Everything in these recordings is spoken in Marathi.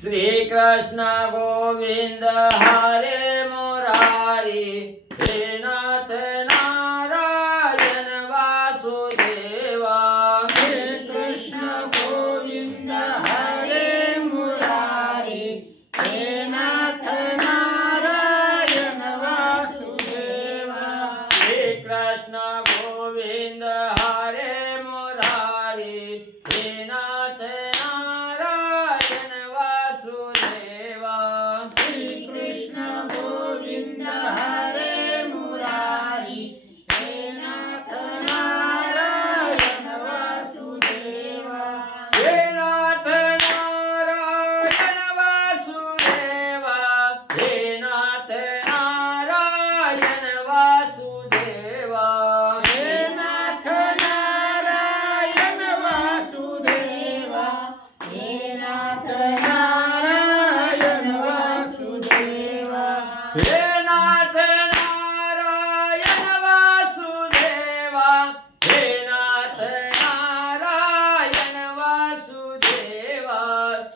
श्री कृष्ण गोविंद हरे मुरारी हे नाथ नारायण वासुदेवा श्री कृष्ण गोविंद हरे मुरारी हे नाथ नारायण वासुदेवा श्री कृष्ण गोविंद हरे मुरारी हे नाथ नारायण वासुदेवा श्री कृष्ण गोविंद हरे मुरारी हे नाथ नारायण वासुदेवा हे नाथ नारायण वासुदेवा हे नाथ नारायण वासुदेवा हे नाथ नारायण वासुदेवा हे नाथ नारायण वासुदेवा हे नाथ नारायण वासुदेवा हे नाथ नारायण वासुदेवा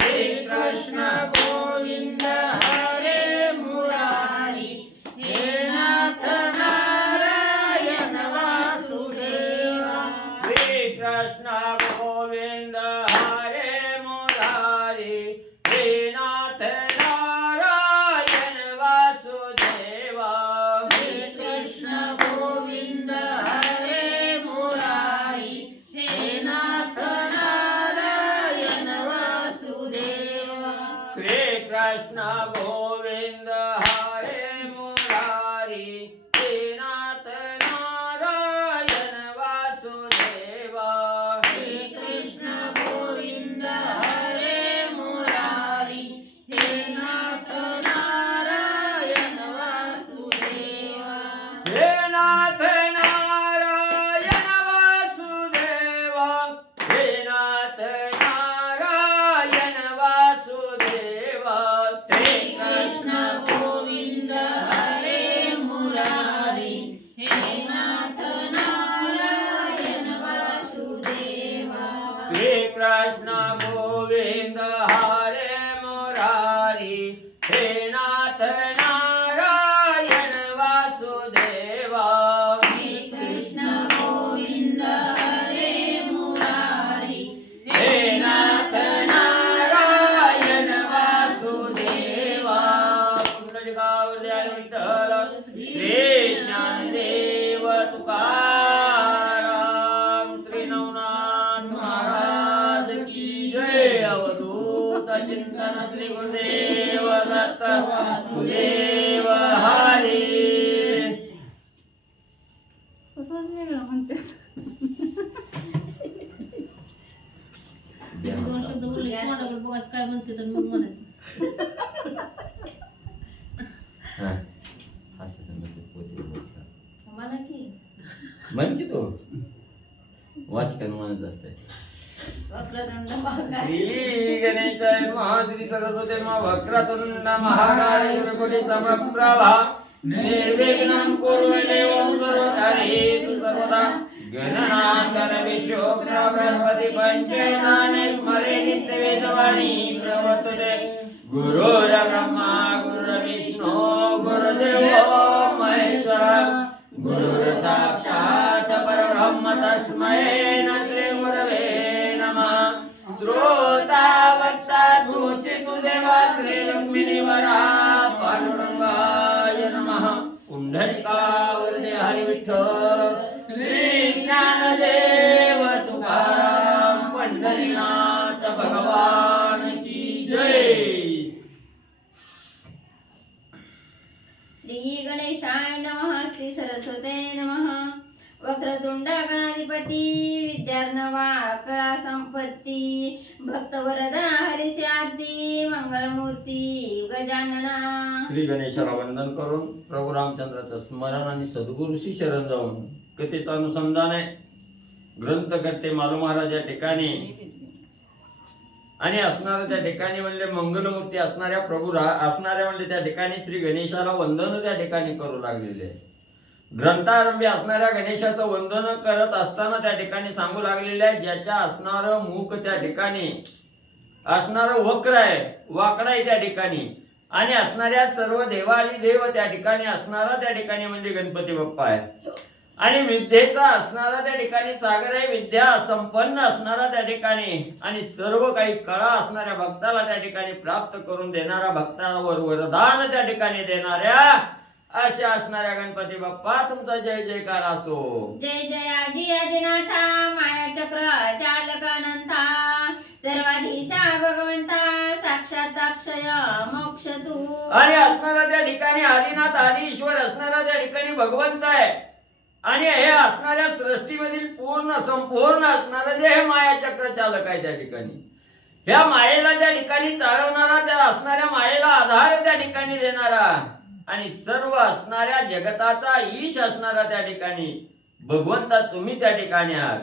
श्री कृष्ण गोविंद हरे मुरारी हे नाथ नारायण वासुदेवा श्री कृष्ण गोविंद हरे मुरारी हे नाथ नारायण वासुदेवा श्री कृष्ण गोविंद हरे मुरारी हे नाथ नारायण वासुदेवा श्री कृष्ण गोविंद हरे मुरारी हे नाथ नारायण वासुदेवा श्री कृष्ण गोविंद हरे मुरारी हे नाथ नारायण वासुदेवा हे नाथ नारायण वासुदेवा हे नाथ नारायण वासुदेवा श्री कृष्ण गोविंद हरे मुरारी हे नाथ नारायण वासुदेवा श्री कृष्ण गोविंद हरे मुरारी हे नाथ नारायण वासुदेवा श्री कृष्ण गोविंद हरे मुरारी हे नाथ नारायण वासुदेवा श्री ज्ञानदेव तुकाराम श्री नवनाथ महाराज की जय अवधूत चिंतन श्री गुरुदेव दत्त वासुदेव हरी दोन शब्द बोलले तोंडाकडे बघायचं काय म्हणते तर मग म्हणायचं मला की म्हण की तो वाचकन म्हणत असते वक्रतुंड महाकाय श्री गणेशाय महाश्री सरस्वती वक्रतुंड महाकाय गुरुकोटी समप्रभा निर्विघ्नं कुरु देवं सर्वकार्येषु सर्वदा गणनाथन विश्वोग्र बृहस्पति पंचेतानि स्मरे नित्यवेदवाणी प्रवर्तते गुरुर्ब्रह्मा गुरुर्विष्णु गुरुर्देवो महेश्वरः गुरुर्साक्षात् परब्रह्म तस्मै श्री गुरवे नमः श्रोता वक्ता तुझे देवा श्री रुक्मिणीवरा पांडुरंगाय नमः पुंडलिकावरदे हरी विठ्ठल श्री ज्ञानदेव तुकाराम पंढरीनाथ भगवान की जय श्री गणेशाय नमः श्री सरस्वते नमः वक्रतुंड गणाधिपती विद्यार्णवा कळा संपत्ती भक्तवरदा हरिस्यादी मंगलमूर्ती गजानना श्री गणेशाला वंदन करून प्रभू रामचंद्राचं स्मरण आणि सद्गुरूशी शरण जाऊन कथेचं अनुसंधान आहे. ग्रंथकर्ते मालू महाराज या ठिकाणी आणि असणाऱ्या त्या ठिकाणी म्हणले मंगलमूर्ती असणाऱ्या असणाऱ्या म्हणले त्या ठिकाणी श्री गणेशाला वंदन त्या ठिकाणी करू लागलेले आहे. ग्रंथारंभी असणाऱ्या गणेशाचं वंदन करत असताना त्या ठिकाणी सांगू लागलेले आहे ज्याच्या असणारं मुख त्या ठिकाणी असणारं वक्र आहे, वाकडा आहे त्या ठिकाणी, आणि असणाऱ्या सर्व देवादी देव त्या ठिकाणी असणारा त्या ठिकाणी म्हणजे गणपती बाप्पा आहे. आणि विद्येचा असणारा त्या ठिकाणी सागर आहे, विद्या संपन्न असणारा त्या ठिकाणी, आणि सर्व काही कळा असणाऱ्या भक्ताला त्या ठिकाणी प्राप्त करून देणारा, भक्तांवर वरदान त्या ठिकाणी देणाऱ्या अशा असणाऱ्या गणपती बाप्पा तुमचा जय जयकार असो. जय जय आजी आदिनाथा माया चक्र चालक अनंता सर्वाधीशा भगवंता साक्षात अक्षय मोक्ष तू. आणि असणारा त्या ठिकाणी आदिनाथ आदी ईश्वर असणारा त्या ठिकाणी भगवंत आहे, आणि हे असणाऱ्या सृष्टीमधील पूर्ण संपूर्ण असणारं जे हे माया चक्र चालक आहे त्या ठिकाणी, ह्या मायेला त्या ठिकाणी चालवणारा, त्या असणाऱ्या मायेला आधार त्या ठिकाणी देणारा, आणि सर्व असणाऱ्या जगताचा ईश असणारा त्या ठिकाणी भगवंता तुम्ही त्या ठिकाणी आहात.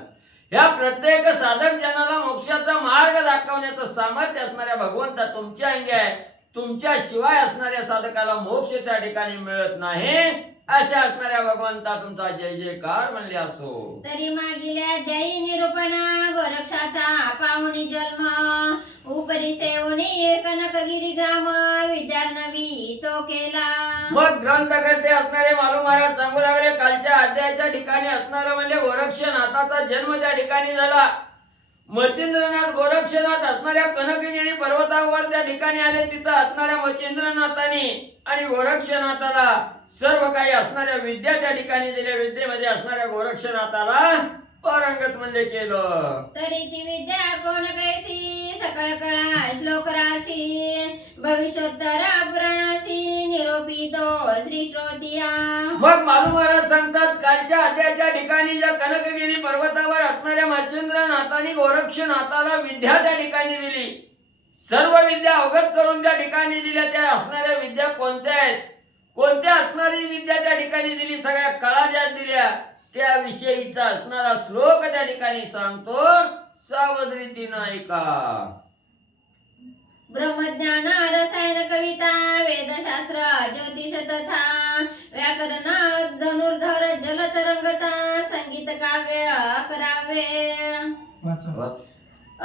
ह्या प्रत्येक साधक जनाला मोक्षाचा मार्ग दाखवण्याचं सामर्थ्य असणाऱ्या भगवंता तुमच्या अंगी आहे. तुमच्या शिवाय असणाऱ्या साधकाला मोक्ष त्या ठिकाणी मिळत नाही. अशा असणाऱ्या भगवंता तुमचा जय जयकार म्हणले असो. तरी मागिल्या द्याई निरूपणा गोरक्षाचा पाहुणी जन्म उपरी सेवणी कनकगिरी ग्राम विद्यार्णवी तो केला. मग ग्रंथकर्ते असणारे मालू महाराज सांगू लागले, कालच्या अध्यायाच्या ठिकाणी असणारा म्हणजे गोरक्षनाथाचा जन्म त्या ठिकाणी झाला. मच्छिंद्रनाथ गोरक्षनाथ असणाऱ्या कनकगिरी पर्वतावर त्या ठिकाणी आले. तिथं असणाऱ्या मच्छिंद्रनाथांनी आणि गोरक्षनाथाला सर्व काही असणाऱ्या विद्या त्या ठिकाणी दिल्या. विद्येमध्ये असणाऱ्या गोरक्षनाथाला पारंगत म्हणजे केलं. तरी ती विद्या कोण कैसी सकळ कळा श्लोक राशी भविष्योत्तर पुराणासी निरोपितो श्री श्रोतिया. मग मालू महाराज सांगतात, कालच्या अध्यायाच्या ठिकाणी ज्या कनकगिरी पर्वतावर असणाऱ्या मच्छिंद्रनाथांनी गोरक्षनाथाला विद्या त्या ठिकाणी दिली. सर्व विद्या अवगत करून त्या ठिकाणी दिल्या. त्या असणाऱ्या विद्या कोणत्या आहेत, कोणत्या असणारी विद्या त्या ठिकाणी दिली, सगळ्या कळा ज्या दिल्या त्याविषयीचा असणारा श्लोक त्या ठिकाणी सांगतो. सावध रीतीनं ऐका. ब्रह्मज्ञान रसायन कविता वेदशास्त्र ज्योतिष तथा व्याकरण धनुर्धर जलतरंगता संगीत काव्य करावे.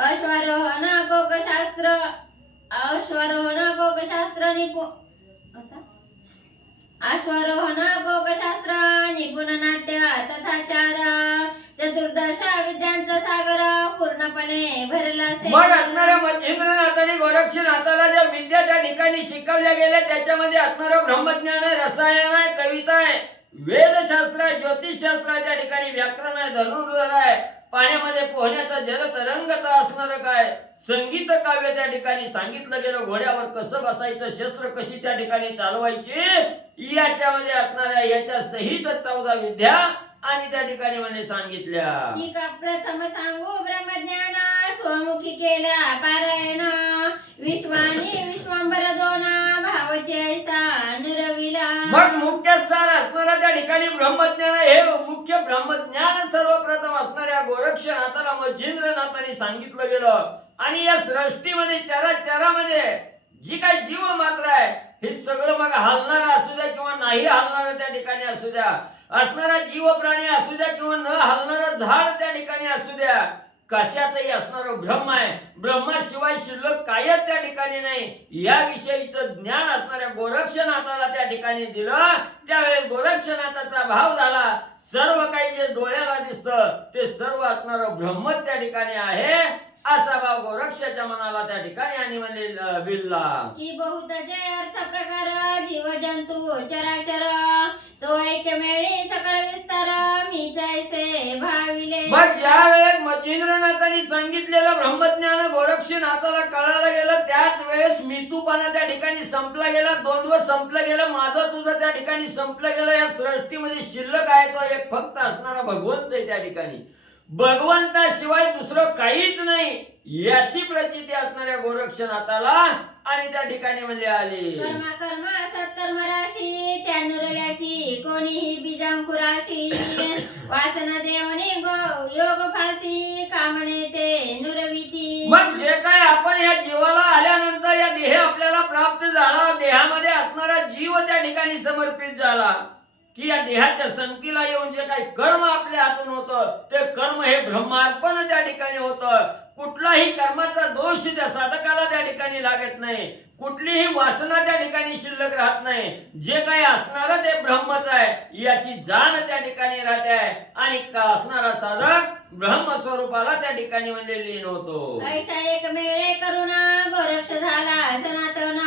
अश्वारोहण कोकशास्त्र अश्वारोहण कोकशास्त्र निपुण नाट्य तथा चार चतुर्दश विद्यांचा सागर पूर्णपणे भरला असेल. मग असणाऱ्या मच्छिंद्रनाथांनी गोरक्षनाथाला ज्या विद्या त्या ठिकाणी शिकवल्या गेल्या त्याच्यामध्ये असणारं ब्रह्मज्ञान आहे, रसायन आहे, कविता आहे, वेदशास्त्र आहे, ज्योतिषशास्त्र आहे, त्या ठिकाणी व्याकरण आहे, धनुर्धर आहे, पाण्यामध्ये पोहण्याचा जलतरंगता असणारं काय संगीत काव्य त्या ठिकाणी सांगितलं गेलं. घोड्यावर कसं बसायचं, शस्त्र कशी त्या ठिकाणी चालवायची, याच्यामध्ये असणाऱ्या याच्या सहित 14 विद्या आणि त्या ठिकाणी म्हणजे सांगितल्या. ठीक प्रथम सांगू ब्रह्मज्ञान स्वमुखी केला पारायण विश्वानी विश्वांबर दोना भावचे ऐसा अनुरविला. मग मुख्य सार असणारा त्या ठिकाणी ब्रह्मज्ञान हे मुख्य ब्रह्मज्ञान सर्वप्रथम असणाऱ्या गोरक्षनाथाला मच्छिंद्रनाथांनी सांगितलं गेलं. आणि या सृष्टीमध्ये चराचरामध्ये जी काही जीव मात्र आहे हे सगळं मग हलणारा असू द्या किंवा नाही हलणारा त्या ठिकाणी असू द्या, असणारा जीव प्राणी असू द्या किंवा न हलणारं झाड त्या ठिकाणी असू द्या, कशातही असणारं ब्रह्म आहे. ब्रह्माशिवाय शिल्लक कायच त्या ठिकाणी नाही. या विषयीचं ज्ञान असणाऱ्या गोरक्षनाथाला त्या ठिकाणी दिलं. त्यावेळेस गोरक्षनाथाचा भाव झाला. सर्व काही जे डोळ्याला दिसतं ते सर्व असणारं ब्रह्म त्या ठिकाणी आहे असा भाव गोरक्षाच्या मनाला त्या ठिकाणी आणि म्हणजे बिल्ला की बहुत जय अर्थ प्रकार जीव जंतू चराचर तो ऐकमेळी सकळ विस्तार मी जैसे भाविले. मग ज्या वेळेस मच्छिंद्रनाथांनी सांगितलेलं ब्रह्मज्ञान गोरक्षनाथाला कळायला गेलं त्याच वेळेस मितूपणा त्या ठिकाणी संपला गेला. द्वंद्व संपलं गेलं. माझं तुझं त्या ठिकाणी संपलं गेलं. या सृष्टीमध्ये शिल्लक आहे तो एक फक्त असणारा भगवंत आहे. त्या ठिकाणी भगवंताशिवाय दुसरं काहीच नाही याची प्रचिती असणाऱ्या गोरक्षनाथाला आणि त्या ठिकाणी म्हणजे आली. कर्मा कर्म सत्कर्म राशी त्या नुरल्याची कोणीही बीजांकुराशी वासना देवणी योग फासी कामने ते नुरविती. मग जे काय आपण या जीवाला आल्यानंतर या देह आपल्याला प्राप्त झाला, देहामध्ये असणारा जीव त्या ठिकाणी समर्पित झाला. की या देहाच्या संगतीला येऊन जे काही कर्म आपल्या हातून होतं ते कर्म हे ब्रह्मार्पण त्या ठिकाणी होतं. कुठलाही कर्माचा दोष त्या साधकाला त्या ठिकाणी लागत नाही. कुठलीही वासना त्या ठिकाणी शिल्लक राहत नाही. जे काही असणारं ते ब्रह्मच आहे याची जाण त्या ठिकाणी राहते आहे. आणि असणारा साधक ब्रह्मस्वरूपाला त्या ठिकाणी म्हणजे लीन होतो. ऐशा एक मेळे करुणा गोरक्ष झाला सनातन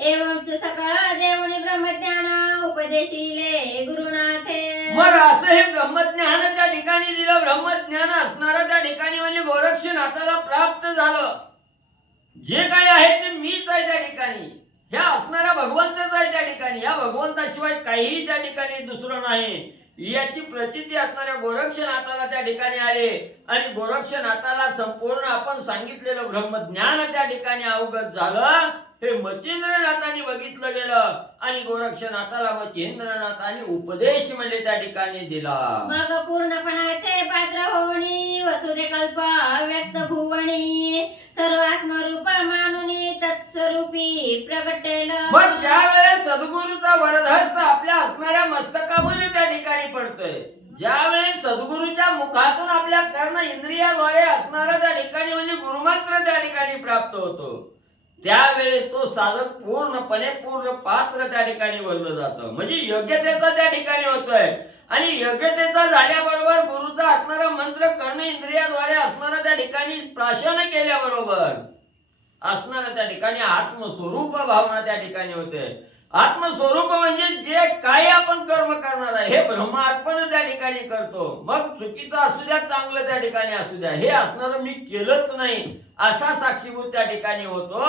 एवंच सकळ देवनी ब्रह्मज्ञान उपदेशिले गुरुनाथे. मग असं हे ब्रह्मज्ञान त्या ठिकाणी दिलं. ब्रह्मज्ञान असणारं त्या ठिकाणी म्हणजे गोरक्षनाथाला प्राप्त झालं. जे काही आहे ते मीच आहे त्या ठिकाणी. ह्या असणारा भगवंतच आहे त्या ठिकाणी. या भगवंताशिवाय काहीही त्या ठिकाणी दुसरं नाही याची प्रचिती असणाऱ्या गोरक्षनाथाला त्या ठिकाणी आले. आणि गोरक्षनाथाला संपूर्ण आपण सांगितलेलं ब्रह्मज्ञान त्या ठिकाणी अवगत झालं. हे मच्छिंद्रनाथांनी बघितलं गेलं आणि गोरक्षनाथाला मच्छिंद्रनाथांनी उपदेश म्हणजे त्या ठिकाणी दिला. मग पूर्णपणाचे पात्र होणी वसुदे कल्प व्यक्त भुवणी सर्व आत्मरूप मानुनी तत्स्वरूपी प्रगटेल. मग ज्या वेळेस सद्गुरूचा वरदहस्त आपल्या असणाऱ्या मस्तकामध्ये त्या ठिकाणी पडतोय, ज्यावेळेस सद्गुरूच्या मुखातून आपल्या कर्ण इंद्रियाद्वारे असणारा त्या ठिकाणी म्हणजे गुरुमंत्र त्या ठिकाणी प्राप्त होतो, त्यावेळेस तो साधक पूर्णपणे पूर्ण पात्र त्या ठिकाणी बनलं जातं. म्हणजे योग्यतेचा त्या ठिकाणी होतोय. आणि योग्यतेचा झाल्याबरोबर गुरुचा असणारा मंत्र कर्ण इंद्रियाद्वारे असणारा त्या ठिकाणी प्राशन केल्याबरोबर असणारा त्या ठिकाणी आत्मस्वरूप भावना त्या ठिकाणी होते. आत्मस्वरूप म्हणजे जे काही आपण कर्म करणार आहे हे ब्रह्मार्पण त्या ठिकाणी करतो. मग चुकीचं असू द्या चांगलं त्या ठिकाणी असू द्या, हे असणारं मी केलंच नाही असा साक्षीभूत त्या ठिकाणी होतो.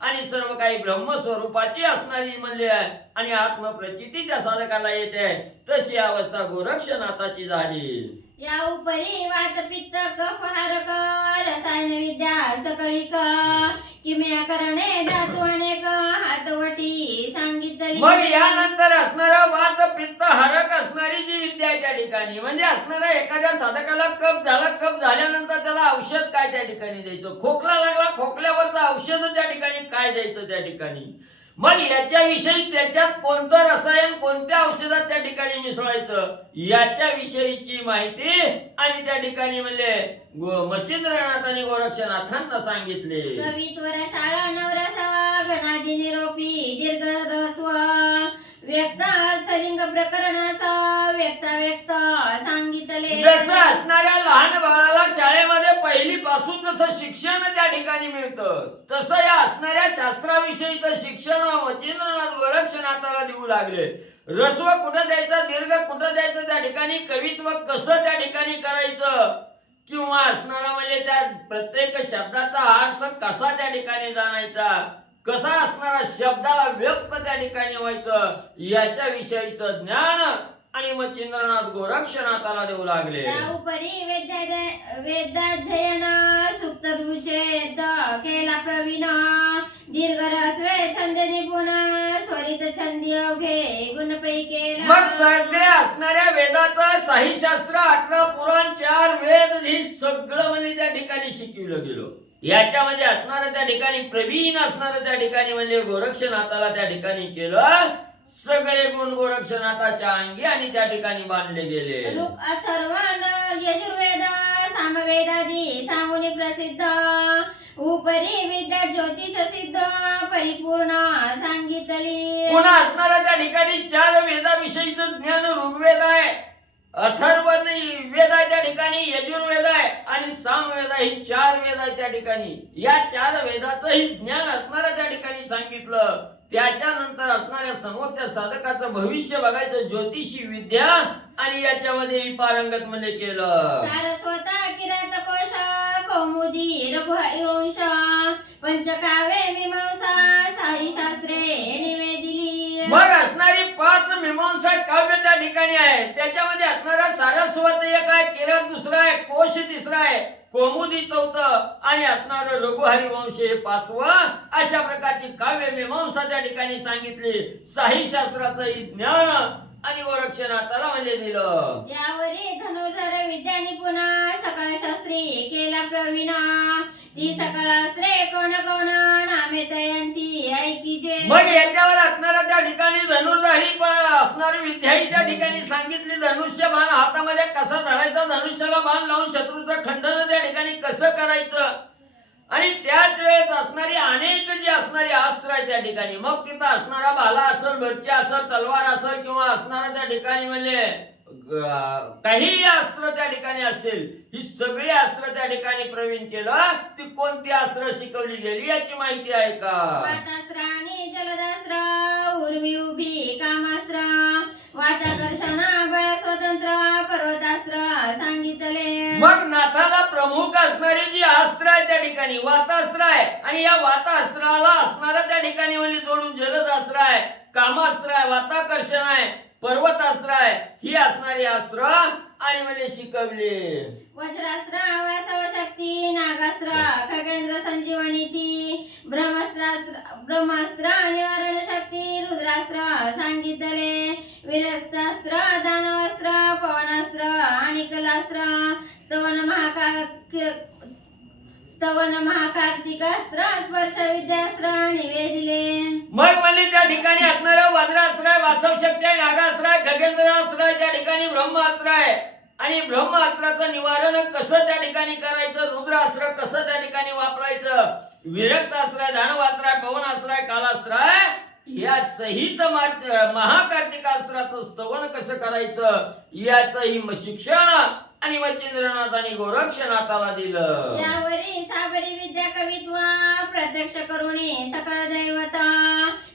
आणि सर्व काही ब्रह्मस्वरूपाची असणारी म्हणले आणि आत्मप्रचिती त्या साधकाला येते. तशी अवस्था गोरक्षनाथाची झाली. या उपरी वात पित्त कफ हारक रसायन विद्या सकळिक किम्या करणे धातू अनेक हातवटी सांगितली. मग यानंतर असणारा वात पित्त हरक असणारी जी विद्या आहे त्या ठिकाणी म्हणजे असणारा एखाद्या साधकाला कफ झाला, कफ झाल्यानंतर त्याला औषध काय त्या ठिकाणी द्यायचं, खोकला लागला खोकल्यावरचं औषध त्या ठिकाणी काय द्यायचं त्या ठिकाणी. मग याच्याविषयी त्याच्यात कोणतं रसायन कोणत्या औषधात त्या ठिकाणी मिसळायचं याच्याविषयीची माहिती आणि त्या ठिकाणी म्हणजे मच्छिंद्रनाथ आणि गोरक्षनाथांना सांगितले. कवित्व रसाळ नवरस घनादी निरोपी दीर्घ रस्व व्यक्त अर्थलिंग प्रकरणाचा व्यक्त व्यक्त सांगितले. जसं असणाऱ्या लहान बाळाला शाळेमध्ये पहिलीपासून जसं शिक्षण त्या ठिकाणी मिळतं तसं या असणाऱ्या शास्त्राविषयीचं शिक्षण मच्छिंद्रनाथ गोरक्षनाथाला देऊ लागले. रस्व कुठं द्यायचं, दीर्घ कुठं द्यायचं, त्या ठिकाणी कवित्व कसं त्या ठिकाणी करायचं किंवा असणारा म्हणजे त्या प्रत्येक शब्दाचा अर्थ कसा त्या ठिकाणी जाणायचा, कसा असणारा शब्दाला व्यक्त त्या ठिकाणी व्हायचं याच्या विषयीचं ज्ञान आणि मच्छिंद्रनाथ गोरक्षनाथाला देऊ लागले. त्या उपरी वेदाध्ययन सुप्त रुचेत केला प्रवीण दीर्घ रस्वे छंद निपुण स्वरित छंदी अवघे गुणपैकी. मग सगळ्या असणाऱ्या वेदाचं साहिशास्त्र 18 पुराण 4 वेद हे सगळं म्हणजे त्या ठिकाणी शिकवलं गेलं. याच्यामध्ये असणारं त्या ठिकाणी प्रवीण असणारं त्या ठिकाणी म्हणजे गोरक्षनाथाला त्या ठिकाणी केलं. सगळे गुण गोरक्षनाथाच्या अंगी आणि त्या ठिकाणी बांधले गेले. ऋक् अथर्वण यजुर्वेद सामवेदादी सांगून प्रसिद्ध उपरी विद्या ज्योतिष सिद्ध परिपूर्ण सांगितली. पुन्हा असणारा त्या ठिकाणी 4 वेदाविषयीचं ज्ञान ऋग्वेद आहे, अथर्वण वेद आहे त्या ठिकाणी, यजुर्वेद आहे आणि सामवेद आहे. ही 4 वेद आहे त्या ठिकाणी. या 4 वेदाचंही ज्ञान असणारा त्या ठिकाणी सांगितलं. त्याच्यानंतर असणाऱ्या समोरच्या साधकाचं भविष्य बघायचं ज्योतिषी विद्या आणि याच्यामध्ये पारंगत म्हणजे केलं. सारस्वत किरात कोश कौमुदी रघुहरिवंश पंचकाव्ये मीमांसा साई शास्त्रे निवेदिली. मग असणारी 5 मीमांसा काव्य त्या ठिकाणी आहे. त्याच्यामध्ये असणारा सारस्वत एक आहे, किरात दुसरा आहे, कोश तिसरा आहे, कौमुदी 4 आणि असणार रघुहरिवंश हे 5वं. अशा प्रकारची काव्य मीमांसा त्या ठिकाणी सांगितली. साही शास्त्राचं ज्ञान आणि गोरक्षनाथाला म्हणजे दिलं. यावरी धनुर्धर विद्या निपुण सकळ शास्त्री केला प्रवीण ती सकळ अस्त्रे कोण कोण नामे तयांची ऐकीजे. मग याच्यावर असणारा त्या ठिकाणी धनुर्धारी असणारी विद्याही त्या ठिकाणी सांगितली. धनुष्य बाण हातामध्ये कसा धरायचा, धनुष्याला बाण लावून शत्रूचं खंडन त्या ठिकाणी कसं करायचं, आणि त्याच वेळेस असणारी अनेक जी असणारी अस्त्र आहे त्या ठिकाणी. मग तिथं असणारा भाला असेल, बर्ची असेल, तलवार असेल, किंवा असणारा त्या ठिकाणी म्हणजे काही अस्त्र त्या ठिकाणी असतील, ही सगळी अस्त्र त्या ठिकाणी प्रवीण केलं. ती कोणती अस्त्र शिकवली गेली याची माहिती आहे का? वातास्त्र आणि जलदास्त्र उर्वी उभी कामास्त्र वाताकर्षण बळ स्वतंत्र पर्वतास्त्र सांगितले. मग नाथाला प्रमुख असणारी जी अस्त्र आहे त्या ठिकाणी वातास्त्र आहे, आणि या वातास्त्राला असणारा त्या ठिकाणी म्हणजे जोडून जलदास्त्र आहे, कामास्त्र आहे, वाताकर्षण आहे, पर्वतास्त्र आहे, ही असणारी अस्त्र आणि म्हणजे शिकवली. वज्रास्त्र वासव शक्ती नागास्त्र खगेंद्र संजीवनी ती ब्रह्मास्त्र निवारण शक्ती रुद्रास्त्र सांगितले. वीरस्त्र दानवास्त्र पवनास्त्र आणि कलास्त्र स्तवन महाकार्तिकास्त्र स्पर्श विद्यास्त्र निवेदिले. मग म्हणजे त्या ठिकाणी असणारं वज्रास्त्र आहे, वासव शक्ती आहे, नागास्त्र आहे, खगेंद्रास्त्र आहे, त्या ठिकाणी ब्रह्मास्त्र आहे, आणि ब्रह्मास्त्राचं निवारण कसं त्या ठिकाणी करायचं, रुद्रास्त्र कसं त्या ठिकाणी वापरायचं, विरक्तास्त्र आहे, दानवास्त्र आहे, पवनास्त्र आहे, कालास्त्र आहे, या सहित महाकार्तिकास्त्राचं स्तवन कसं करायचं याचंही शिक्षण आणि मच्छिंद्रनाथ आणि गोरक्षनाथाला दिलं. यावरी साबरी विद्या कवित्व प्रत्यक्ष करुणे सकळ दैवता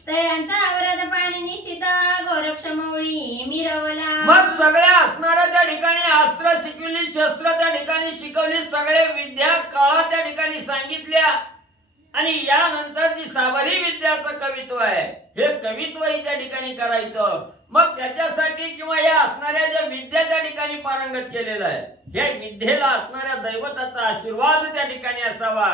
तयांचा वरद पाणी निश्चित गोरक्ष मौळी मिरवला. मग सगळ्या असणाऱ्या त्या ठिकाणी अस्त्र शिकवली, शस्त्र त्या ठिकाणी शिकवली, सगळे विद्या कळा त्या ठिकाणी सांगितल्या, आणि यानंतर जी साबरी विद्याचं कवित्व आहे हे कवित्वही त्या ठिकाणी करायचं. मग त्याच्यासाठी किंवा या असणाऱ्या ज्या विद्या त्या ठिकाणी पारंगत केलेलं आहे, या विद्येला असणाऱ्या दैवताचा आशीर्वाद त्या ठिकाणी असावा,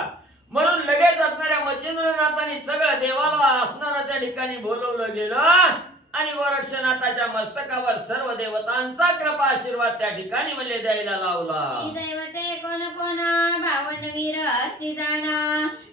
म्हणून लगेच असणाऱ्या मच्छिंद्रनाथांनी सगळं देवाला असणारं त्या ठिकाणी बोलवलं गेलं, आणि गोरक्षनाथाच्या मस्तकावर सर्व देवतांचा कृपा आशीर्वाद त्या ठिकाणी म्हणजे द्यायला लावला. दैवते कोण कोण भावन वीर असती जाण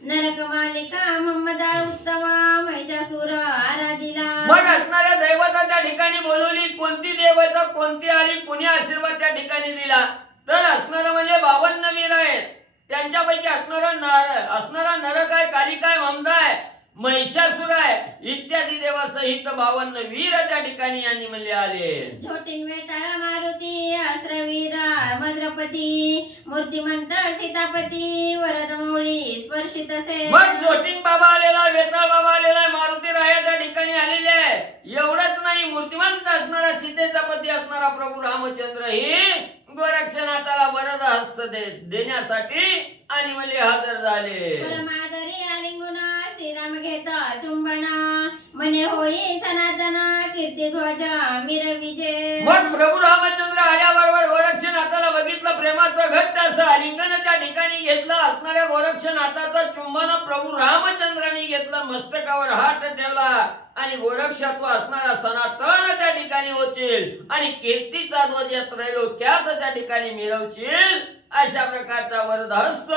नरक मालिका मम्मदा उत्तम महिषासूर आराधिला. मग असणाऱ्या दैवता त्या ठिकाणी बोलवली. कोणती देवता कोणती आली, कुणी आशीर्वाद त्या ठिकाणी दिला, तर असणारं म्हणजे 52 वीर आहेत, त्यांच्यापैकी असणारा नरक आहे, कालिका आहे, ममदा आहे, महिषासूर आहे, इत्यादी देवासहित 52 वीर त्या ठिकाणी यांनी म्हणले आले. झोटिंग वेताळ मारुती अस्त्रवीर मद्रपती मूर्तिमंत सीतापती वरद मौळी स्पर्शित से. मग जोटिंग बाबा आलेला, वेताळ बाबा आलेला, मारुती राया त्या ठिकाणी आलेले आहे. एवढंच नाही, मूर्तिमंत असणारा सीतेचा पती असणारा प्रभू रामचंद्र ही गोरक्षनाथाला वरद हस्त देण्यासाठी आणि म्हणजे हजर झाले. परमादरी आलिंगुन श्रीराम घेत चुंबन मने होई सनातन कीर्ती ध्वज मिरविजे. मग प्रभू रामचंद्र आल्याबरोबर गोरक्षनाथाला बघितलं, प्रेमाचं घट्ट असं आलिंगन त्या ठिकाणी घेतलं. असणाऱ्या गोरक्षनाथाचं चुंबन प्रभू रामचंद्रांनी घेतलं, मस्तकावर हात ठेवला, आणि गोरक्षत्व असणारा सनातन त्या ठिकाणी होतील, आणि कीर्तीचा ध्वज या त्रैलोक्यात त्या ठिकाणी मिरवतील, अशा प्रकारचा वरदहस्त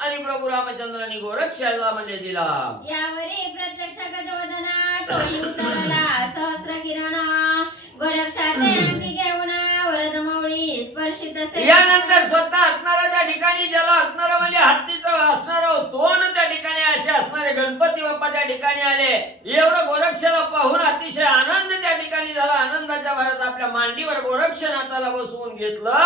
आणि प्रभू रामचंद्रांनी गोरक्षाला म्हणजे दिला. यावरी प्रत्यक्ष गजवदना टोळी उतरला सहस्र किरण गोरक्षाचे अंगी घेऊन वरद मौळी स्पर्शित से. यानंतर स्वतः असणारा त्या ठिकाणी ज्याला असणारा म्हणजे हत्तीचं असणारं तोंड त्या ठिकाणी असे असणारे गणपती बाप्पा त्या ठिकाणी आले. एवढं गोरक्षाला पाहून अतिशय आनंद त्या ठिकाणी झाला. आनंदाच्या भरात आपल्या मांडीवर गोरक्षनाथाला बसवून घेतलं,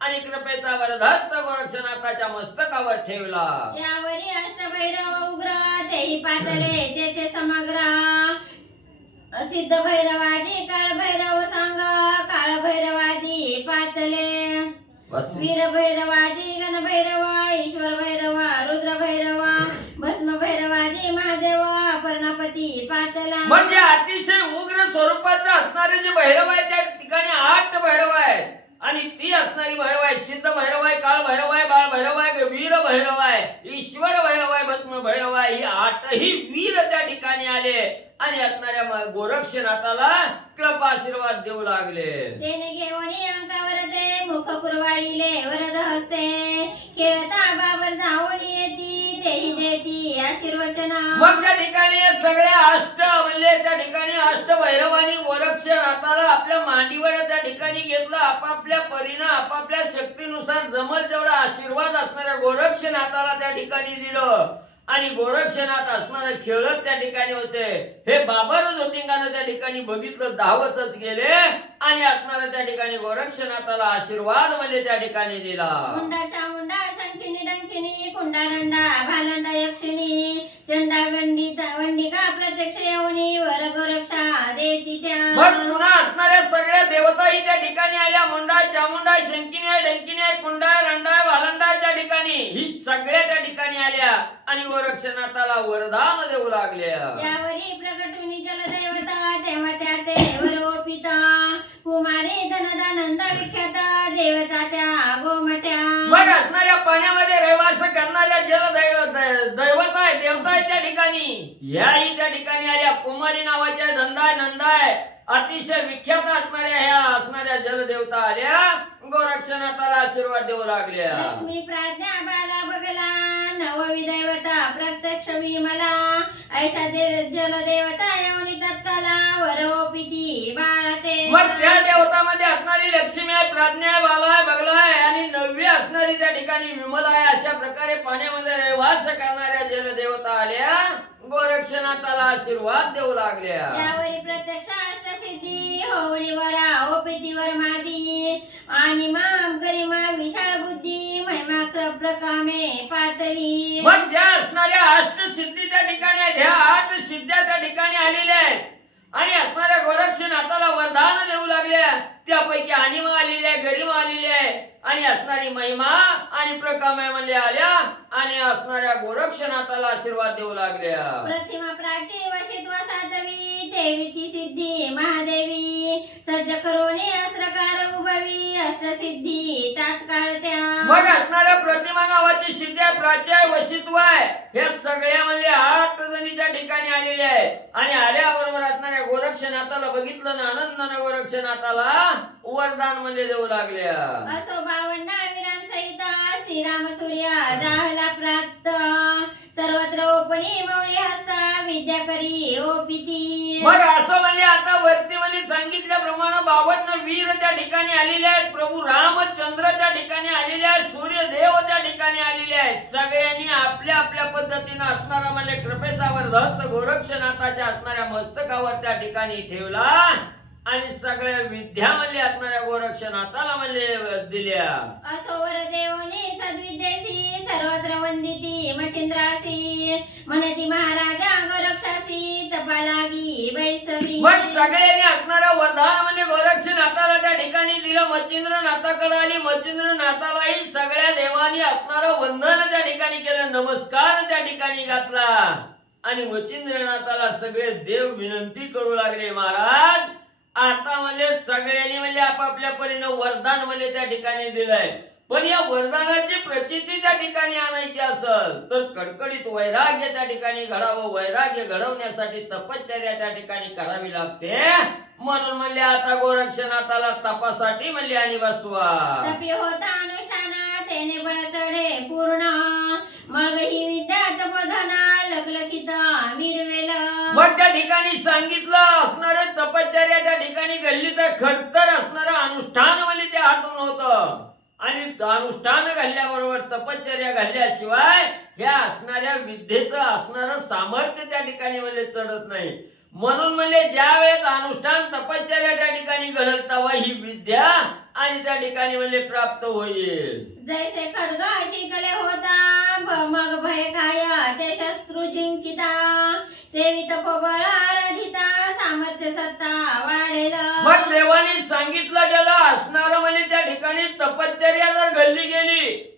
आणि कृपेचा वरदहस्त गोरक्षनाथाच्या मस्तकावर ठेवला. यावरी अष्टभैरव उग्र तेही पातले तेथे समग्र सिद्ध भैरवादी काळ भैरव सांग काळ भैरवादी पातले वीर भैरवादी गण भैरव ईश्वर भैरव रुद्र भैरव भस्म भैरवादी महादेव पर्णपती पातला. म्हणजे अतिशय उग्र स्वरूपाचं असणारे जे भैरव आहे त्या ठिकाणी 8 भैरव आहेत, आणि ती असणारी भैरव आहे सिद्ध भैरव आहे, काळ भैरव आहे, बाळ भैरव आहे, वीर भैरव आहे, ईश्वर भैरव आहे, भस्म भैरव आहे, ही 8ही वीर त्या ठिकाणी आले, आणि आणि असणाऱ्या गोरक्षनाथाला कृपा आशीर्वाद देऊ लागले. तेने घेऊन अंकावर ते मुख कुरवाळीले वरद हस्ते खेळता बाबर धावून येती तेही देती आशीर्वचन. मग त्या ठिकाणी सगळ्या अष्ट म्हणले त्या ठिकाणी अष्ट भैरवानी गोरक्षनाथाला आपल्या मांडीवर त्या ठिकाणी घेतलं. आपापल्या परीनं आपापल्या शक्तीनुसार जमल तेवढा आशीर्वाद असणाऱ्या गोरक्षनाथाला त्या ठिकाणी दिलं. आणि गोरक्षनाथ असणारे खेळत त्या ठिकाणी होते. हे बाबर जोटिंगानं त्या ठिकाणी बघितलं, धावतच गेले आणि असणाऱ्या त्या ठिकाणी गोरक्षनाथाला आशीर्वाद म्हणजे त्या ठिकाणी दिला. मुंडाच्या मुंडा शंकिनी डंकिनी कुंडारंडा भालंडा यक्षिणी चंडा वंडिका प्रत्यक्ष येऊनी वर गोरक्षा देती त्या. मग पुन्हा असणाऱ्या सगळ्या देवताही त्या ठिकाणी आल्या. मुंडा चामुंडा शंकिनी आहे, डंकिनी आहे, कुंडा रंडा भालंडा त्या ठिकाणी ही सगळ्या त्या ठिकाणी आल्या आणि गोरक्षनाथाला वरदान देऊ लागल्या. यावरी प्रगटुनी जलदेवता तेव्हा त्या ते वरोपिता कुमारी धनदा नंदा विख्याता देवता त्या गोमट्या. मग असणाऱ्या पाण्यामध्ये रहिवास करणाऱ्या दैवत आहे, देवता आहे त्या ठिकाणी याही त्या ठिकाणी आल्या. कुमारी नावाच्या धंदा नंदा आहे, अतिशय विख्यात असणाऱ्या ह्या असणाऱ्या जलदेवता आल्या. गोरक्षनाथाला आशीर्वाद देऊ लागल्या. लक्ष्मी प्राज्ञा बाला बगला नवविदैवता प्रत्यक्ष विमला ऐशा जलदेवता येऊनी तत्काला वरोपिती बाळते. मग त्या देवतामध्ये असणारी लक्ष्मी आहे, प्राज्ञा आहे, बाला आहे, बगला आहे आणि नववी असणारी त्या ठिकाणी विमला आहे. अशा प्रकारे पाण्यामध्ये रहिवास करणाऱ्या जलदेवता आल्या. गोरक्षनाथाला आशीर्वाद देऊ लागल्या. यावरी प्रत्यक्ष अष्टसिद्धी होऊनी वरा ओपितीवर मादी आणि माम गरिमा विशाळ बुद्धी महिमा प्रकामे पातळी. मग ज्या असणाऱ्या अष्टसिद्धी त्या ठिकाणी आहेत, ह्या 8 सिद्ध्या त्या ठिकाणी आलेल्या आहेत आणि असणाऱ्या गोरक्षनाथाला वरदान देऊ लागल्या. त्यापैकी अनिमा आलेली आहे, गरिमा आलेली आहे आणि असणारी महिमा आणि प्रकामे म्हणजे आल्या आणि असणाऱ्या गोरक्षनाथाला आशीर्वाद देऊ लागल्या. प्रतिमा प्राची वशित्वा सातवी तेविती सिद्धी महादेवी सज्ज करोनी अस्त्रकार उभवी अष्टसिद्धी तात्काळ त्या. मग असणाऱ्या प्रतिमा नावाची सिद्धी आहे, प्राची आहे, वशित्व आहे. हे सगळ्या म्हणजे 8 जणी त्या ठिकाणी आलेल्या आहेत आणि आल्याबरोबर असणाऱ्या गोरक्षनाथाला बघितलं ना आनंदानं गोरक्षनाथाला वरदान म्हणजे देऊ लागल्या. असो 52 वीरांसहिता श्रीराम सूर्य जाहला प्राप्त सर्वत्र ओपणी मौळी हस्ता विद्या करी ओपिती. मग असं म्हणजे आता वरती म्हणजे सांगितल्याप्रमाणे 52 वीर त्या ठिकाणी आलेले आहेत. प्रभू रामचंद्र त्या ठिकाणी आलेले आहेत, सूर्यदेव त्या ठिकाणी आलेले आहेत. सगळ्यांनी आपल्या आपल्या पद्धतीनं असणारा म्हणजे कृपेचा वरदहस्त गोरक्षनाथाच्या असणाऱ्या मस्तकावर त्या ठिकाणी ठेवला आणि सगळ्या विद्या म्हणजे असणाऱ्या गोरक्षनाथाला म्हणजे दिल्या. असो वरदेवनी सद्विद्येसी सर्वत्र वंदिती मचिंद्रासी म्हणती महाराजा गोरक्षासी तपा लागी बैसवी. मग सगळ्यांनी असणारा वरदान म्हणजे गोरक्षनाथाला त्या ठिकाणी दिलं. मच्छिंद्र नाथाकडे आली. मच्छिंद्र नाथालाही सगळ्या देवांनी असणारं वंदन त्या ठिकाणी केलं, नमस्कार त्या ठिकाणी घातला आणि मच्छिंद्रनाथाला सगळे देव विनंती करू लागले, महाराज आता म्हणजे सगळ्यांनी म्हणजे आपापल्या परीनं वरदान म्हणजे त्या ठिकाणी दिलंय, पण या वरदानाची प्रचिती त्या ठिकाणी आणायची असेल तर कडकडीत वैराग्य त्या ठिकाणी घडावं. वैराग्य घडवण्यासाठी तपश्चर्या त्या ठिकाणी करावी लागते. म्हणून म्हणले आता गोरक्षनाथाला तपासाठी म्हणले आणि बसवा. तपी होता अनुष्ठाना तेने बळ चढे पूर्ण मग ही विद्या तपधना लखलखित मिरवेल. मग त्या ठिकाणी सांगितलं असणारे तपश्चर्या त्या ठिकाणी घडली तर खडतर असणारं अनुष्ठान म्हणजे त्या हातून होतं आणि अनुष्ठान घालल्याबरोबर तपश्चर्या घालल्याशिवाय ह्या असणाऱ्या विद्येचं असणारं सामर्थ्य त्या ठिकाणी म्हणजे चढत नाही. म्हणून म्हणजे ज्या वेळेस अनुष्ठान तपश्चर्या त्या ठिकाणी घडल तेव्हा ही विद्या आणि त्या ठिकाणी म्हणजे प्राप्त होईल. जैसे खड्ग शिकले होता मग भय काय ते शस्त्रू जिंकिता देवी तपबळ आराधिता सामर्थ्य सत्ता वाढेल. मग देवानी सांगितलं गेलं असणारं म्हणजे त्या ठिकाणी तपश्चर्या जर घडली गेली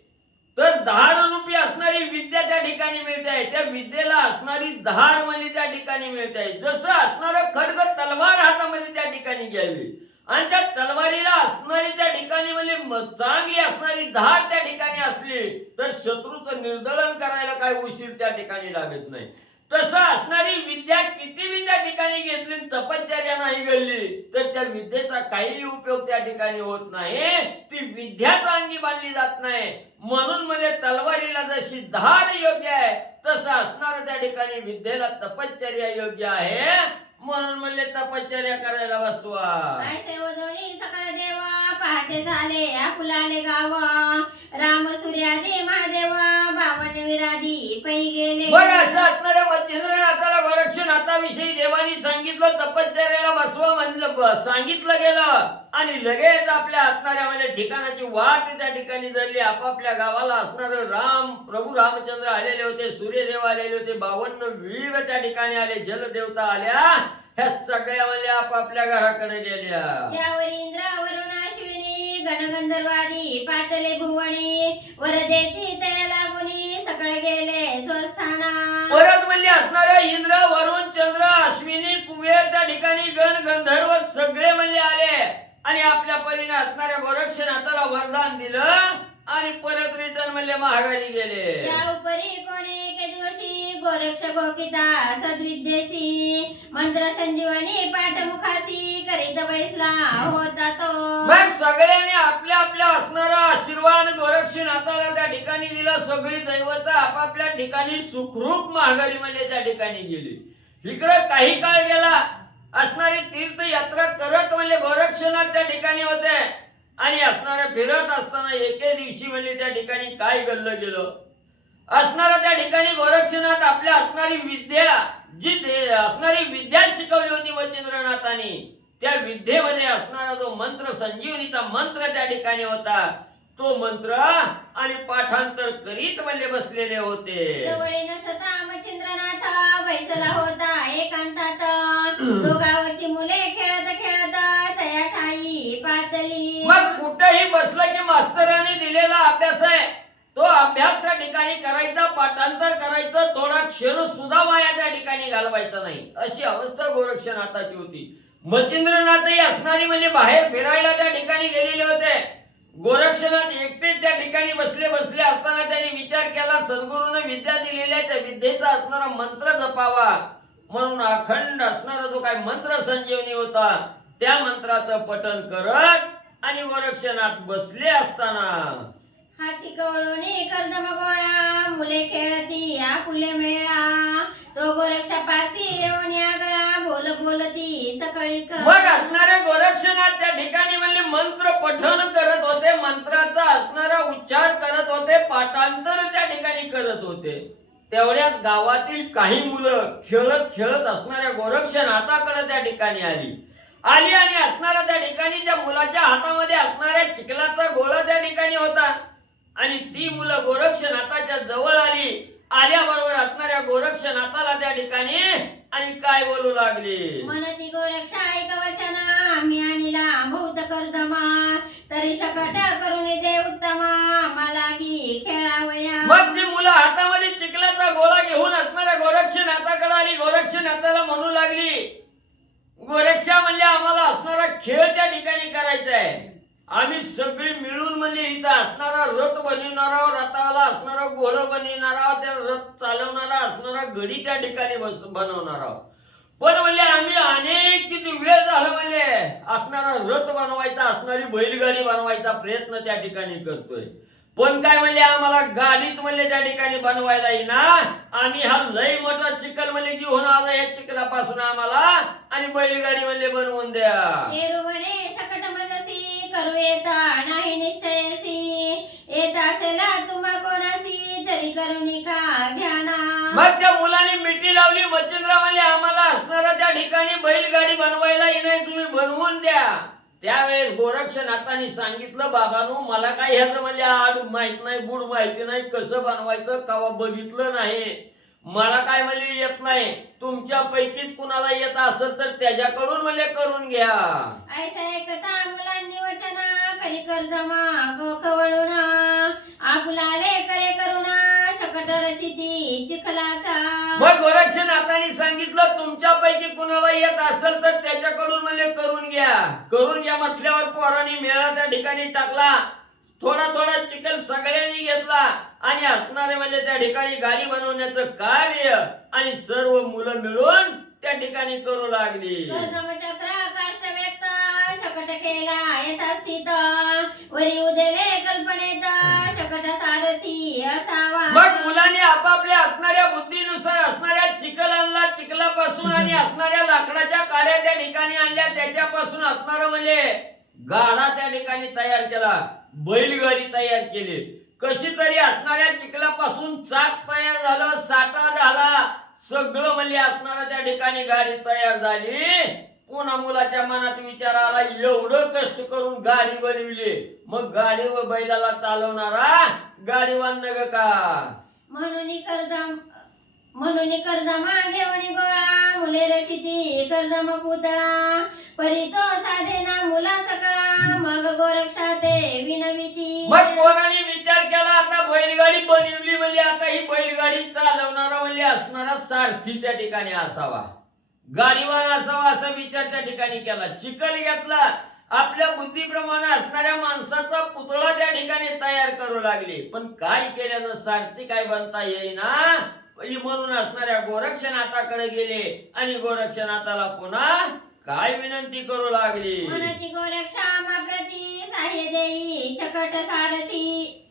तर 10 रुपये असणारी विद्या त्या ठिकाणी मिळते. त्या विद्येला असणारी 10 म्हणजे त्या ठिकाणी मिळते. जसं असणारं खड्ग तलवार हातामध्ये त्या ठिकाणी घ्यावी आणि त्या तलवारीला असणारी त्या ठिकाणी म्हणजे चांगली असणारी धार त्या ठिकाणी असली तर शत्रूचं निर्दलन करायला काय उशीर त्या ठिकाणी लागत नाही. तसं असणारी विद्या किती त्या ठिकाणी त्या विद्येचा काही उपयोग त्या ठिकाणी होत नाही, ती विद्याचा अंगी बांधली जात नाही. म्हणून म्हणजे तलवारीला जशी धार योग्य आहे तसं असणार त्या ठिकाणी विद्येला तपश्चर्या योग्य आहे. म्हणून म्हणले तपश्चर्या करायला बसवा. ऐसे वदोनी सकळ देवा पहाटे झाले आपुलाले गाव राम सूर्यादे महादेवा बावन विराधी पै गेले. बघ असं असणाऱ्या मच्छिंद्रनाथाला गोरक्षनाथाविषयी देवानी सांगितलं, तपश्चर्याला बसवा म्हणलं, सांगितलं गेलं. आणि लगेच आपल्या असणाऱ्या ठिकाणाची वाट त्या ठिकाणी धरली. आपापल्या गावाला असणार राम प्रभू रामचंद्र आलेले होते, सूर्यदेव आलेले होते, 52 वीर त्या ठिकाणी आले, जलदेवता आल्या. ह्या सगळ्या म्हणजे आपापल्या घराकडे गेल्या. यावर इंद्र वरुण अश्विनी गणगंधर्वादी पाटले भुवनी वरदेती तया लागुनी सकळ गेले स्वस्थाना. परत म्हणजे असणाऱ्या इंद्र वरुण चंद्र अश्विनी कुबेर त्या ठिकाणी गण गंधर्व सगळे म्हणजे आले आणि आपल्या परीने असणाऱ्या गोरक्षनाथाला वरदान दिलं आणि परत रिटर्न म्हणजे महागारी गेले. या उपरी कोणी एके दिवशी गोरक्ष गोपिता सद्विद्येसी मंत्र संजीवनी पाठमुखासी करीत बैसला होता तो. मग सगळ्यांनी आपल्या आपल्या असणारा आशीर्वाद गोरक्षनाथाला त्या ठिकाणी दिला. सगळी दैवत आपापल्या ठिकाणी सुखरूप महागारी म्हणजे त्या ठिकाणी गेली. इकडे काही काळ गेला, असणारी तीर्थयात्रा करत म्हणजे गोरक्षनाथ त्या ठिकाणी होते आणि असणाऱ्या फिरत असताना एके दिवशी म्हणजे त्या ठिकाणी काय घडलं गेलं. असणारा त्या ठिकाणी गोरक्षनाथ आपल्या असणारी विद्या असणारी विद्या शिकवली होती मच्छिंद्रनाथांनी, त्या विद्येमध्ये असणारा जो मंत्र संजीवनीचा मंत्र त्या ठिकाणी होता, तो मंत्र आणि पाठांतर करीत म्हणजे बसलेले होते. जवळीन सता मच्छिंद्रनाथ बैसला होता एकांतात. दोघावची मुले खेळत खेळत तया ठाई पातली. मग कुठेही बसलं की मास्तरांनी दिलेला अभ्यास आहे, तो अभ्यास त्या ठिकाणी करायचा, पाठांतर करायचं, थोडा क्षण सुद्धा वाया त्या ठिकाणी घालवायचा नाही, अशी अवस्था गोरक्षनाथाची होती. मच्छिंद्रनाथही असणारी म्हणजे बाहेर फिरायला त्या ठिकाणी गेलेले होते. गोरक्षनाथ एकटेच त्या ठिकाणी बसले असताना त्यांनी विचार केला, सद्गुरूने विद्या दिलेल्या त्या विद्येचा असणारा मंत्र जपावा. म्हणून अखंड असणारा जो काय मंत्र संजीवनी होता त्या मंत्राचं पठण करत आणि गोरक्षनाथ बसले असताना हाती कवळोनी कर्दम गोळा मुले खेळती आपुले मेळा. तो गोरक्षापासी येऊन यागळा बोल बोलती सकळी मग असणारे गोरक्षनाथ त्या ठिकाणी म्हणजे मंत्र पठण करत होते, मंत्राचा असणारा उच्चार करत होते, पाठांतर त्या ठिकाणी करत होते. तेवढ्यात गावातील काही मुलं खेळत खेळत असणाऱ्या गोरक्षनाथाकडे त्या ठिकाणी आली आणि असणारा त्या ठिकाणी त्या मुलाच्या हातामध्ये असणाऱ्या चिखलाचा गोळा त्या ठिकाणी होता आणि ती मुलं गोरक्षनाथाच्या जवळ आल्याबरोबर असणाऱ्या गोरक्षनाथाला त्या ठिकाणी आणि काय बोलू लागले. मनती गोरक्ष ऐक वचन आम्ही आणिला भूत कर्दमा तरी शकट करून दे उत्तमा मला की खेळावया. मग ती मुलं हातामध्ये चिखलाचा गोळा घेऊन असणाऱ्या गोरक्षनाथाकडे आली. गोरक्षनाथाला म्हणू लागली, गोरक्षा म्हणजे आम्हाला असणारा खेळ त्या ठिकाणी करायचा आहे. आम्ही सगळी मिळून म्हणजे इथं असणारा रथ बनवणारा, रथाला असणारा घोडं बनवणारा, त्या रथ चालवणारा असणारा गडी त्या ठिकाणी बनवणारा. पण म्हणजे आम्ही अनेक किती वेळ झाला म्हणजे असणारा रथ बनवायचा, असणारी बैलगाडी बनवायचा प्रयत्न त्या ठिकाणी करतोय. पण काय म्हणले आम्हाला गाडीच म्हणले त्या ठिकाणी बनवायला येईना. आम्ही हा लय मोठा चिखल म्हणजे घेऊन आला, या चिखलापासून आम्हाला आणि बैलगाडी म्हणले बनवून द्या. एरुवने शकट मजसी करू येता नाही निश्चयसी येत असेला तुम्हा कोणासी तरी करुणी का घ्याना. मग त्या मुलाने मिठी लावली. मच्छिंद्र म्हणले आम्हाला असणारा त्या ठिकाणी बैलगाडी बनवायला येईना, तुम्ही बनवून द्या. त्यावेळेस गोरक्षनाथांनी सांगितलं, बाबांनो मला काय ह्याचं म्हणजे आड माहित नाही, बुड माहिती नाही, कसं बनवायचं कवा बघितलं नाही, मला काय म्हणजे येत नाही. तुमच्या पैकीच कुणाला येत असेल तर त्याच्याकडून म्हणजे करून घ्या. ऐसा ऐकता मुलांनी वचना करी कर्दमा कवळून आपुलाले करे करुणा शकट रचिती चिखलाचा. मग गोरक्षनाथांनी सांगितलं, तुमच्यापैकी कुणाला येत असेल तर त्याच्याकडून म्हणजे करून घ्या म्हटल्यावर पोरांनी मेळा त्या ठिकाणी टाकला. थोडा थोडा चिखल सगळ्यांनी घेतला आणि असणारे म्हणजे त्या ठिकाणी गाडी बनवण्याचं कार्य आणि सर्व मुलं मिळून त्या ठिकाणी करू लागली. कर्दम चक्र काष्ट व्यक्त केला यथास्थित वरी उदेले कल्पनेत शकट सारथी असावा. मग मुलांनी आपापल्या असणाऱ्या बुद्धीनुसार असणाऱ्या चिखल आणला, चिखलापासून आणि असणाऱ्या लाकडाच्या काड्या त्या ठिकाणी आणल्या, त्याच्यापासून असणारं म्हणजे गाडा त्या ठिकाणी तयार केला, बैलगाडी तयार केली. कशी तरी असणाऱ्या चिखलापासून चाक तयार झालं, साठा झाला, सगळं म्हणजे असणारं त्या ठिकाणी गाडी तयार झाली. पुन्हा मुलाच्या मनात विचार आला, एवढं कष्ट करून गाडी बनविली, मग गाडी व बैलाला चालवणारा गाडीवान नग का. म्हणून कर्दमा घेवणी गोळा मुले रचिती कर्दम पुतळा परी तो साधेना मुला सकळा मग गोरक्षा ते विनविती. मग कोणाने विचार केला, आता बैलगाडी बनवली म्हणजे आता ही बैलगाडी चालवणारा म्हणजे असणारा सारथी त्या ठिकाणी असावा, गाडीवान असावा, असा विचार त्या ठिकाणी केला. चिखल घेतला, आपल्या बुद्धीप्रमाणे असणाऱ्या माणसाचा पुतळा त्या ठिकाणी तयार करू लागले. पण काय केल्यानं सारथी काय बनता येईना, म्हणून असणाऱ्या गोरक्षनाथाकडे गेले आणि गोरक्षनाथाला पुन्हा काय विनंती करू लागली. म्हणती गोरक्षा आम्हा प्रती साह्य देई शकट सारथी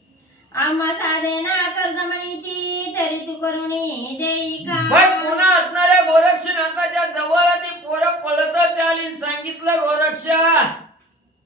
आम्हा साधेना कर्दमनीती तरी तू करुणी देई का. मग पुन्हा असणाऱ्या गोरक्षनाथाच्या जवळ ती पोरं पळतच आली, सांगितलं गोरक्षा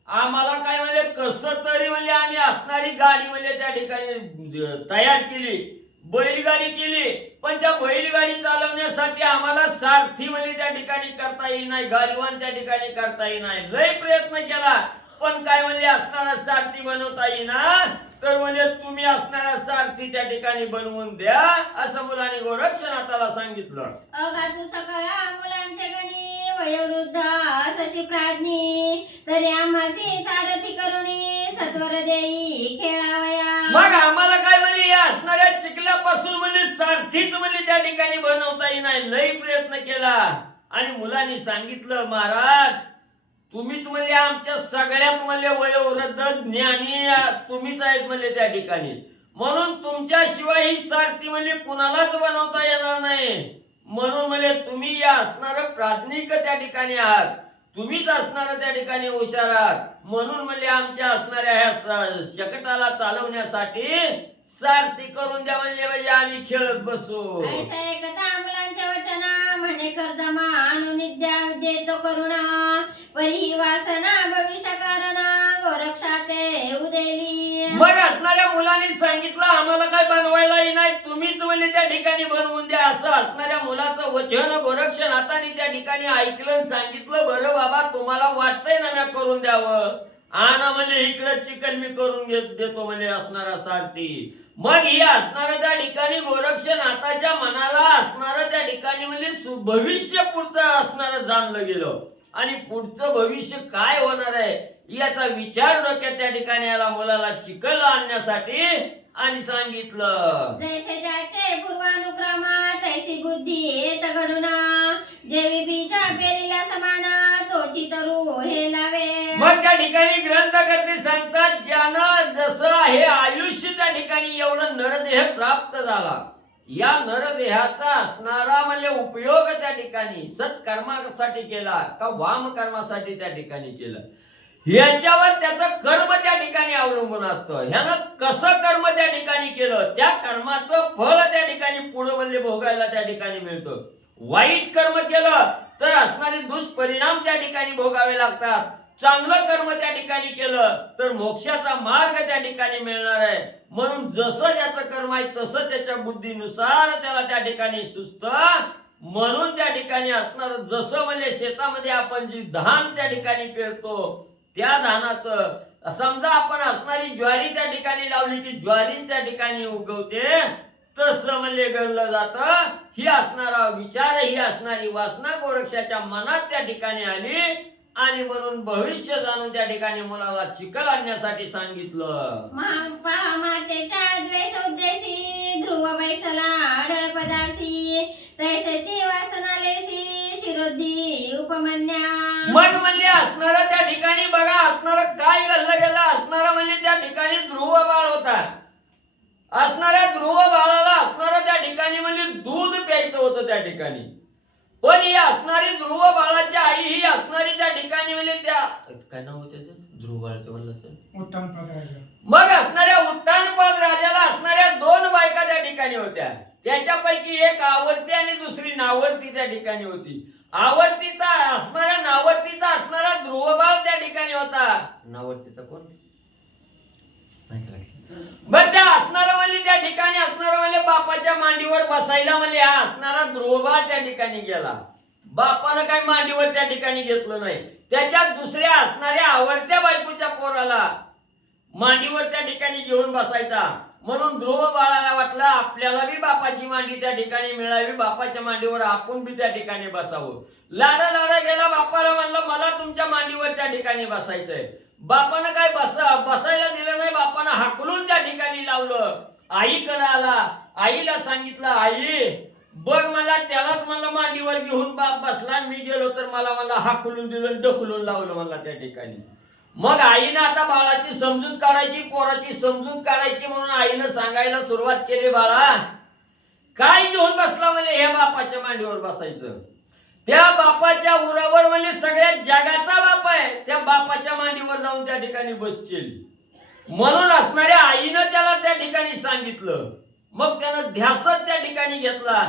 आम्हाला काय म्हणजे कसं तरी म्हणजे आम्ही असणारी गाडी म्हणजे त्या ठिकाणी तयार केली, बैलगाडी केली, पण त्या बैलगाडी चालवण्यासाठी आम्हाला सारथी म्हणजे त्या ठिकाणी करता येईनाय, गाडीवान त्या ठिकाणी करता येईनाय. लय प्रयत्न केला, पण काय म्हणजे असणारा सारथी बनवता येईना, तर म्हणजे तुम्ही असणारा सारथी त्या ठिकाणी बनवून द्या, असं मुलाने गोरक्षनाथाला सांगितलं. अगा तू सकळा मुलांचे गणी वयोवृद्ध असशी प्राज्ञी तरी आम्हासी सारथी करुणी सत्वर देई खेळावया. मग आम्हाला काय म्हणजे या असणाऱ्या चिखलापासून म्हणजे सारथीच म्हणजे त्या ठिकाणी बनवता येईना, लय प्रयत्न केला. आणि मुलांनी सांगितलं, महाराज तुम्हीच म्हणजे आमच्या सगळ्यात म्हणजे वयोवृद्ध ज्ञानी तुम्हीच आहेत म्हणजे त्या ठिकाणी, म्हणून तुमच्याशिवाय ही सारथी म्हणजे कुणालाच बनवता येणार नाही. म्हणून म्हणजे तुम्ही या असणारं प्राज्ञिक त्या ठिकाणी आहात, तुम्हीच असणार त्या ठिकाणी हुशार आहात, म्हणून म्हणजे आमच्या असणाऱ्या ह्या शकटाला चालवण्यासाठी सारथी करून द्या म्हणजे आम्ही खेळत बसू. ऐसा एकता मुलांच्या वचना म्हणे कर्दमा आणून द्या देतो करुणा परी वासना भविष्य कारणा गोरक्षा ते उदेली. मग असणाऱ्या मुलांनी सांगितलं, आम्हाला काय बनवायला नाही, तुम्हीच म्हणजे त्या ठिकाणी बनवून द्या, असं असणाऱ्या मुलाचं वचन गोरक्षनाथाने त्या ठिकाणी ऐकलं, सांगितलं, बरं बाबा तुम्हाला वाटतंय ना मी करून द्यावं, आणा म्हणजे इकडे चिकन मी करून देतो म्हणजे असणारा सारथी. मग ही असणाऱ्या त्या ठिकाणी गोरक्षनाथाच्या मनाला असणारं त्या ठिकाणी म्हणजे भविष्य पुढचं असणारं जाणलं गेलं, आणि पुढचं भविष्य काय होणार आहे याचा विचार डोक्यात त्या ठिकाणी आला मुलाला चिखल आणण्यासाठी. आणि सांगितलं, जैसे ज्याचे पूर्वानुक्रमा तैसी बुद्धी तगडुना जेवी बीजा पेरीला समाना तोची तरू हे लावे. मग त्या ठिकाणी ग्रंथकर्ते सांगतात, ज्यानं जसं हे आयुष्य त्या ठिकाणी एवढं नरदेह प्राप्त झाला, या नरदेहाचा असणारा म्हणजे उपयोग त्या ठिकाणी सत्कर्मासाठी केला का वाम कर्मासाठी त्या ठिकाणी केला, ह्याच्यावर त्याचं कर्म त्या ठिकाणी अवलंबून असतं. ह्यानं कसं कर्म त्या ठिकाणी केलं, त्या कर्माचं फळ त्या ठिकाणी पुढे म्हणजे भोगायला त्या ठिकाणी मिळतं. वाईट कर्म केलं तर असणारे दुष्परिणाम त्या ठिकाणी भोगावे लागतात. चांगलं कर्म त्या ठिकाणी केलं तर मोक्षाचा मार्ग त्या ठिकाणी मिळणार आहे. म्हणून जसं ज्याचं कर्म आहे तसं त्याच्या बुद्धीनुसार त्याला त्या ठिकाणी सुचतं. म्हणून त्या ठिकाणी असणार जसं म्हणजे शेतामध्ये आपण जी धान त्या ठिकाणी पेरतो, त्या धानाचं समजा आपण असणारी ज्वारी त्या ठिकाणी लावली की ज्वारी त्या ठिकाणी उगवते, तसं म्हणजे घडलं जातं. ही असणारा विचार, ही असणारी वासना गोरक्षाच्या मनात त्या ठिकाणी आली, आणि म्हणून भविष्य जाणून त्या ठिकाणी मुलाला चिखल आणण्यासाठी सांगितलं. मातेच्या द्वेष उद्देशी ध्रुव बैसला आढळ पदासी तैसेची वासना लेशी शिरोद्धी उपमन्या. मग म्हणजे असणारा त्या ठिकाणी बघा असणारं काय घडलं गेलं, असणारा म्हणजे त्या ठिकाणी ध्रुव बाळ होता. असणाऱ्या ध्रुव बाळाला असणारं त्या ठिकाणी म्हणजे दूध प्यायचं होतं त्या ठिकाणी. पण ही असणारी ध्रुव बाळाची आई ही असणारी त्या ठिकाणी म्हणजे त्या काय नाव होतं त्याचं? ध्रुव बाळाचं म्हणलं सर. उत्तमपद राजा. मग असणाऱ्या उत्तानपाद राजाला असणाऱ्या 2 बायका त्या ठिकाणी होत्या. त्याच्यापैकी एक आवर्ती आणि दुसरी नावर्ती त्या ठिकाणी होती. आवर्तीचा असणाऱ्या नावर्तीचा असणारा ध्रुवबाळ त्या ठिकाणी होता. नावर्तीचा कोण? मग त्या असणारा म्हणजे त्या ठिकाणी असणारा म्हणजे बापाच्या मांडीवर बसायला म्हणजे हा असणारा ध्रुवबाळ त्या ठिकाणी गेला. बापानं काय मांडीवर त्या ठिकाणी घेतलं नाही. त्याच्यात दुसऱ्या असणाऱ्या आवडत्या बायकोच्या पोराला मांडीवर त्या ठिकाणी घेऊन बसायचा. म्हणून ध्रुव बाळाला वाटलं आपल्याला बी बापाची मांडी त्या ठिकाणी मिळावी, बापाच्या मांडीवर आपण बी त्या ठिकाणी बसावं. लाडा लाडा गेला, बापाला म्हणलं मला तुमच्या मांडीवर त्या ठिकाणी बसायचंय. बापानं काय बसायला दिलं नाही. बापानं हाकलून त्या ठिकाणी लावलं. आईकडे आला, आईला सांगितलं आई बघ मला त्यालाच मला मांडीवर घेऊन बाप बसला, मी गेलो तर मला हाकलून दिलं, ढकलून लावलं मला त्या ठिकाणी. मग आईनं आता बाळाची समजूत काढायची, पोराची समजूत काढायची म्हणून आईनं सांगायला सुरुवात केली, बाळा काय घेऊन बसला म्हणजे हे बापाच्या मांडीवर बसायचं. त्या बापाच्या उरावर म्हणजे सगळ्या जगाचा बाप आहे, त्या बापाच्या मांडीवर जाऊन त्या ठिकाणी बसशील म्हणून असणाऱ्या आईनं त्याला त्या ठिकाणी सांगितलं. मग त्यानं ध्यासच त्या ठिकाणी घेतला,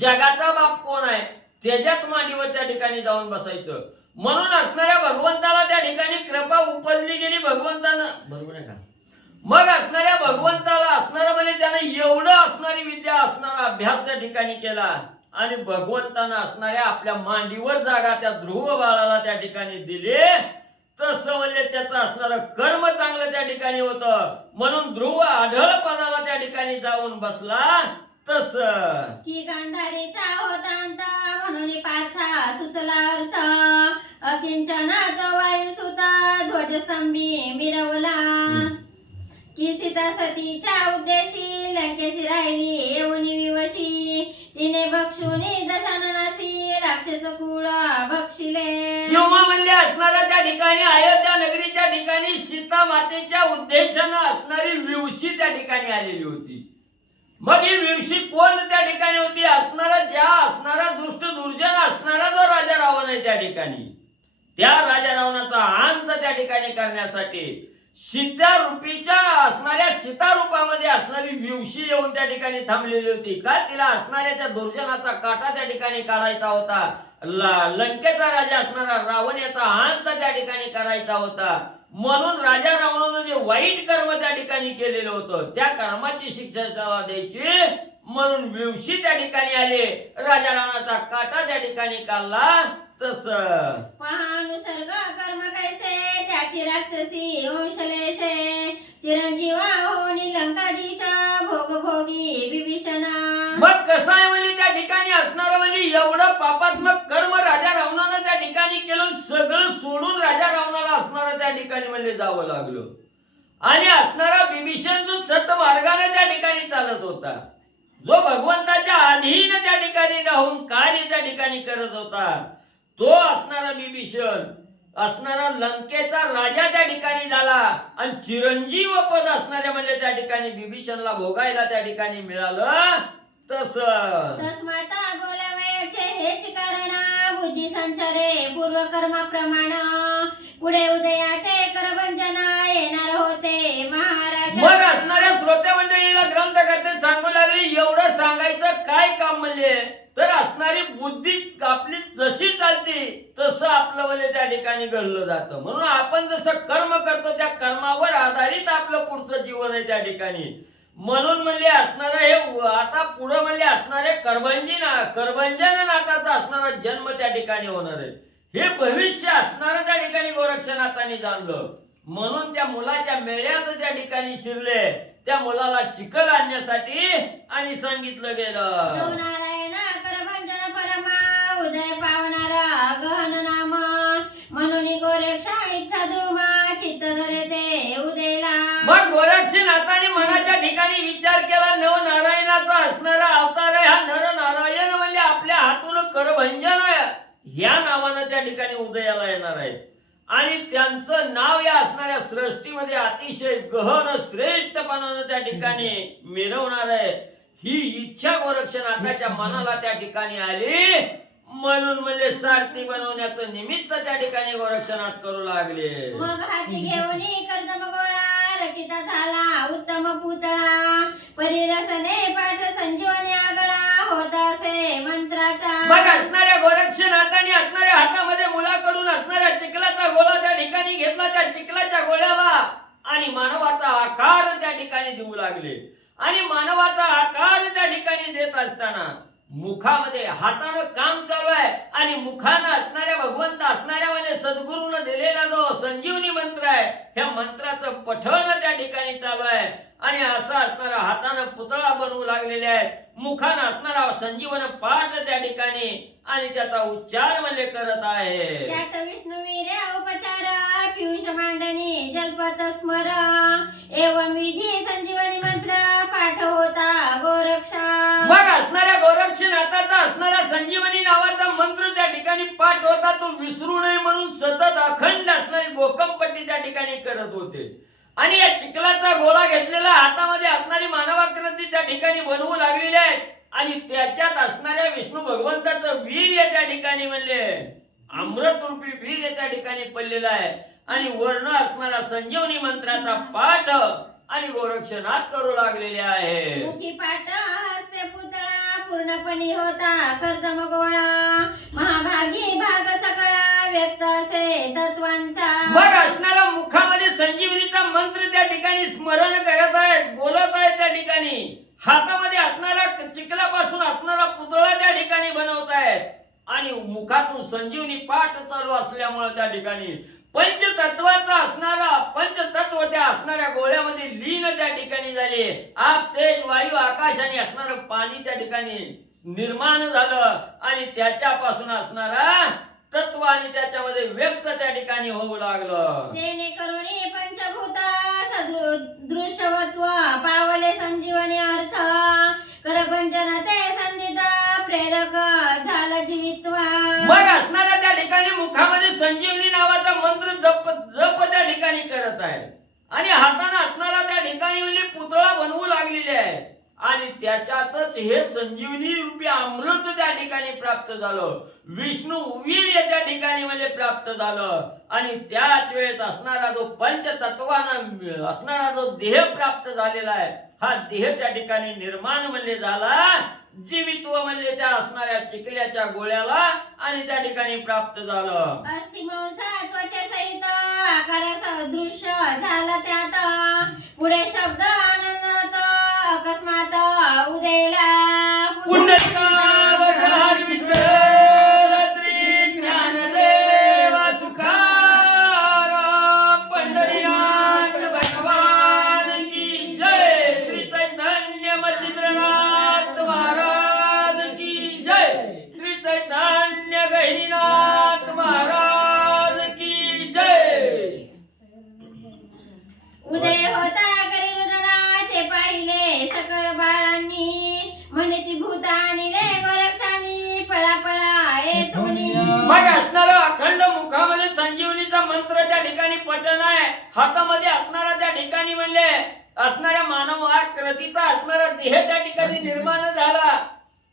जगाचा बाप कोण आहे त्याच्याच मांडीवर त्या ठिकाणी जाऊन बसायचं. म्हणून असणाऱ्या भगवंताला त्या ठिकाणी कृपा उपजली गेली भगवंतानं, बरोबर आहे का? मग असणाऱ्या भगवंताला असणारा म्हणजे त्यानं एवढं असणारी विद्या असणारा अभ्यास त्या ठिकाणी केला आणि भगवंतानं असणाऱ्या आपल्या मांडीवर जागा त्या ध्रुव बाळाला त्या ठिकाणी दिली. तसं म्हणजे त्याचं असणारं कर्म चांगलं त्या ठिकाणी होतं म्हणून ध्रुव आढळ पदाला त्या ठिकाणी जाऊन बसला. तस की गांधारीचा होता अंत म्हणून पार्था सुचला अर्थ अकिंचनात वायुसुता ध्वजस्तंभी मिरवला. की सीता सतीच्या उद्देशी लंकेशी राहिली येऊन विवशी तिने भक्षुनी दशाननासी राक्षस कुळ भक्षिले. किंवा म्हणजे असणाऱ्या त्या ठिकाणी अयोध्या नगरीच्या ठिकाणी सीता मातेच्या उद्देशानं असणारी विवशी त्या ठिकाणी आलेली होती. मग ही विवशी कोण त्या ठिकाणी होती? असणारा दुष्ट दुर्जन असणारा जो राजा रावण आहे त्या ठिकाणी, त्या राजा रावणाचा अंत त्या ठिकाणी करण्यासाठी सीता रूपीच्या असणाऱ्या सीता रूपामध्ये असणारी विवशी येऊन त्या ठिकाणी थांबलेली होती. का तिला असणाऱ्या त्या दुर्जनाचा काटा त्या ठिकाणी काढायचा होता. लंकेचा राजा असणारा रावण याचा अंत त्या ठिकाणी करायचा होता. म्हणून राजा रावणानं जे वाईट कर्म त्या ठिकाणी केलेलं होतं त्या कर्माची शिक्षा त्याला द्यायची म्हणून विवशी त्या ठिकाणी आले. राजा रावणाचा काटा त्या ठिकाणी काढला. तस महानुसर्ग कर्म कैसे त्याची राक्षसी वंशलेशे चिरंजीवा होनी लंकाधीश भोग भोगी विभीषणा. मग कसं आहे म्हणजे त्या ठिकाणी असणारं म्हणजे एवढं पापात्मक कर्म राजा रावणानं त्या ठिकाणी केलं. सगळं सोडून राजा रावणाला असणारं त्या ठिकाणी म्हणजे जावं लागलं. आणि असणारा विभीषण जो सत मार्गाने त्या ठिकाणी चालत होता, जो भगवंताच्या अधीन त्या ठिकाणी राहून कार्य त्या ठिकाणी करत होता, तो असणारा विभीषण असणारा लंकेचा राजा त्या ठिकाणी झाला. आणि चिरंजीव पद असणाऱ्या म्हणजे त्या ठिकाणी विभीषणला भोगायला त्या ठिकाणी मिळालं. तस्माता बोलावयाचे हेच कारण बुद्धी संचारे पूर्वकर्मा प्रमाण पुढे उदयाचे करभंजना येणार होते महाराज. मग असणाऱ्या श्रोते मंडळीला ग्रंथकर्ते सांगू लागले एवढं सांगायचं काय काम म्हणले तर असणारी बुद्धी आपली जशी चालते तसं आपलं म्हणजे त्या ठिकाणी घडलं जातं. म्हणून आपण जसं कर्म करतो त्या कर्मावर आधारित आपलं पुढचं जीवन आहे त्या ठिकाणी. म्हणून म्हणजे असणारं हे आता पुढं म्हणजे असणारे करभंजन नाथाचा असणारा जन्म त्या ठिकाणी होणार आहे. हे भविष्य असणारं त्या ठिकाणी गोरक्षनाथांनी जाणलं. म्हणून त्या मुलाच्या मेळ्यात त्या ठिकाणी शिरले. त्या मुलाला चिखल आणण्यासाठी आणि सांगितलं गेलं नारायणा करभंजन परमा उदय पावणारा गहन नाम म्हणून गोरक्षा इच्छा द्रुमा चित्त धरते उदयला. मग गोरक्षनाथाने मनाच्या ठिकाणी विचार केला नवनारायणाचा असणारा अवतार आहे. हा नरनारायण म्हणजे आपल्या हातून करभंजन या नावानं त्या ठिकाणी उदयाला येणार आहे. आणि त्यांचं नाव या असणाऱ्या सृष्टीमध्ये अतिशय गहन श्रेष्ठपणानं त्या ठिकाणी मिरवणार आहे. ही इच्छा गोरक्षनाथाच्या मनाला त्या ठिकाणी आली. म्हणून म्हणजे सारथी बनवण्याचं निमित्त त्या ठिकाणी गोरक्षनाथ करू लागले. मग हाती घेऊन कर्दम गोळा रचिता झाला उत्तम पुतळा परिरसने पाठ संजीवनी आगळा होत असे मंत्राचा. मग असणाऱ्या गोरक्षनाथाने असणाऱ्या हातामध्ये मुलाकडून असणाऱ्या चिखलाचा गोळा त्या ठिकाणी घेतला. त्या चिखलाच्या गोळ्याला आणि मानवाचा आकार त्या ठिकाणी देऊ लागले. आणि मानवाचा आकार त्या ठिकाणी देत असताना मुखामध्ये हातानं काम चालू आहे आणि मुखानं असणाऱ्या भगवंत असणाऱ्या म्हणजे सद्गुरूनं दिलेला जो संजीवनी मंत्र आहे ह्या मंत्राचं पठण त्या ठिकाणी चालू आहे. आणि असं असणारा हातानं पुतळा बनवू लागलेले आहेत. मुखानं असणारा संजीवन पाठ त्या ठिकाणी आणि त्याचा उच्चार म्हणजे करत आहे. त्यात विष्णुवीर्य उपचार पियुष मांडणी जलपत स्मर एवं विधी संजीवनी मंत्र पाठ होता गोरक्षा. मग असणाऱ्या गोरक्षनाथाचा असणारा संजीवनी नावाचा मंत्र त्या ठिकाणी पाठ होता. तो विसरू नये म्हणून सतत अखंड असणारी गोकमपट्टी त्या ठिकाणी करत होते. आणि या चिखलाचा गोळा घेतलेला हातामध्ये असणारी मानवाकृती त्या ठिकाणी बनवू लागलेली आहे. आणि त्याच्यात असणाऱ्या विष्णू भगवंताचं वीर्य त्या ठिकाणी म्हणले अमृत रूपी वीर्य त्या ठिकाणी पडलेलं आहे. आणि वर्ण असणारा संजीवनी मंत्राचा पाठ आणि गोरक्षनाथ करू लागलेले आहे. मुखी पाठ हस्ते पुतळा पूर्णपणे होता कर्दम गोळा महाभागी भाग सगळा व्यक्त असे तत्वांचा. मग असणारा मुखामध्ये संजीवनीचा मंत्र त्या ठिकाणी स्मरण करत आहेत बोलत आहेत. त्या ठिकाणी हातामध्ये असणारा चिखलापासून असणारा पुतळा त्या ठिकाणी बनवत आहेत. आणि मुखातून संजीवनी पाठ चालू असल्यामुळे त्या ठिकाणी पंचतत्वाचा असणारा पंचतत्व त्या असणाऱ्या गोळ्यामध्ये लीन त्या ठिकाणी झाले. आप तेज वायू आकाश आणि असणारं पाणी त्या ठिकाणी निर्माण झालं. आणि त्याच्यापासून असणारा तत्व आणि त्याच्यामध्ये व्यक्त त्या ठिकाणी होऊ लागलं. तेने करुणी पंचभूत सदृश्यवत्व पावले संजीवनी अर्थ करभंजन ते संधित प्रेरक झालं जीवित्व. मग असणाऱ्या त्या ठिकाणी मुखामध्ये संजीवनी नावाचा मंत्र जप जप त्या ठिकाणी करत आहे. आणि हाताने असणारा त्या ठिकाणी म्हणजे पुतळा बनवू लागलेले आहे. आणि त्याच्यातच हे संजीवनी रूपी अमृत त्या ठिकाणी प्राप्त झालं. विष्णू वीर्य त्या ठिकाणी म्हणजे प्राप्त झालं. आणि त्याच वेळेस असणारा जो पंचतत्वानं असणारा जो देह प्राप्त झालेला आहे हा देह त्या ठिकाणी निर्माण म्हणजे झाला. जीवित्व म्हणजे त्या असणाऱ्या चिखल्याच्या गोळ्याला आणि त्या ठिकाणी प्राप्त झालं. अस्थिमांसा त्वचे सहित आकार सदृश झाला त्यात पुढे शब्द आनंदात अकस्मात उदयला पुण्यश्रावण हरी विठ्ठल श्री ज्ञानदेव तुकाराम पंढरीनाथ भगवान की जय. श्री चैतन्य मच्छिंद्रनाथ महाराज की जय. श्री चैतन्य गहिनीनाथ महाराज की जय. उदय होता करी रुदना ते पाहिले सकळ बाळांनी म्हणती भूतानी रे गोरक्षांनी पळा पळा येथुनी. मग असणारा अखंड मुखामध्ये संजीवनीचा मंत्र त्या ठिकाणी पठण आहे. हातामध्ये असणारा त्या ठिकाणी म्हणले असणाऱ्या मानव कृतीचा असणारा देह त्या ठिकाणी निर्माण झाला.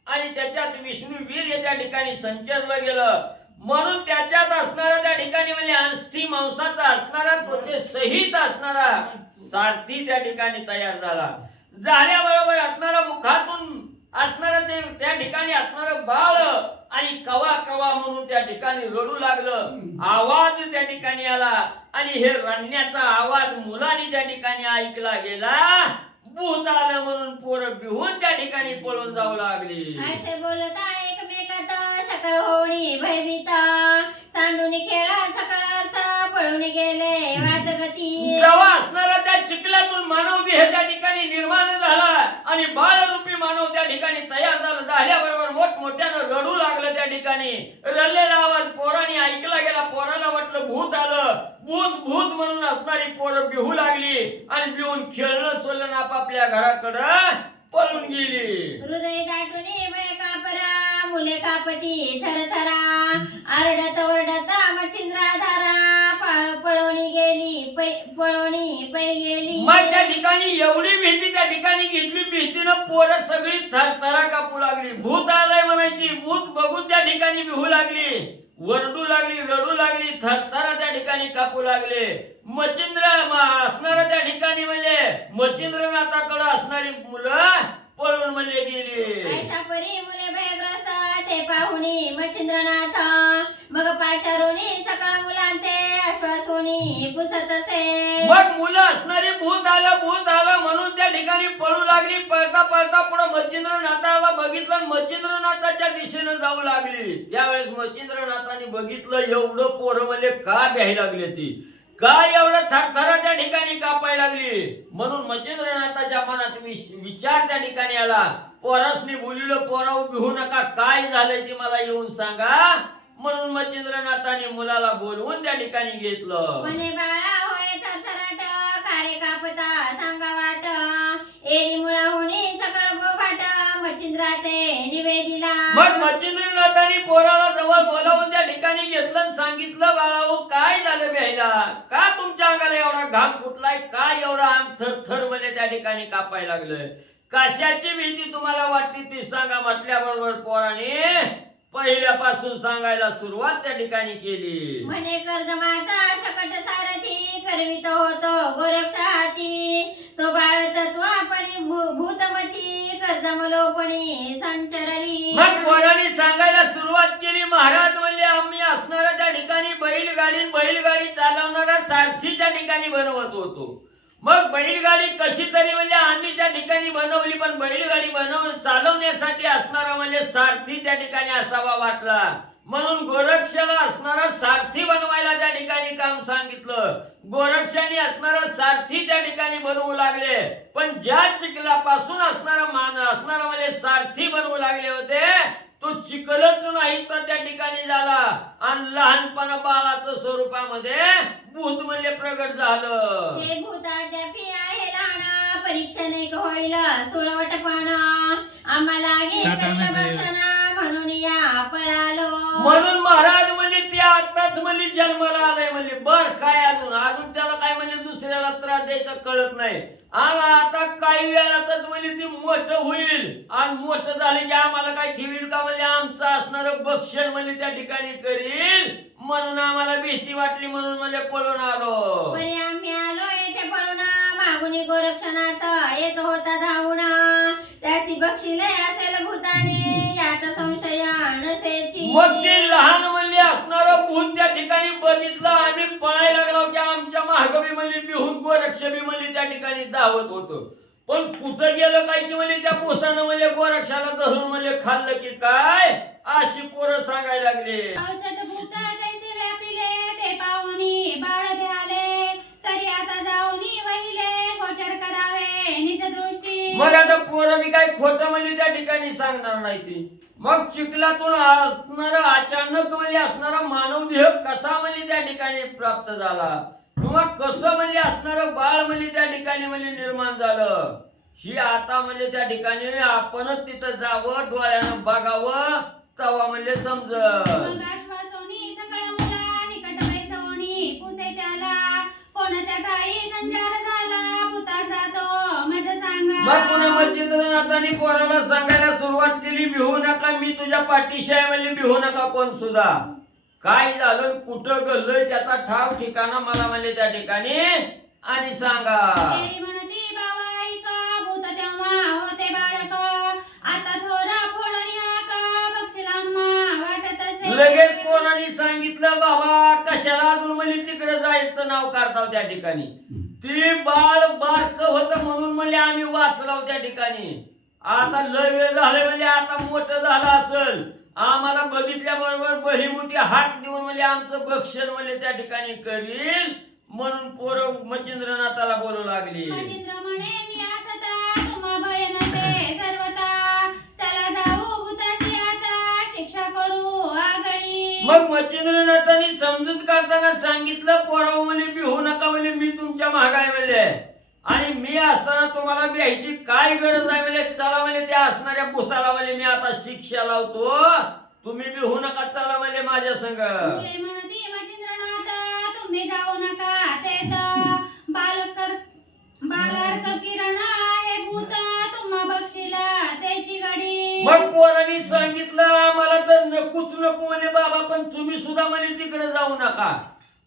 आणि त्याच्यात विष्णू वीर्य त्या ठिकाणी संचरलं गेलं. म्हणून त्याच्यात असणारा त्या ठिकाणी म्हणजे अस्थि मांसाचा असणारा त्वचे सहित असणारा सारथी त्या ठिकाणी तयार झाला. झाल्याबरोबर असणारा मुखातून असणारा ते त्या ठिकाणी असणारं बाळ आणि कवा कवा म्हणून त्या ठिकाणी रडू लागलं. आवाज त्या ठिकाणी आला आणि हे रडण्याचा आवाज मुलांनी त्या ठिकाणी ऐकला गेला. भूत आलं म्हणून पोरं भिवून त्या ठिकाणी पळून जाऊ लागली. असे बोलता एकमेकात सकळ होणी भयभीत सांडून खेळा सकळ अर्थ पळून गेले वादगती. जेव्हा असणारा त्या चिखलातून मानव देह त्या ठिकाणी निर्माण झाला आणि बाळरूपी मानव त्या ठिकाणी तयार झाला. झाल्याबरोबर मोठमोठ्यानं रडू लागलं. त्या ठिकाणी रडलेला आवाज पोरांनी ऐकला गेला. पोरांना वाटलं भूत आलं. भूत भूत म्हणून असणारी पोरं बिहू लागली आणि बिहून खेळणं सोडलं आपापल्या घराकडं पळून गेली. हृदय दाटून भय कापरा मुले कापती थरथरा आरडत ओरडत मच्छिंद्रा धारा पळवणी गेली पळवणी पै गेली. मग त्या ठिकाणी एवढी भीती त्या ठिकाणी घेतली, भीतीनं पोरं सगळी थरथरा कापू लागली. भूत आलंय म्हणायची. भूत बघून त्या ठिकाणी भिहू लागली, वरडू लागली, रडू लागली, थरथरा त्या ठिकाणी कापू लागले. मच्छिंद्र असणारा त्या ठिकाणी म्हणजे मच्छिंद्रनाथाकडे असणारी मुलं पळून म्हणजे गेली. ऐशापरी मुले भयग्रस्त ते पाहुनी मच्छिंद्रनाथ मग पाचारुनी सकाळ मुलांते आश्वासोनी पुसत असे. मग मुलं असणारी भूत आलं म्हणून त्या ठिकाणी पळू लागली. पळता पळता पुढे मच्छिंद्रनाथाला बघितलं, मच्छिंद्रनाथाच्या दिशेनं जाऊ लागली. त्यावेळेस मच्छिंद्रनाथाने बघितलं एवढं पोरं म्हणजे का भ्यायला लागली ती, काय एवढं थरथरा त्या ठिकाणी कापाय लागली. म्हणून मच्छिंद्रनाथाच्या मनात विचार त्या ठिकाणी आला. पोरासनी बोलिलं, पोराव भिहू नका, काय झालंय ते मला येऊन सांगा. म्हणून मच्छिंद्रनाथाने मुलाला बोलवून त्या ठिकाणी घेतलं. म्हणे बाळा होय थरथराट कारे कापता सांगा वाट एरी मुळा होणे सकळ बोभाट मच्छिंद्राते निवेदिला. मग मच्छिंद्रनाथाने पोराला जवळ बोलावून त्या ठिकाणी घेतलं आणि सांगितलं, बाळाओ काय झालं भ्यायला, का तुमच्या अंगाला एवढा घाम फुटलाय, काय एवढा आम थरथर मध्ये त्या ठिकाणी कापाय लागलं, कशाची भीती तुम्हाला वाटते ती सांगा. म्हटल्याबरोबर पोराने पहिल्यापासून सांगायला सुरुवात त्या ठिकाणी केली. म्हणे कर्दमाचा शकट सारथी करवित होतो गोरक्ष हाती तो बाळ तत्वापणी भूतमती कर्दमलोपणी संचरली. मग पोराने सांगायला सुरुवात केली. महाराज म्हणले आम्ही असणारा त्या ठिकाणी बैलगाडी चालवणारा सारथी त्या ठिकाणी बनवत होतो. मग बैलगाडी कशी तरी म्हणजे आम्ही त्या ठिकाणी बनवली, पण बैलगाडी चालवण्यासाठी असणारा म्हणजे सारथी त्या ठिकाणी असावा वाटला. म्हणून गोरक्षाला असणारा सारथी बनवायला त्या ठिकाणी काम सांगितलं. गोरक्षाने असणारा सारथी त्या ठिकाणी बनवू लागले. पण ज्या चिखलापासून असणारा म्हणजे सारथी बनवू लागले होते तो चिखलच नाहीचा त्या ठिकाणी झाला आणि लहानपणा बाळाचं स्वरूपामध्ये भूत म्हणजे प्रगट झालं. हे भूताद्यापी आहे लहान परीक्षण एक होईल स्थूलवटपण आम्हाला म्हणून या पळालो. म्हणून महाराज म्हणजे ते आताच म्हणजे जन्माला आलाय म्हणजे बर काय अजून त्याला काय म्हणजे दुसऱ्याला त्रास द्यायचं कळत नाही. आणि आता काही वेळातच म्हणजे ती मोठं होईल आणि मोठं झालं की आम्हाला काय ठेवील का म्हणजे आमचं असणारं बक्षण म्हणजे त्या ठिकाणी करील. म्हणून आम्हाला भीती वाटली म्हणून म्हणजे पळून आलो. परी आम्ही आलो येथे पळून मागुनी गोरक्षनाथ येत होता धावून त्याची बक्षिले असेल भूताने यात संशय नसेची. मग ते लहान म्हणजे असणारं भूत त्या ठिकाणी बघितलं. आम्ही पळायला लागलो की आमच्या महागवी म्हणजे बिहून गोरक्षबी म्हणजे त्या ठिकाणी धावत होतो. पण कुठं गेलं काय की म्हणजे त्या भूतानं म्हणजे गोरक्षाला धरून म्हणजे खाल्लं की काय अशी पोरं सांगायला लागले. ते पाहुणी बाळ भ्याले तरी आता जाऊनी वहिले गोचर करावे निज दृष्टी. मग आता पोरं मी काय खोटं म्हणजे त्या ठिकाणी सांगणार नाही ती. मग चिखलातून असणारा अचानक म्हणजे असणारा मानव देह कसा म्हणजे त्या ठिकाणी प्राप्त झाला किंवा कसं म्हणजे असणारं बाळ म्हणजे त्या ठिकाणी म्हणजे निर्माण झालं ही आता म्हणजे त्या ठिकाणी आपणच तिथं जावं डोळ्यानं बघावं तवा म्हणजे समजत. मग पुन्हा मच्छिंद्रनाथाने पोराला सांगायला सुरुवात केली, भिवू नका, मी तुझ्या पाठीशी आहे म्हणजे भिवू नका कोण सुद्धा. काय झालं कुठं गल्लय त्याचा ठाव ठिकाणा मला म्हणजे त्या ठिकाणी आणि सांगा. लगेच पोरांनी सांगितलं बाबा कशाला अजून म्हणजे तिकडे जायचं नाव काढताव त्या ठिकाणी. ते बाळ बारक होत म्हणून म्हणजे आम्ही वाचलाव त्या ठिकाणी. आता लय वेळ झाले म्हणजे आता मोठं झालं असेल आम्हाला बघितल्या बरोबर बरी मोठी हाक देऊन म्हणजे आमचं भक्षण म्हणजे त्या ठिकाणी करील म्हणून पोरं मच्छिंद्रनाथाला बोलू लागली. मग मच्छिंद्रनाथांनी समजूत करताना सांगितलं पोराव म्हणजे भिवू नका म्हणजे मी तुमच्या महागाय म्हणजे आणि मी असताना तुम्हाला भ्यायची काय गरज आहे म्हणजे चला म्हणजे त्या असणाऱ्या भूताला म्हणजे मी आता शिक्षा लावतो तुम्ही भिवू नका चला म्हणजे माझ्या संग. बारक किरण आहे भूत तुम्हा बक्षीला त्याची गडी. मग पोरांनी सांगितलं आम्हाला तर नकोच नको म्हणे बाबा, पण तुम्ही सुद्धा म्हणे तिकडे जाऊ नका.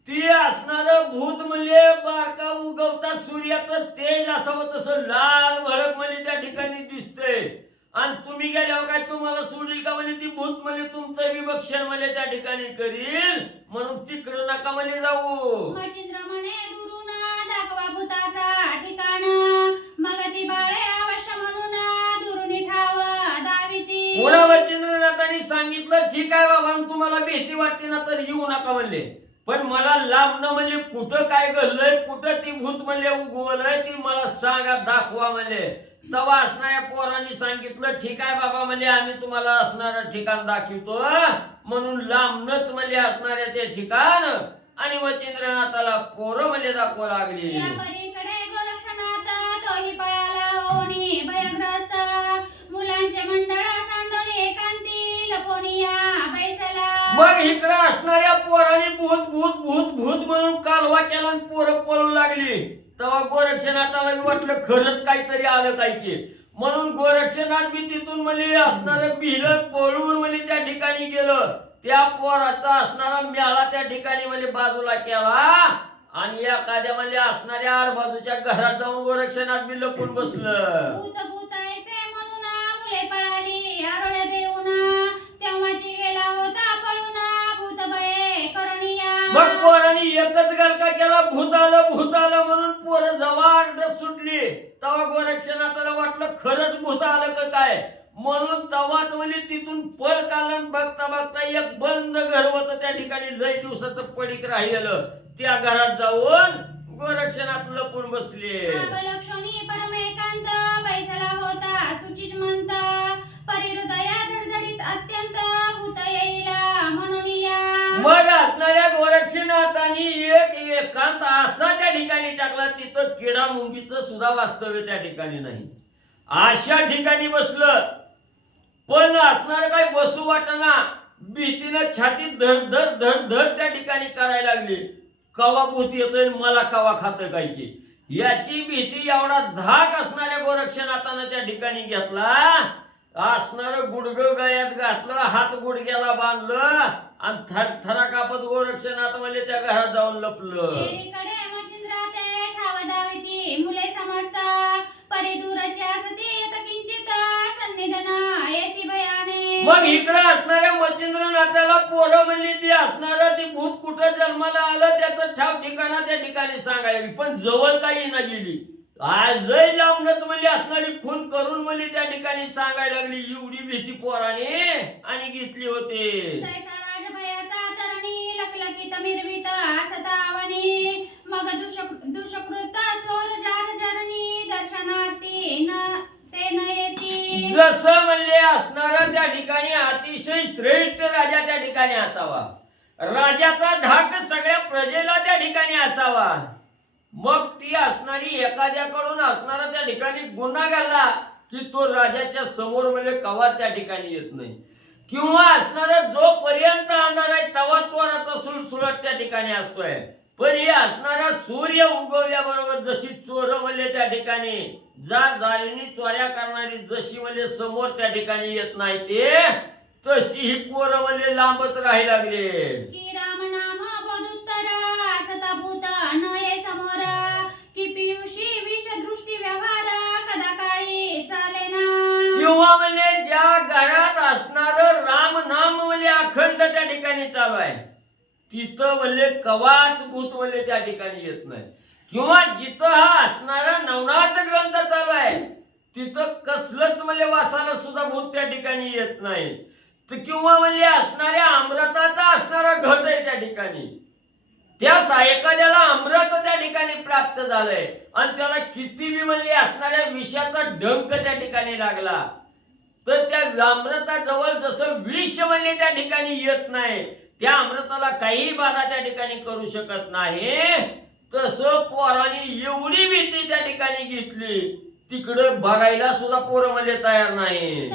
ती असणार भूत म्हणजे बारका उगवता सूर्याचं तेज असावं तसं लाल भडक म्हणजे त्या ठिकाणी दिसतंय. आणि तुम्ही गेल्यावर काय तुम्हाला सोडील का म्हणे ती भूत म्हणजे तुमचं विभक्षण म्हणजे त्या ठिकाणी करील, म्हणून तिकडं नका म्हणे जाऊ. मच्छिंद्र म्हणे दुरून दाखवा भूताचा ठिकाण. मग ती बाळे अवश्य म्हणून दुरून ठाव दाविती. पुन्हा मच्छिंद्रनाथांनी सांगितलं ठीक आहे बाबा, तुम्हाला भीती वाटते ना तर येऊ नका म्हणले, पण मला लांबणं म्हणजे कुठं काय घडलंय, कुठं ती भूत म्हणले उगवलंय ती मला सांगा, दाखवा म्हणले. तेव्हा असणाऱ्या पोरांनी सांगितलं ठीक आहे बाबा म्हणजे आम्ही तुम्हाला असणारं ठिकाण दाखवतो, म्हणून लांबनच म्हणजे असणाऱ्या ते ठिकाण आणि मच्छिंद्रनाथाला पोरं म्हणजे दाखवू लागली. या पलीकडे गोरक्षनाथ तोही पळाला ओणी भयग्रस्त. मुलांचे मंडळ सांडोनी एकांती लपोनिया बैसला. मग इकडे असणाऱ्या पोरांनी भूत भूत भूत भूत म्हणून कालवा केला आणि पोरं पळू लागली. तेव्हा गोरक्षनाथाला वाटलं खरंच काहीतरी आलं काय की, म्हणून गोरक्षनाथ बी तिथून म्हणजे असणारं भिलं पळून म्हणजे त्या ठिकाणी गेलं. त्या पोराचा असणारा मेळा त्या ठिकाणी म्हणजे बाजूला केला आणि एखाद्या म्हणजे असणाऱ्या आडबाजूच्या घरात जाऊन गोरक्षनाथ बी लपून बसलं. भूत भूत ऐसे म्हणून मुले पळाली आरोळ्या देऊन. तेव्हाची गेला होता पळून भूत भये करुणिया. मग पोरांनी एकच गलका केला भूत आलं म्हणून पोरं जवाड सुटली. तेव्हा गोरक्षनाथाला वाटलं खरंच भूत आलं का काय, म्हणून तवाच म्हणजे तिथून पळ काढलं. बघता बघता एक बंद घर होतं त्या ठिकाणी लय दिवसाचं पडीक राहिलेलं, त्या घरात जाऊन गोरक्षनाथ लपून बसले. लक्ष्मी परमेकांत बैसला होता सुचिच म्हणत. परिहृदया धडधडीत अत्यंत भूत येईला म्हणून या. मग असणाऱ्या गोरक्षनाथांनी एक एकांत असा त्या ठिकाणी टाकला तिथं किडा मुंगीचं सुद्धा वास्तव्य त्या ठिकाणी नाही, अशा ठिकाणी बसलं. पण असणार काय बसू वाटना, भीतीनं छाती धड धड धड धड त्या ठिकाणी करायला लागली. कवा भूत येतोय मला कवा खातं काय की, याची भीती एवढा धाक असणाऱ्या गोरक्षनाथानं त्या ठिकाणी घेतला. असणार गुडघं गळ्यात घातलं, हात गुडघ्याला बांधलं आणि थरथरा कापत गोरक्षनाथ म्हणजे त्या घरात जाऊन लपलं. एकीकडे मच्छिंद्राते ठाव दाविती मुले समजत. परिदूरची असती येत किंचित सन्निधन येती भयाने. मग इकडे असणाऱ्या मच्छिंद्रनाथाला पोरं म्हणली ती असणारं ती भूत कुठं जन्माला आलं त्याचं ठाव ठिकाणा त्या ठिकाणी सांगायला, पण जवळ काही ना गेली. आज लय लांबनच म्हणजे असणारी खून करून म्हणजे त्या ठिकाणी सांगायला लागली. एवढी भीती पोराने आणि घेतली होते. तैसा राजभयाचा तरणी लखलखित मिरवित असता आवनी. मग दुष्कृत चोर जार जरणी दर्शनार्थी न ते न येती. जसं म्हणजे असणारा त्या ठिकाणी अतिशय श्रेष्ठ राजा त्या ठिकाणी असावा, राजाचा धाक सगळ्या प्रजेला त्या ठिकाणी असावा. मग ती असणारी एखाद्याकडून असणारा त्या ठिकाणी गुन्हा घालला की तो राजाच्या समोर म्हणजे कवा त्या ठिकाणी येत नाही, किंवा असणारा जोपर्यंत अंधार आहे तवा चोराचा सुळसुळट त्या ठिकाणी असतोय. पण हे असणारा सूर्य उगवल्याबरोबर जशी चोर म्हणजे त्या ठिकाणी जारीने चोऱ्या करणारी जशी म्हणजे समोर त्या ठिकाणी येत नाही ते तशी ही पोरं म्हणजे लांबच राही लागले. की राम नाम बोधुत्तर असता भूत न ये समोर. की पियुषी विष दृष्टी व्यवहार कदा काळी चालेना. किंवा म्हणजे ज्या घरात असणार राम नाम म्हणजे अखंड त्या ठिकाणी चालू आहे तिथं म्हणजे कवाच भूत म्हणजे त्या ठिकाणी येत नाही. किंवा जिथं हा असणारा नवनाथ ग्रंथ चालू आहे तिथं कसलंच म्हणजे वासाला सुद्धा भूत त्या ठिकाणी येत नाही. किंवा म्हणजे असणाऱ्या अमृताचा असणारा घट आहे त्या ठिकाणी, त्या एखाद्याला अमृत त्या ठिकाणी प्राप्त झालंय आणि त्याला किती बी म्हणजे असणाऱ्या विषाचा डंक त्या ठिकाणी लागला तर त्या अमृताजवळ जसं विष म्हणजे त्या ठिकाणी येत नाही, त्या अमृताला काही बाधा त्या ठिकाणी करू शकत नाही, तसं पोरांनी एवढी भीती त्या ठिकाणी घेतली तिकडे बघायला सुद्धा पोरं म्हणजे तयार नाही.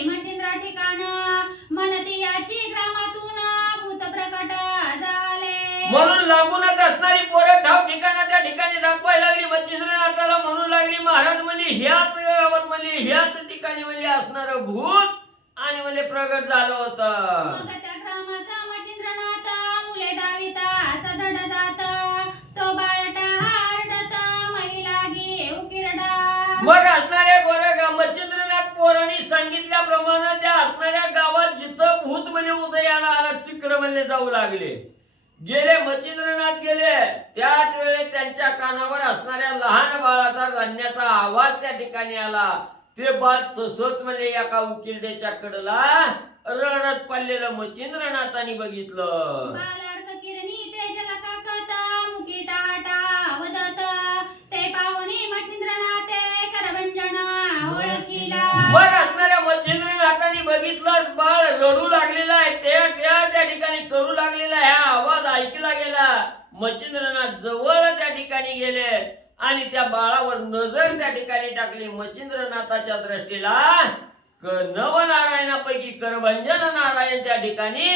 मच्छिंद्रा ठिकाण म्हणती याची ग्रामातून भूत प्रकट झाले. म्हणून लांबूनच असणारी पोरं ठाव ठिकाणा त्या ठिकाणी दाखवायला लागली. मच्छिंद्रनाथाला म्हणू लागली, महाराज म्हणली ह्याच गावात म्हणली ह्याच ठिकाणी म्हणली असणार भूत आणि म्हणले प्रगट झालं होतं. मग त्या ग्रामात मच्छिंद्रनाथ मुले दाविता सदड जात तो बाळटा आरडत महिला गे उकिरडा. मग असणाऱ्या गोऱ्या मच्छिंद्रनाथ पोरांनी सांगितल्याप्रमाणे त्या असणाऱ्या गावात जिथं भूत म्हणजे उदयाला आला तिकडे म्हणले जाऊ लागले. गेले मच्छिंद्रनाथ गेले त्याच वेळे त्यांच्या कानावर असणाऱ्या लहान बाळाचा रडण्याचा आवाज त्या ठिकाणी आला. ते बाळ तसंच म्हणजे एका उकिरड्याच्या कडला रडत पडलेलं मच्छिंद्रनाथांनी बघितलं. बालार्क किरणी तेजला काकत मुकी टाटा वदत ते पाहुणी मच्छिंद्रनाथे करभंजना ओळखीला. मग असणाऱ्या मच्छिंद्रनाथांनी बघितलं बाळ रडू लागलेला आहे. त्या ठिकाणी करू लागलेला ह्या आवाज ऐकला गेला. मच्छिंद्रनाथ जवळ त्या ठिकाणी गेले आणि त्या बाळावर नजर त्या ठिकाणी टाकली. मच्छिंद्रनाथाच्या दृष्टीला नवनारायणापैकी करभंजन नारायण त्या ठिकाणी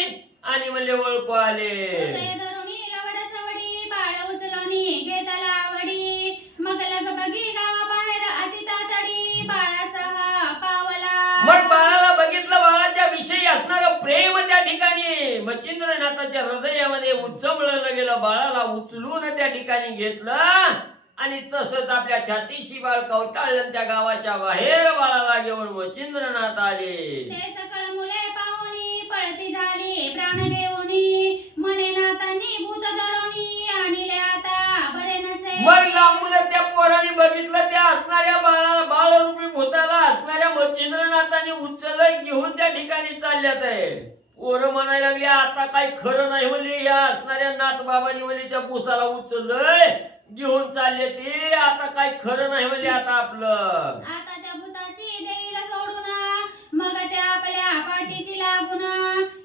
आणि म्हणले ओळखू आले. हृदय धरुणी लवड सवडी बाळ उचलोनी घेतला आवडी मग लग बगी गावाबाहेर अतितातडी बाळासह पावला. मग बाळाला बघितलं, बाळाच्या विषयी असणारं प्रेम त्या ठिकाणी मच्छिंद्रनाथाच्या हृदयामध्ये उचंबळलं गेलं. बाळाला उचलून त्या ठिकाणी घेतलं आणि तसंच आपल्या छातीशी बाळ कवटाळलं. त्या गावाच्या बाहेर बाळाला घेऊन मच्छिंद्रनाथ आले. ते सकळ मुले पाहुणी पळती झाली प्राण घेऊनी मने नातांनी भूत धरोनी आणले आता बरे नसे. मग लांबून त्या पोराने बघितलं त्या असणाऱ्या बाळाला बाळरूपी भूताला असणाऱ्या मच्छिंद्रनाथाने उचललं घेऊन त्या ठिकाणी चालल्यात आहे. पोरं म्हणायला लागली आता काही खरं नाही म्हणले. या असणाऱ्या नाथ बाबांनी म्हणले त्या भूताला उचललंय घेऊन चालले ते आता काही खरं नाही म्हणले. आता आपलं आता त्या भूतासी देईल सोडून मग त्या आपल्या पाठीशी लागून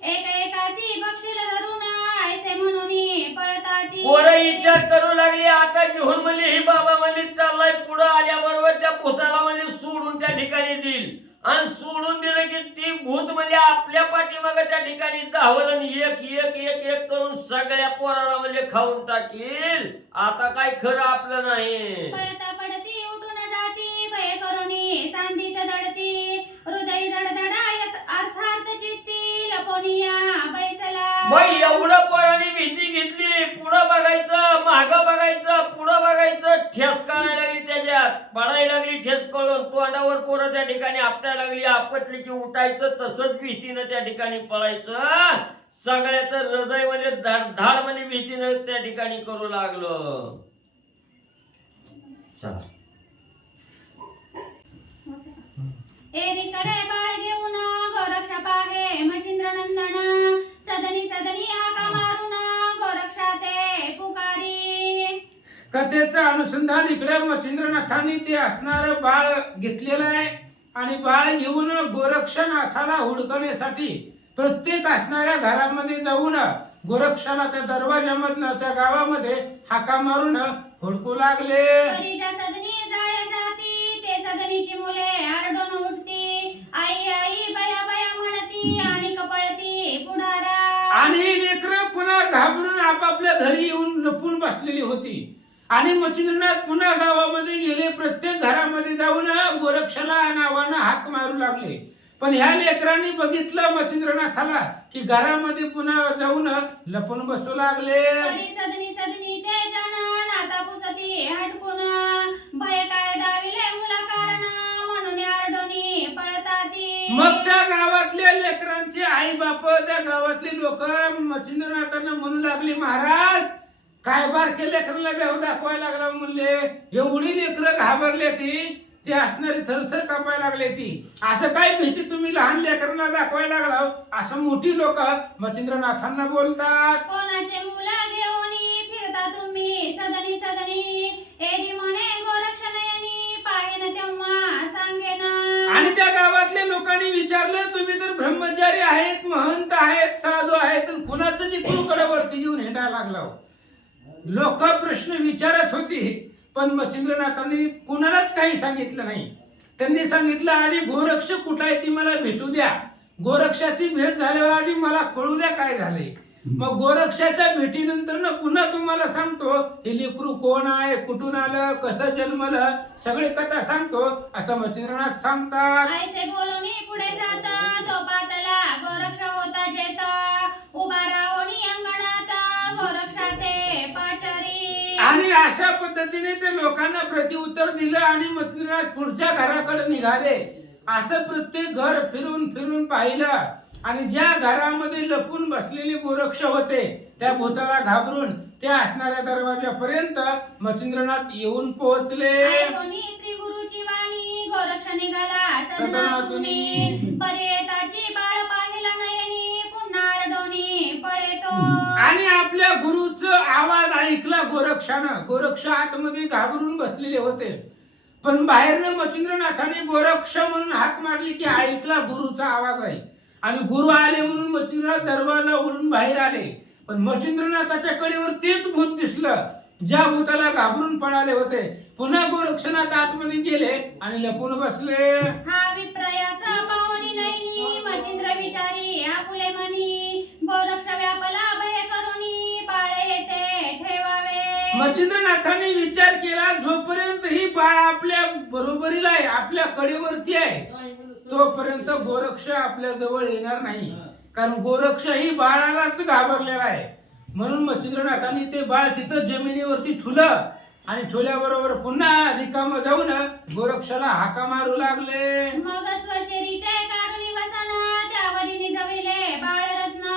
एकासी बक्षील धरून ऐसे म्हणून पळताती. पोरं विचार करू लागली आता घेऊन म्हणले ही बाबा म्हणले चाललाय. पुढं आल्याबरोबर त्या भूताला म्हणजे सोडून त्या ठिकाणी देईल आणि सोडून दिलं की ती भूत म्हणजे आपल्या पाठीमागे त्या ठिकाणी धावलं आणि एक एक एक एक करून सगळ्या पोराला म्हणजे खाऊन टाकील. आता काय खरं आपलं नाही. पळता पडती उठून जाती भय करुणी सांधित दडती हृदय दडदडायत अर्थात चित्ती लपोनिया बैसला. मग एवढं पोरांनी भीती घेतली. पुढं बघायचं मागं बघायचं पुढं बघायचं. ठेस काढायला लागली त्याच्यात पडायला लागली ठेस कळून. तोंडावर पोरं त्या ठिकाणी आपटायला लागली. आपटली की उठायचं तसंच भीतीनं त्या ठिकाणी पळायचं. सगळ्याचं हृदय म्हणजे धाड म्हणजे भीतीनं त्या ठिकाणी करू लागलं. चला एकीकडे बाळ घेऊन गोरक्षा पाहे मच्छिंद्रनंदन सदनी सदनी हाका मारून गोरक्षा ते पुकारी. कथेचं अनुसंधान इकडे मच्छिंद्रनाथांनी ते असणारं बाळ घेतलेलं आहे आणि बाळ घेऊन गोरक्षनाथाला हुडकण्यासाठी प्रत्येक असणाऱ्या घरामध्ये जाऊन गोरक्षाला त्या दरवाजामधनं त्या गावामध्ये हाका मारून हुडकू लागले. परीच्या सदनी जाय जाती ते सदनीची मुले आरडून उठती आई आई बया बया म्हणती आणि कपळती पुढारा. आणि लेकरं पुन्हा घाबरून आपापल्या घरी येऊन लपून बसलेली होती. आणि मच्छिंद्रनाथ पुन्हा गावामध्ये गेले. प्रत्येक घरामध्ये जाऊन गोरक्षाला नावानं हाक मारू लागले. पण ह्या लेकरांनी बघितलं मच्छिंद्रनाथाला की घरामध्ये पुन्हा जाऊन लपून बसू लागले. परी सदनी सदनीचे जन नाता पुसती हटकून भय काय दाविले मुला कारण म्हणून आरडोनी पळताती. मग त्या गावातल्या लेकरांचे आई बाप त्या गावातले लोक मच्छिंद्रनाथांना म्हणू लागली महाराज काय बारके लेकराला बेहू दाखवायला लागला म्हणले. एवढी लेकरं घाबरले ती ते असणारी थरथर कापायला लागले ती. असं काय भीती तुम्ही लहान लेकरांना दाखवायला लागला असं मोठी लोक मच्छिंद्रनाथांना बोलतात. कोणाचे मुला घेऊन फिरता तुम्ही सदनी सदनी एरी म्हणे गोरक्षणयनी पाहेन तेव्हा सांगेन. आणि त्या गावातल्या लोकांनी विचारलं तुम्ही तर ब्रह्मचारी आहेत महंत आहेत साधू आहेत कुणाचं लेकरूकडे वरती घेऊन हिंडायला लागला. लोक प्रश्न विचारत होती पण मच्छिंद्रनाथांनी कुणालाच काही सांगितलं नाही. त्यांनी सांगितलं आधी गोरक्ष कुठं आहे ती मला भेटू द्या. गोरक्षाची भेट झाल्यावर आधी मला कळू द्या काय झाले. मग गोरक्षाच्या भेटीनंतर ना पुन्हा तुम्हाला सांगतो हे लेकरू कोण आहे, कुठून आलं, कसं जन्मलं, सगळी कथा सांगतो असं मच्छिंद्रनाथ सांगतात. ऐसे बोलूनी पुढे जाता तो पातला गोरक्ष होता जेता उभा राहोनी अंगणात गोरक्षा ते पाचारी. आणि अशा पद्धतीने ते लोकांना प्रत्युत्तर दिलं आणि मच्छिंद्रनाथ पुढच्या घराकडे निघाले. असं प्रत्येक घर फिरून फिरून पाहिलं आणि ज्या घरामध्ये लपून बसलेले गोरक्ष होते त्या भूताला घाबरून त्या असणाऱ्या दरवाजापर्यंत मच्छिंद्रनाथ येऊन पोहोचले. ऐकोनी श्री गुरुची वाणी गोरक्ष निघाला सदनातूनी पर्येताची बाळ पाहिला नयनी पुन्हा रडोनी पळेतो. आणि आपल्या गुरुचा आवाज ऐकला गोरक्षानं. गोरक्ष आतमध्ये घाबरून बसलेले होते पण बाहेरनं मच्छिंद्रनाथाने गोरक्ष म्हणून हाक मारली की ऐकला गुरुचा आवाज आहे. आणि गुरु आले म्हणून मच्छिंद्रनाथ दरवाजा उघडून बाहेर आले. पण मच्छिंद्रनाथाच्या कडेवर तेच भूत दिसलं ज्या भूताला घाबरून पळाले होते. पुन्हा गोरक्षनाथ आतमध्ये गेले आणि लपून बसले. हा विप्रयाचा पावनी नयनी मच्छिंद्र विचारी आपुले मनी गोरक्ष व्यापला भय करुनी बाळे ते ठेवावे. मच्छिंद्रनाथाने विचार केला जोपर्यंत ही बाळ आपल्या बरोबरीला आहे, आपल्या कडेवरती आहे, तोपर्यंत गोरक्ष आपल्या जवळ येणार नाही. कारण गोरक्ष ही बाळालाच घाबरलेला आहे. म्हणून मच्छिंद्रनाथांनी ते बाळ तिथं जमिनीवरती ठुलं आणि ठुल्याबरोबर पुन्हा रिकाम जाऊन गोरक्षाला हाका मारू लागले. मग स्वशरीचे काढून वसन त्यावरी निजविले बाळरत्न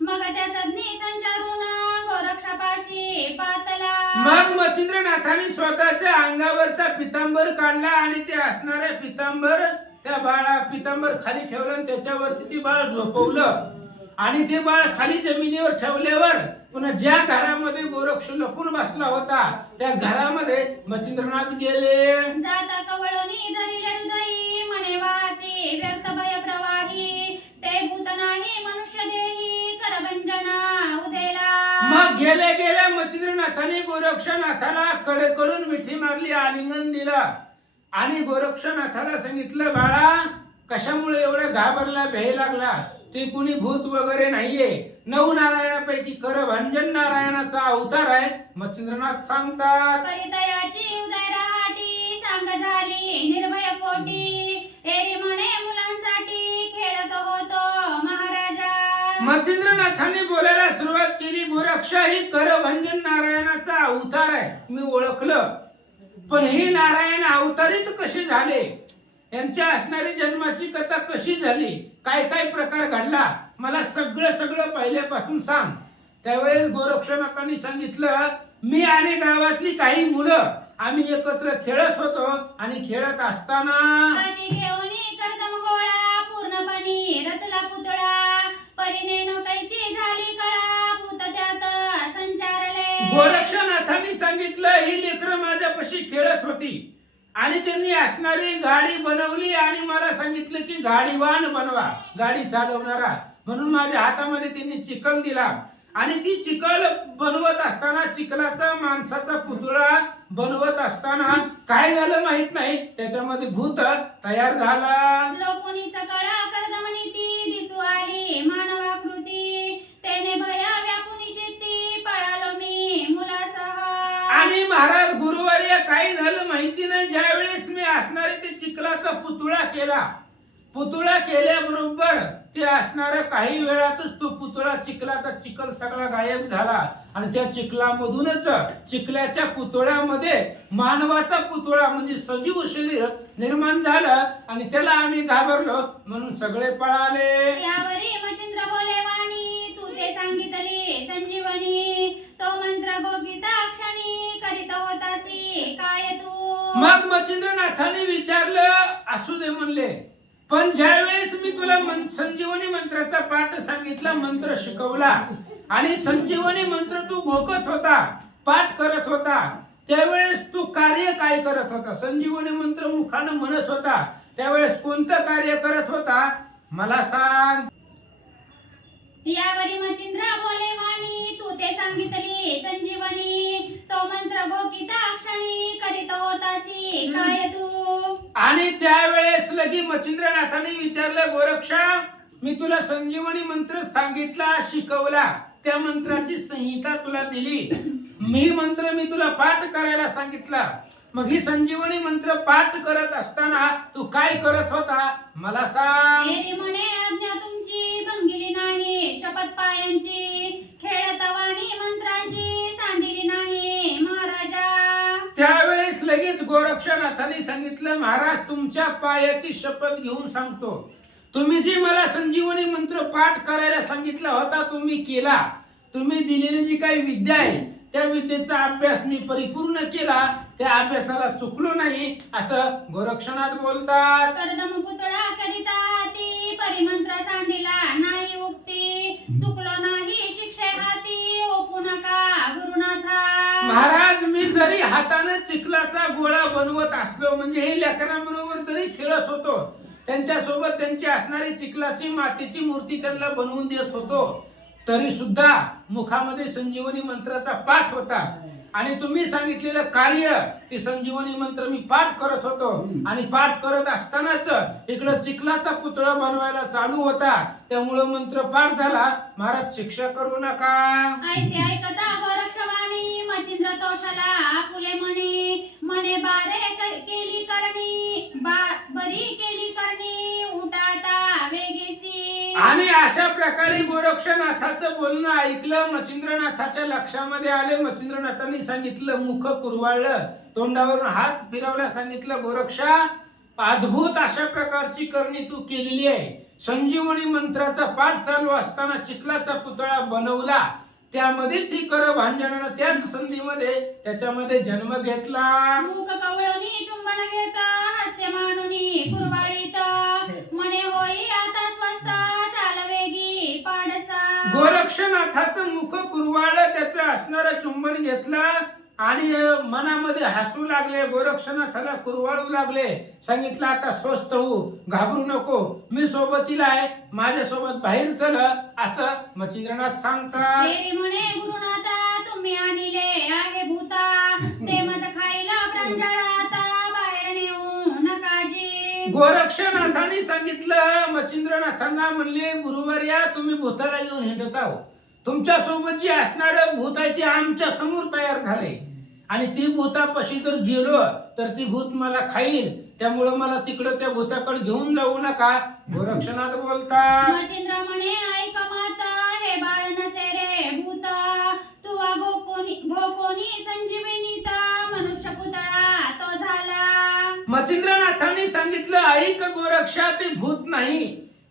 मग त्या सदनी संचारून गोरक्षापाशी पातला. मग मच्छिंद्रनाथांनी स्वतःच्या अंगावरचा पितांबर काढला आणि ते असणाऱ्या पितांबर त्या बाळा पितांबर खाली ठेवलं आणि त्याच्यावरती ती बाळ झोपवलं. आणि ते बाळ खाली जमिनीवर ठेवल्यावर पुन्हा ज्या घरामध्ये गोरक्ष लपून बसला होता त्या घरामध्ये मच्छिंद्रनाथ गेले. जाता कवळणी धरिले हृदयी म्हणे वासी व्यर्थ भय प्रवाही ते भूत नाही मनुष्य देही करभंजना उदेला. मग गेल्या गेल्या मच्छिंद्रनाथाने गोरक्षनाथाला कडेकडून मिठी मारली, आलिंगन दिलं आणि गोरक्षनाथाला सांगितलं बाळा कशामुळे एवढं घाबरला, भय लागला, ते कुणी भूत वगैरे नाहीये, 9 नारायणापैकी करभंजन नारायणाचा अवतार आहे. मच्छिंद्रनाथ सांगतात परितयाची उदय रहाटी सांग झाली निर्भय पोटी एरी म्हणे मुलांसाठी खेळत होतो महाराजा. मच्छिंद्रनाथांनी बोलायला सुरुवात केली गोरक्ष ही करभंजन नारायणाचा अवतार आहे, मी ओळखलं. पण हे नारायण अवतारित कसे झाले, यांच्या असणारी जन्माची कथा कशी झाली, काय काय प्रकार घडला, मला सगळं सगळं पहिल्यापासून सांग. त्यावेळेस गोरक्षनाथांनी सांगितलं मी आणि गावातली काही मुलं आम्ही एकत्र खेळत होतो आणि खेळत असताना हाती घेऊनी कर्दम गोळा पूर्णपणे रचला पुतळा परिने कैची झाली कळा भूत त्यात संचारले. गोरक्षनाथांनी सांगितलं ही लेकरं माझ्यापाशी खेळत होती आणि त्यांनी असणारी गाडी बनवली आणि मला सांगितलं की गाडीवान बनवा, गाडी चालवणारा. म्हणून माझ्या हातामध्ये त्यांनी चिखल दिला आणि ती चिखल बनवत असताना चिखलाचा माणसाचा पुतळा बनवत असताना काय झालं माहित नाही, त्याच्यामध्ये भूत तयार झाला. लोकोनी सकळा कर्दमनी ती दिसू आली मानवाकृती तेने भया व्यापुनी चित्ती पळालो मी मुलासह. आणि महाराज गुरुवर्य काही झालं माहिती नाही. ज्या वेळेस मी असणारे ते चिखलाचा पुतळा केला, पुतळा केल्याबरोबर ते असणाऱ्या काही वेळातच तो पुतळा चिखलाचा चिखल सगळा गायब झाला आणि त्या चिखलामधूनच चिखल्याच्या पुतळ्यामध्ये मानवाचा पुतळा म्हणजे सजीव शरीर निर्माण झालं आणि त्याला आम्ही घाबरलो म्हणून सगळे पळाले. यावरी मच्छिंद्र बोले वाणी तू ते सांगितली संजीवनी तो मंत्र गोपिताक्षणी करीत होतासी काय तू. मग मच्छिंद्रनाथाने विचारलं असू दे म्हणले, पण ज्या वेळेस मी तुला संजीवनी मंत्राचा पाठ सांगितला, मंत्र शिकवला आणि संजीवनी मंत्र तू घोकत होता, पाठ करत होता, त्यावेळेस तू कार्य काय करत होता? संजीवनी मंत्र मुखानं म्हणत होता त्यावेळेस कोणतं कार्य करत होता मला सांग. यावरी मच्छिंद्र बोले वाणी तू ते सांगितली संजीवनी तो मंत्र गोपिताक्षणी करीत होतासी काय तू. आणि त्यावेळेस लगी मच्छिंद्रनाथाने विचारलं गोरक्षा मी तुला संजीवनी मंत्र सांगितला, शिकवला, त्या मंत्राची संहिता तुला दिली. मी मंत्र मी तुला पाठ करायला सांगितला. मग ही संजीवनी मंत्र पाठ करत असताना तू काय करत होता मला सांग. तेरी म्हणे आज्ञा तुमची भंगिली नाही, शपथ पायांची खेळतवाणी मंत्रांची सांडिली नाही महाराजा. त्यावेळेस लगेच गोरक्षनाथाने सांगितलं, महाराज तुमच्या पायाची शपथ घेऊन सांगतो, तुम्ही जी मला संजीवनी मंत्र पाठ करायला सांगितला होता तुम्ही केला. तुम्ही दिलेली जी काही विद्या आहे त्या विद्येचा अभ्यास मी परिपूर्ण केला, त्या अभ्यासाला चुकलो नाही असं गोरक्षनाथ बोलतात. कर्दम पुतळा करिता हाती, परिमंत्र सांडिला नाही उक्ती, चुकलो नाही शिक्षे हाती, ओपू नका गुरुनाथा. महाराज मी जरी हाताने चिखलाचा गोळा बनवत असलो, म्हणजे हे लेकरांबरोबर तरी खेळत होतो, त्यांच्या सोबत त्यांची असणारी चिखलाची मातीची मूर्ती त्यांना बनवून देत होतो, तरी सुद्धा मुखामध्ये संजीवनी मंत्राचा पाठ होता. आणि तुम्ही सांगितलेलं कार्य ते संजीवनी मंत्र मी पाठ करत होतो. आणि पाठ करत असतानाच इकडं चिखलाचा पुतळा बनवायला चालू होता, त्यामुळं मंत्र पाठ झाला. महाराज शिक्षा करू नका. ऐसे ऐकता गोरक्षवाणी, मचिंद्र तोषाला आपुले म्हणे, म्हणे केली करणी, बरी केली करणी, उठाता वेगेसी. आणि अशा प्रकारे गोरक्षनाथाचं बोलणं ऐकलं. मच्छिंद्रनाथाच्या लक्षामध्ये आले. मच्छिंद्रनाथांनी सांगितलं, मुख कुरवाळलं, तोंडावरून हात फिरवला, सांगितलं, गोरक्षा अद्भुत अशा प्रकारची करणी तू केलेली आहे. संजीवनी मंत्राचा पाठ चालू असताना चिखलाचा पुतळा बनवला, त्यामध्येच ही करभांजनानं त्याच संधीमध्ये त्याच्यामध्ये जन्म घेतला. मुख कवळणी चुंबन घेता, हास्य मानुनी कुरवाळीत, म्हणे होई आता स्वस्त, चाल वेगी पाडसा. गोरक्षनाथाचं मुख कुरवाळलं, त्याचं असणारं चुंबन घेतलं आणि मनामध्ये हसू लागले. गोरक्षनाथाला कुरवाळू लागले. सांगितलं, आता स्वस्थ हो, घाबरू नको, मी सोबतीला आहे, माझ्या सोबत बाहेर चल असं मच्छिंद्रनाथ सांगतात. तेरी म्हणे गुरुनाथा तुम्ही आणले आहे भूता, ते मज खायला प्रांजळाता, बाहेर नेऊ नकाजी. गोरक्षनाथांनी सांगितलं, मच्छिंद्रनाथांना म्हणले, गुरुवर्या तुम्ही भूताला येऊन हिंडत आहो, तुमच्या सोबत जी असणारं भूत आहे ते आमच्या समोर तयार झाले आणि ती भूतापाशी जर गेलो तर ती भूत मला खाईल, त्यामुळे मला तिकडे त्या भूताकडे घेऊन जाऊ नका. गोरक्षनाथ बोलतात. मचिंद्र म्हणे ऐक मात, हे बाळ नसे रे भूत, तू भोकोनी संजीवनीत, मनुष्य पुतळा तो झाला. मच्छिंद्रनाथांनी सांगितलं, ऐक गोरक्षा, ते भूत नाही,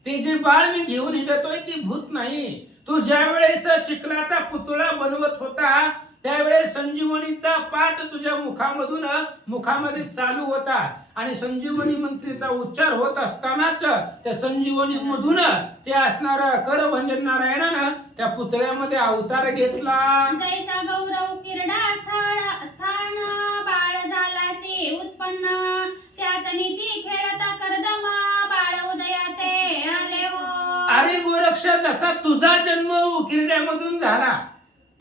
ते जे बाळ मी घेऊन हिंडतोय ती भूत नाही. तू ज्या वेळेस चिखलाचा पुतळा बनवत होता त्यावेळेस संजीवनीचा पाठ तुझ्या मुखामध्ये चालू होता आणि संजीवनी मंत्रीचा उच्चार होत असतानाच त्या संजीवनी मधून ते असणारा करभंजन नारायणानं त्या पुतळ्यामध्ये अवतार घेतला. जैसा गौरव किरडा स्थान, बाळ झालासी उत्पन्न, त्याच नीती खेळता कर्दमा, बाळ उदयाते आले हो. अरे गोरक्ष, जसा तुझा जन्म उकिरड्यामधून झाला,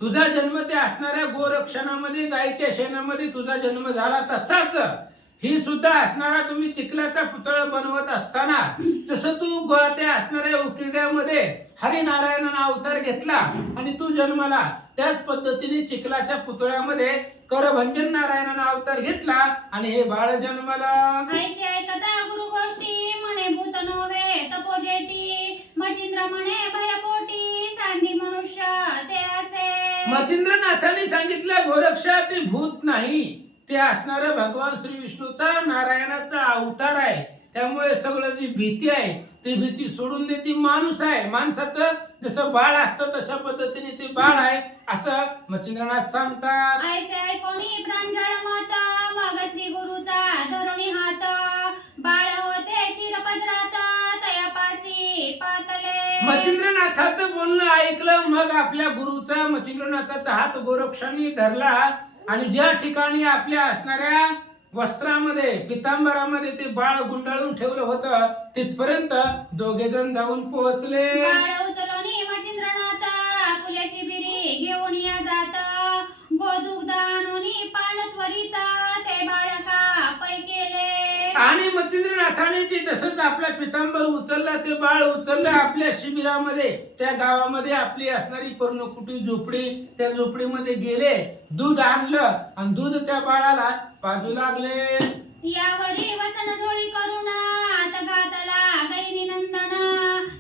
तुझा जन्म त्या असणाऱ्या गोरक्षणामध्ये, गायीच्या शेणामध्ये तुझा जन्म झाला, तसाच ही सुद्धा असणारा तुम्ही चिखलाचा पुतळा बनवत असताना जसं तू त्या असणाऱ्या उकिरड्यामध्ये हरिनारायणानं अवतार घेतला आणि तू जन्मला, त्याच पद्धतीने चिखलाच्या पुतळ्यामध्ये करभंजन नारायणानं अवतार घेतला आणि हे बाळ जन्मला. ऐसे ऐकता गुरु गोष्टी, म्हणे भूत नव्हे तपोजेटी, मचिंद्र म्हणे भयपोटी, सांडी मनुष्य ते असे. मच्छिंद्रनाथांनी सांगितलं, गोरक्षा ते भूत नाही, ते असणारं भगवान श्री विष्णूचा नारायणाचा अवतार आहे. त्यामुळे सगळं जी भीती आहे ती भीती सोडून दे, ती माणूस आहे. माणसाचं जसं बाळ असतं तशा पद्धतीने ते बाळ आहे असं मच्छिंद्रनाथ सांगतात. ऐसे ऐकोनी प्रांजळ मत, मग श्री गुरुचा धरुणी हात, बाळ होते चिरपदरात, तयापासी पातले. मच्छिंद्रनाथाचं बोलणं ऐकलं. मग आपल्या गुरुचा मच्छिंद्रनाथाचा हात गोरक्षांनी धरला आणि ज्या ठिकाणी आपल्या असणाऱ्या वस्त्रामध्ये पितांबरामध्ये ते बाळ गुंडाळून ठेवलं होतं तिथपर्यंत दोघे जण जाऊन पोहोचले. बाळ उचलोनी मचिंद्रनाथ, आपुल्या शिबिरी घेऊन या जात, गोदुग्ध आणूनी पान त्वरित, ते बाळका पै केले. आणि मच्छिंद्रनाथाने ते तसंच आपला पितांबर उचलला, ते बाळ उचललं आपल्या शिबिरामध्ये, त्या गावामध्ये आपली असणारी पर्णकुटी झोपडी, त्या झोपडीमध्ये गेले, दूध आणलं आणि दूध त्या बाळाला पाजू लागले. यावरी वसन झोळी करून आत घातला गैरी नंदन,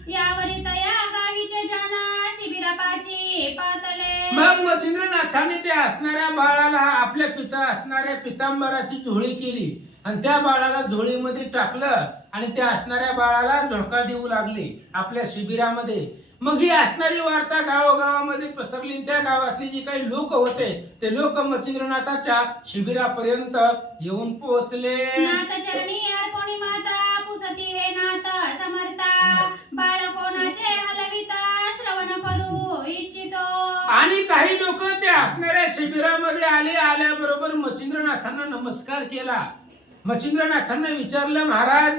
यावरी तया गावीचे जन शिबिरापाशी पातले. मग मच्छिंद्रनाथाने त्या असणाऱ्या बाळाला आपल्या पिता असणाऱ्या पितांबराची झोळी केली आणि त्या बाळाला झोळीमध्ये टाकलं आणि त्या असणाऱ्या बाळाला झोका देऊ लागली आपल्या शिबिरामध्ये. मग ही असणारी वार्ता गावोगावामध्ये पसरली. त्या गावातली जी काही लोक होते ते लोक मच्छिंद्रनाथाच्या शिबिरापर्यंत येऊन पोहोचले. नाथ चरणी अर्पणी माता पुसती हे नाथ समर्था, बाळ कोणाचे हलविता श्रवण करू इच्छितो. आणि काही लोक त्या असणाऱ्या शिबिरामध्ये आले. आल्याबरोबर मच्छिंद्रनाथांना नमस्कार केला. मच्छिंद्रनाथांना विचारलं, महाराज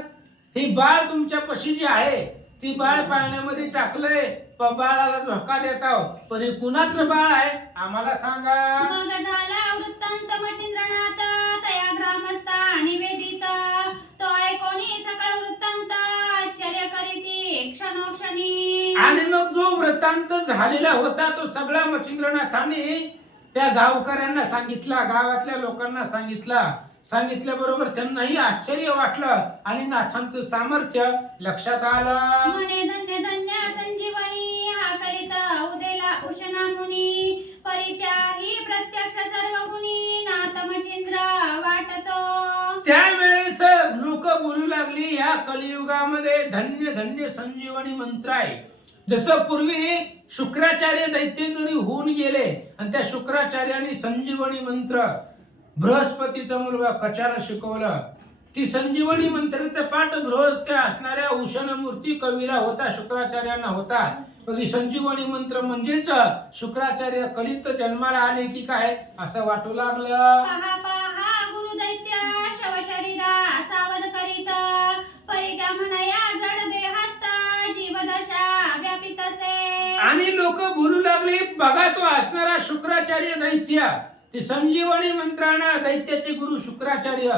ही बाळ तुमच्या पशी जी आहे ती बाळ पाण्यामध्ये टाकलंय, बाळाला झोका देताव, पण हे कुणाचं बाळ आहे आम्हाला सांगा. मग झाला वृत्तांत मच्छिंद्रनाथ तया ग्रामस्था निवेदित, तो ऐकोनी सकळ वृत्तांत आश्चर्य करीती क्षणोक्षणी. आणि मग जो वृत्तांत झालेला होता तो सगळा मच्छिंद्रनाथांनी त्या गावकऱ्यांना सांगितला, गावातल्या लोकांना सांगितल्याबरोबर त्यांनाही आश्चर्य वाटलं आणि नाथांचं सामर्थ्य लक्षात आलं. म्हणे धन्य धन्य संजीवनी हा करीत उदेला उशना मुनी, परित्याही प्रत्यक्ष सर्व गुणी नाथ मच्छिंद्र वाटतो. त्यावेळेस लोक बोलू लागली, या कलियुगामध्ये धन्य धन्य संजीवनी मंत्र आहे. जसं पूर्वी शुक्राचार्य दैत्यगिरी होऊन गेले आणि त्या शुक्राचार्याने संजीवनी मंत्र बृहस्पतीचा मुलगा कचाला शिकवलं. ती संजीवनी मंत्राचा पाठ त्या असणाऱ्या उषण मूर्ती कवीला होता, शुक्राचार्यांना होता. मग संजीवनी मंत्र म्हणजेच शुक्राचार्य कलित जन्माला आले की काय असं वाटू लागलं. पहा पहा गुरु दैत्य शव शरीरा सावध करीत, परित्या म्हणया जड देहस्थ जीवदशा व्यापित असे. आणि लोक बोलू लागले, बघा तो असणारा शुक्राचार्य दैत्य, ते संजीवनी मंत्रानं दैत्याचे गुरु शुक्राचार्य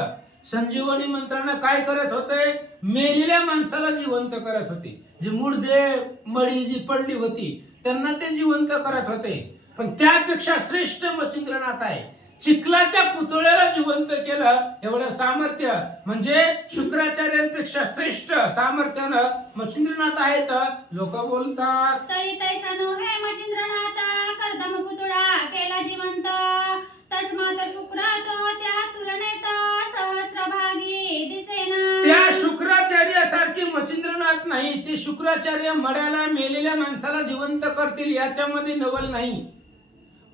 संजीवनी मंत्रानं काय करत होते, मेलेल्या माणसाला जिवंत करत होते. जी मुर्दे मडी जी पडली होती त्यांना ते जिवंत करत होते. पण त्यापेक्षा श्रेष्ठ मच्छिंद्रनाथ आहे. चिखलाच्या पुतळ्याला जिवंत केलं एवढं सामर्थ्य म्हणजे शुक्राचार्यांपेक्षा श्रेष्ठ सामर्थ्यानं मच्छिंद्रनाथ आहेत लोक बोलतात. तरी तैसा नोहे मच्छिंद्रनाथ कर्दम पुतळा केला जिवंत, तस्मात शुक्र तो त्या तुलनेत सहस्रभागी दिसेना. त्या शुक्राचार्यासारखे मच्छिंद्रनाथ नाही. ते शुक्राचार्य मड्याला मेलेल्या माणसाला जिवंत करतील याच्यामध्ये नवल नाही.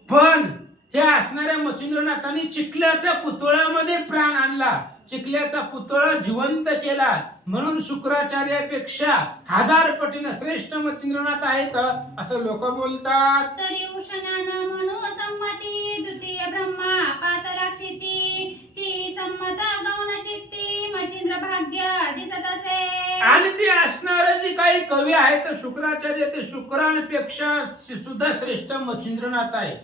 पण त्या असणाऱ्या मच्छिंद्रनाथांनी चिखल्याच्या पुतळ्यामध्ये प्राण आणला, चिखल्याचा पुतळा जिवंत केला, म्हणून शुक्राचार्यापेक्षा 1000 पटीने श्रेष्ठ मच्छिंद्रनाथ आहेत असं लोक बोलतात. तरी उषणानं म्हणू संमती द्वितीय ब्रह्मा पातलाक्षिती, ती संमत गौण चित्ती मच्छिंद्र भाग्य दिसत असे. आणि ते असणारे जे काही कवी आहेत शुक्राचार्य, ते शुक्रांपेक्षा सुद्धा श्रेष्ठ मच्छिंद्रनाथ आहे.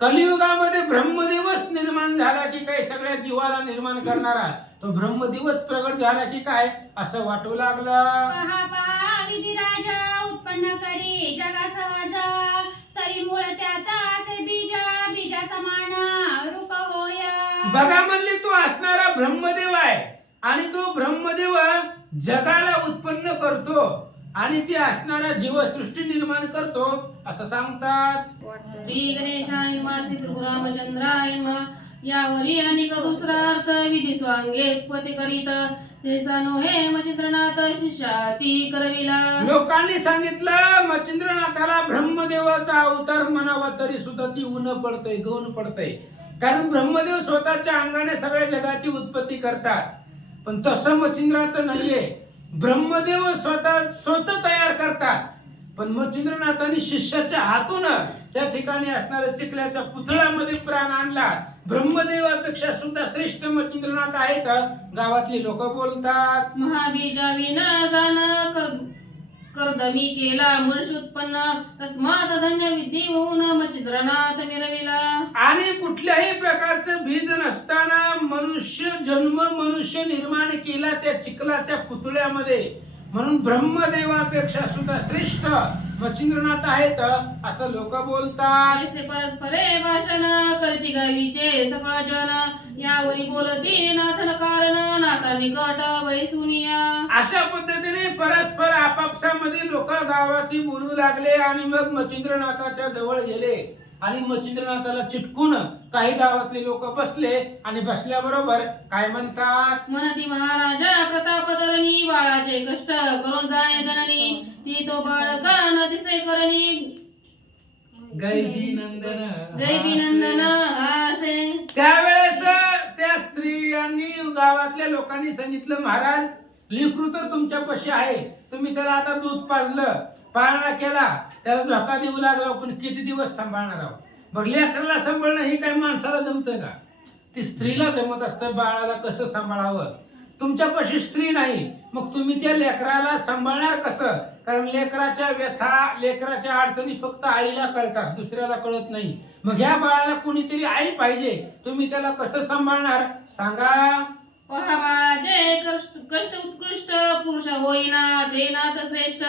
कलियुगामध्ये ब्रह्मदिवस निर्माण झाला की काय, सगळ्या जीवाला निर्माण करणारा तो ब्रह्मदिवस प्रगट झाला की काय असं वाटू लागलं. पहा पहा विधिराज उत्पन्न करी जगा सहज, तरी मूळ त्यात असे बीजा समान रूप होय. बघा म्हणले तो असणारा ब्रह्मदेव आहे आणि तो ब्रह्मदेव जगाला उत्पन्न करतो आणि ती असणारा जीवसृष्टी निर्माण करतो असं सांगतात. श्री गणेशाय नमः, श्री त्रिपुरामचंद्राय नमः. यावरी अनेक दुसरा अर्थ विधी स्वांगेत्पत्ती करीत, देसानो हे मच्छिंद्रनाथ शिष्याती करविला. लोकांनी सांगितलं मच्छिंद्रनाथाला ब्रह्मदेवाचा अवतार म्हणावा तरी सुद्धा ती गौण पडतय. कारण ब्रह्मदेव स्वतःच्या अंगाने सगळ्या जगाची उत्पत्ती करतात, पण तसं मच्छिंद्राचं नाहीये. ब्रह्मदेव स्वतः तयार करतात, पण मच्छिंद्रनाथांनी शिष्याच्या हातून त्या ठिकाणी असणाऱ्या चिखल्याच्या पुतळ्यामध्ये प्राण आणला. ब्रह्मदेवापेक्षा सुद्धा श्रेष्ठ मच्छिंद्रनाथ आहेत गावातली लोक बोलतात. महाबीजा विना जाण कर्दमी केला मनुष्य उत्पन्न, तस्मात धन्य विधी होऊन मच्छिंद्रनाथ मिरविला. आणि कुठल्याही प्रकारचं बीज नसताना मनुष्य जन्म मनुष्य निर्माण केला त्या चिखलाच्या पुतळ्यामध्ये. म्हणून ब्रह्मदेवापेक्षा सुद्धा श्रेष्ठ मच्छिंद्रनाथ आहेत असं लोक बोलतात. ऐसे परस्परे भाषण करती गावीचे सकळ जन, यावरी बोलती नाथन कारण नाथा निकट बैसुनिया. अशा पद्धतीने परस्पर आपापसामध्ये लोक गावाची बोलू लागले आणि मग मच्छिंद्रनाथाच्या जवळ गेले आणि मच्छिंद्रनाथाला चिटकून काही गावातले लोक बसले आणि बसल्याबरोबर काय म्हणतात, म्हणती महाराजा प्रतापधरणी बाळाचे कष्ट करून जाणे जननी, ती तो बाळका न दिसे करणी गैबीनंदन. असे. त्यावेळेस त्या स्त्रियांनी गावातल्या लोकांनी सांगितलं, महाराज लेकरू तर तुमच्यापाशी आहे, तुम्ही त्याला आता दूध पाजलं पाळणा केला त्याला झोका देऊ लागला, पण किती दिवस सांभाळणार आहोत. बघ लेकराला सांभाळणं ही काही माणसाला जमतं का? ती स्त्रीला जमत असतं बाळाला कसं सांभाळावं. तुमच्यापाशी स्त्री नाही, मग तुम्ही त्या लेकराला सांभाळणार कसं? कारण लेकराच्या व्यथा लेकराच्या अडचणी फक्त आईला कळतात, दुसऱ्याला कळत नाही. मग ह्या बाळाला कुणीतरी आई पाहिजे, तुम्ही त्याला कसं सांभाळणार सांगा. पहा बाळाचे कष्ट उत्कृष्ट पुरुष होईना ते नाथ श्रेष्ठ,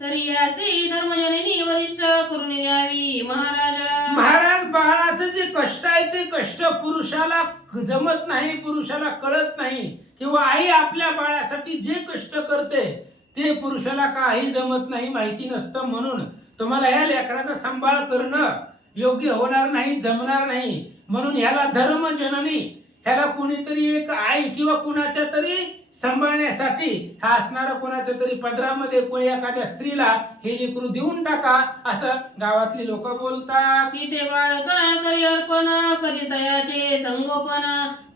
तरी याची धर्मजननी वरिष्ठ करून यावी महाराजा. महाराज बाळाचं जे कष्ट आहे ते कष्ट पुरुषाला जमत नाही, पुरुषाला कळत नाही. किंवा आई आपल्या बाळासाठी जे कष्ट करते ते पुरुषाला काही जमत नाही, माहिती नसतं. म्हणून तुम्हाला ह्या लेकराचा सांभाळ करणं योग्य होणार नाही, जमणार नाही. म्हणून ह्याला धर्मजननी, ह्याला कुणीतरी एक आई किंवा कुणाच्या तरी सांभाळण्यासाठी हा असणारा कोणाच्या तरी पदरामध्ये कोणी एखाद्या स्त्रीला हे लेकरू देऊन टाका असं गावातली लोक बोलतात. तिथे बाळका करी अर्पण करी दयाचे संगोपन,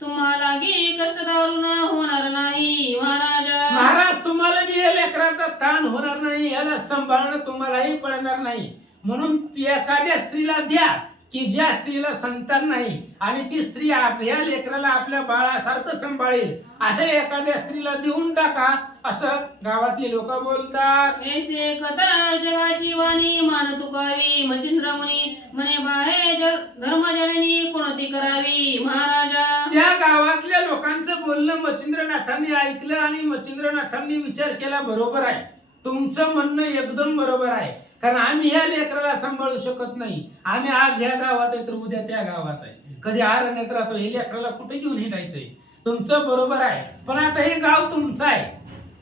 तुम्हाला गी कष्ट दारून होणार नाही महाराजा. महाराज तुम्हाला बी या लेकराचा ताण होणार नाही, याला सांभाळणं तुम्हालाही पडणार नाही. म्हणून एखाद्या स्त्रीला द्या की ज्या स्त्रीला संतान नाही आणि ती स्त्री आपल्या लेकराला आपल्या बाळासारखं सांभाळेल, अशा एखाद्या स्त्रीला देऊन टाका असं गावातली लोक बोलतात. ऐसे कथा जगाची वाणी मान तुकावी मच्छिंद्रमुनी, म्हणे बाहे धर्मजननी कोणती करावी महाराजा. त्या गावातल्या लोकांचं बोलणं मच्छिंद्रनाथांनी ऐकलं आणि मच्छिंद्रनाथांनी विचार केला, बरोबर आहे, तुमचं म्हणणं एकदम बरोबर आहे. कारण आम्ही ह्या लेकराला सांभाळू शकत नाही. आम्ही आज ह्या गावात आहे तर उद्या त्या गावात आहे, कधी अरण्यात राहतो, हे लेकराला कुठे घेऊन हिंडायचंय. तुमचं बरोबर आहे, पण आता हे गाव तुमचं आहे,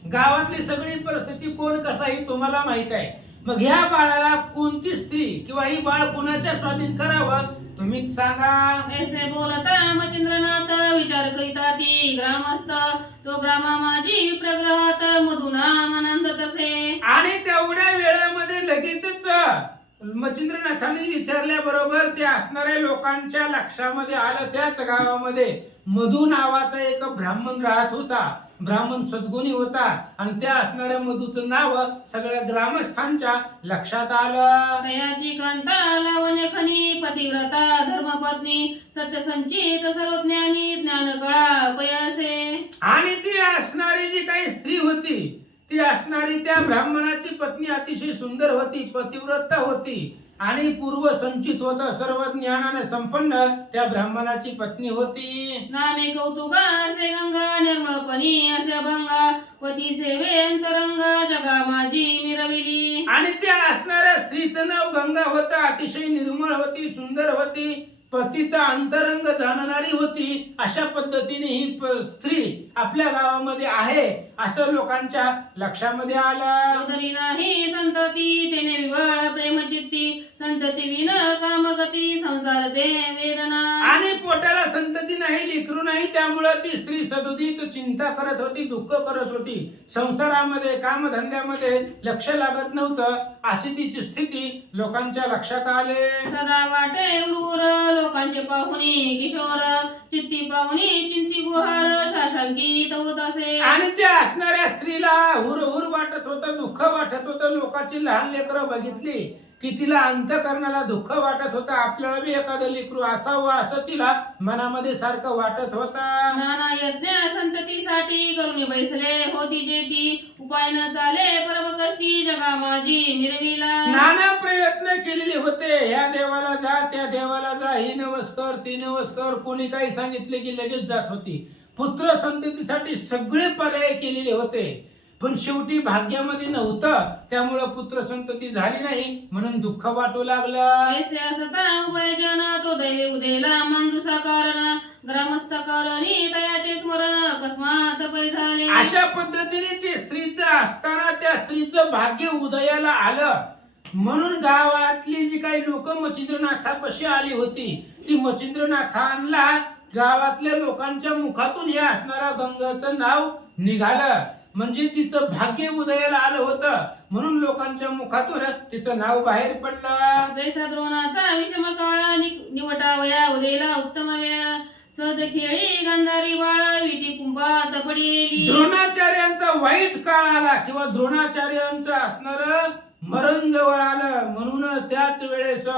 गावातली सगळी परिस्थिती कोण कसाही तुम्हाला माहित आहे. मग ह्या बाळाला कोणती स्त्री किंवा ही बाळ कुणाच्या स्वाधीन करावं तुम्हीच सांगा. ऐसे बोलता मच्छिंद्रनाथ विचार करिता ती ग्रामस्थ, तो ग्रामा माझी प्रग्रहात मधुना मनांत तसे. आणि तेवढ्या वेळामध्ये लगेचच मच्छिंद्रनाथांनी विचारल्याबरोबर ते असणाऱ्या लोकांच्या लक्षामध्ये आलं, त्याच गावामध्ये मधु नावाचा एक ब्राह्मण राहत होता. ब्राह्मण सद्गुणी होता आणि त्या असणाऱ्या मधूचं नाव सगळ्या ग्रामस्थांच्या लक्षात आलं. तयाची कंठा लावण्य खनी पतिव्रता धर्मपत्नी, सत्यसंचित सर्वज्ञानी ज्ञान कळा पयसे. आणि ती असणारी जी काही स्त्री होती, ती असणारी त्या ब्राह्मणाची पत्नी अतिशय सुंदर होती, पतिव्रत होती आणि पूर्व संचित होता, सर्व ज्ञानाने संपन्न त्या ब्राह्मणाची पत्नी होती. नामे कौतुका असे गंगा निर्मळपणी असे अभंगा, पती सेवे अंतरंगा जगा माझी मिरविली. आणि त्या असणाऱ्या स्त्रीचं नाव गंगा होतं, अतिशय निर्मळ होती, सुंदर होती, पतीचा अंतरंग जाणणारी होती. अशा पद्धतीने ही स्त्री आपल्या गावामध्ये आहे असं लोकांच्या लक्षामध्ये आलं. उदरी नाही संतती तेने विवळ प्रेमचित्ती, संतती विन कामगती संसार दे वेदना. आणि पोटाला संतती नाही, लेकरू नाही, त्यामुळे ती स्त्री सदुदित चिंता करत होती, दुःख करत होती, संसारामध्ये कामधंद्यामध्ये लक्ष लागत नव्हतं. अशी तिची स्थिती लोकांच्या लक्षात आले. सदा वाटे उरूर लोकांचे पाहुणी किशोर, चित्ती पाहुणी चिंती गुहार शाशांकित होत असे. आणि त्या असणाऱ्या स्त्रीला हुर वाटत होतं, दुःख वाटत होतं. लोकांची लहान लेकरं बघितली की तिला अंतःकरणाला दुःख वाटत होतं, आपल्याला बी एखादं लेकरू असावं असं तिला मनामध्ये सारखं वाटत होतं. नाना यज्ञ संततीसाठी करून बैसले होती जेती, उपाय न चाले परम कष्टी जगा माझी मिरविला. नाना प्रयत्न केलेले जा, त्या देवाला जा, ही नवस कर, ती नवस कर, कोणी काही सांगितले की लगेच जात होती. पुत्र संततीसाठी सगळे पर्याय केलेले होते, पण शेवटी भाग्यामध्ये नव्हतं, त्यामुळे पुत्र संतती झाली नाही, म्हणून दुःख वाटू लागलं. ऐसे असता उभय जन तो दैवे उदेला मंदुसा कारण ग्रामस्थ करणी तयाचे स्मरण अकस्मात पै झाले. अशा पद्धतीने ते स्त्रीचं असताना त्या स्त्रीचं भाग्य उदयाला आलं, म्हणून गावातली जी काही लोक मच्छिंद्रनाथापाशी आली होती, ती मच्छिंद्रनाथांना गावातल्या लोकांच्या मुखातून हे असणारा गंगाचं नाव निघालं, म्हणजे तिचं भाग्य उदयाला आलं होतं, म्हणून लोकांच्या मुखातून तिचं नाव बाहेर पडलं. जैसा द्रोणाचा विषम काळ निवटावया उदेला उत्तम वेळ सहज खेळी गांधारी बाळ विटी कुंभात पडेली. द्रोणाचार्यांचा वाईट काळ आला किंवा द्रोणाचार्यांचं असणार मरण जवळ आलं, म्हणून त्याच वेळेस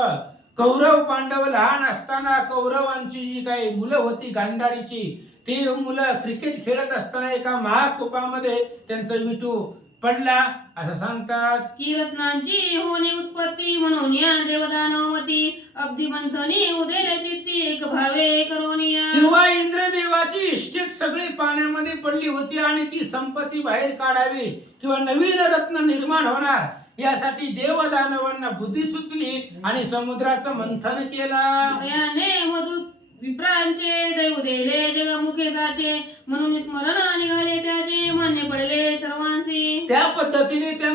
कौरव पांडव लहान असताना कौरवांची जी काही मुलं होती गांधारीची, ती मुलं क्रिकेट खेळत असताना एका महाकुपामध्ये त्यांचा विटू पडला असं सांगतात. की रत्नांची होणे उत्पत्ती म्हणून या देवदानवमती अब्दी मंथनी उदेले चित्ती एक भावे करोनिया. किंवा इंद्रदेवाची इष्टेट सगळी पाण्यामध्ये पडली होती आणि ती संपत्ती बाहेर काढावी किंवा नवीन रत्न निर्माण होणार यासाठी देवदानवांना बुद्धी सुचली आणि समुद्राचं मंथन केलं. दयाने मधु विप्रांचे दैव देले जगमुखे जाचे म्हणून स्मरण निघाले त्याचे मान्य पडले सर्वांसी. त्या पद्धतीने त्या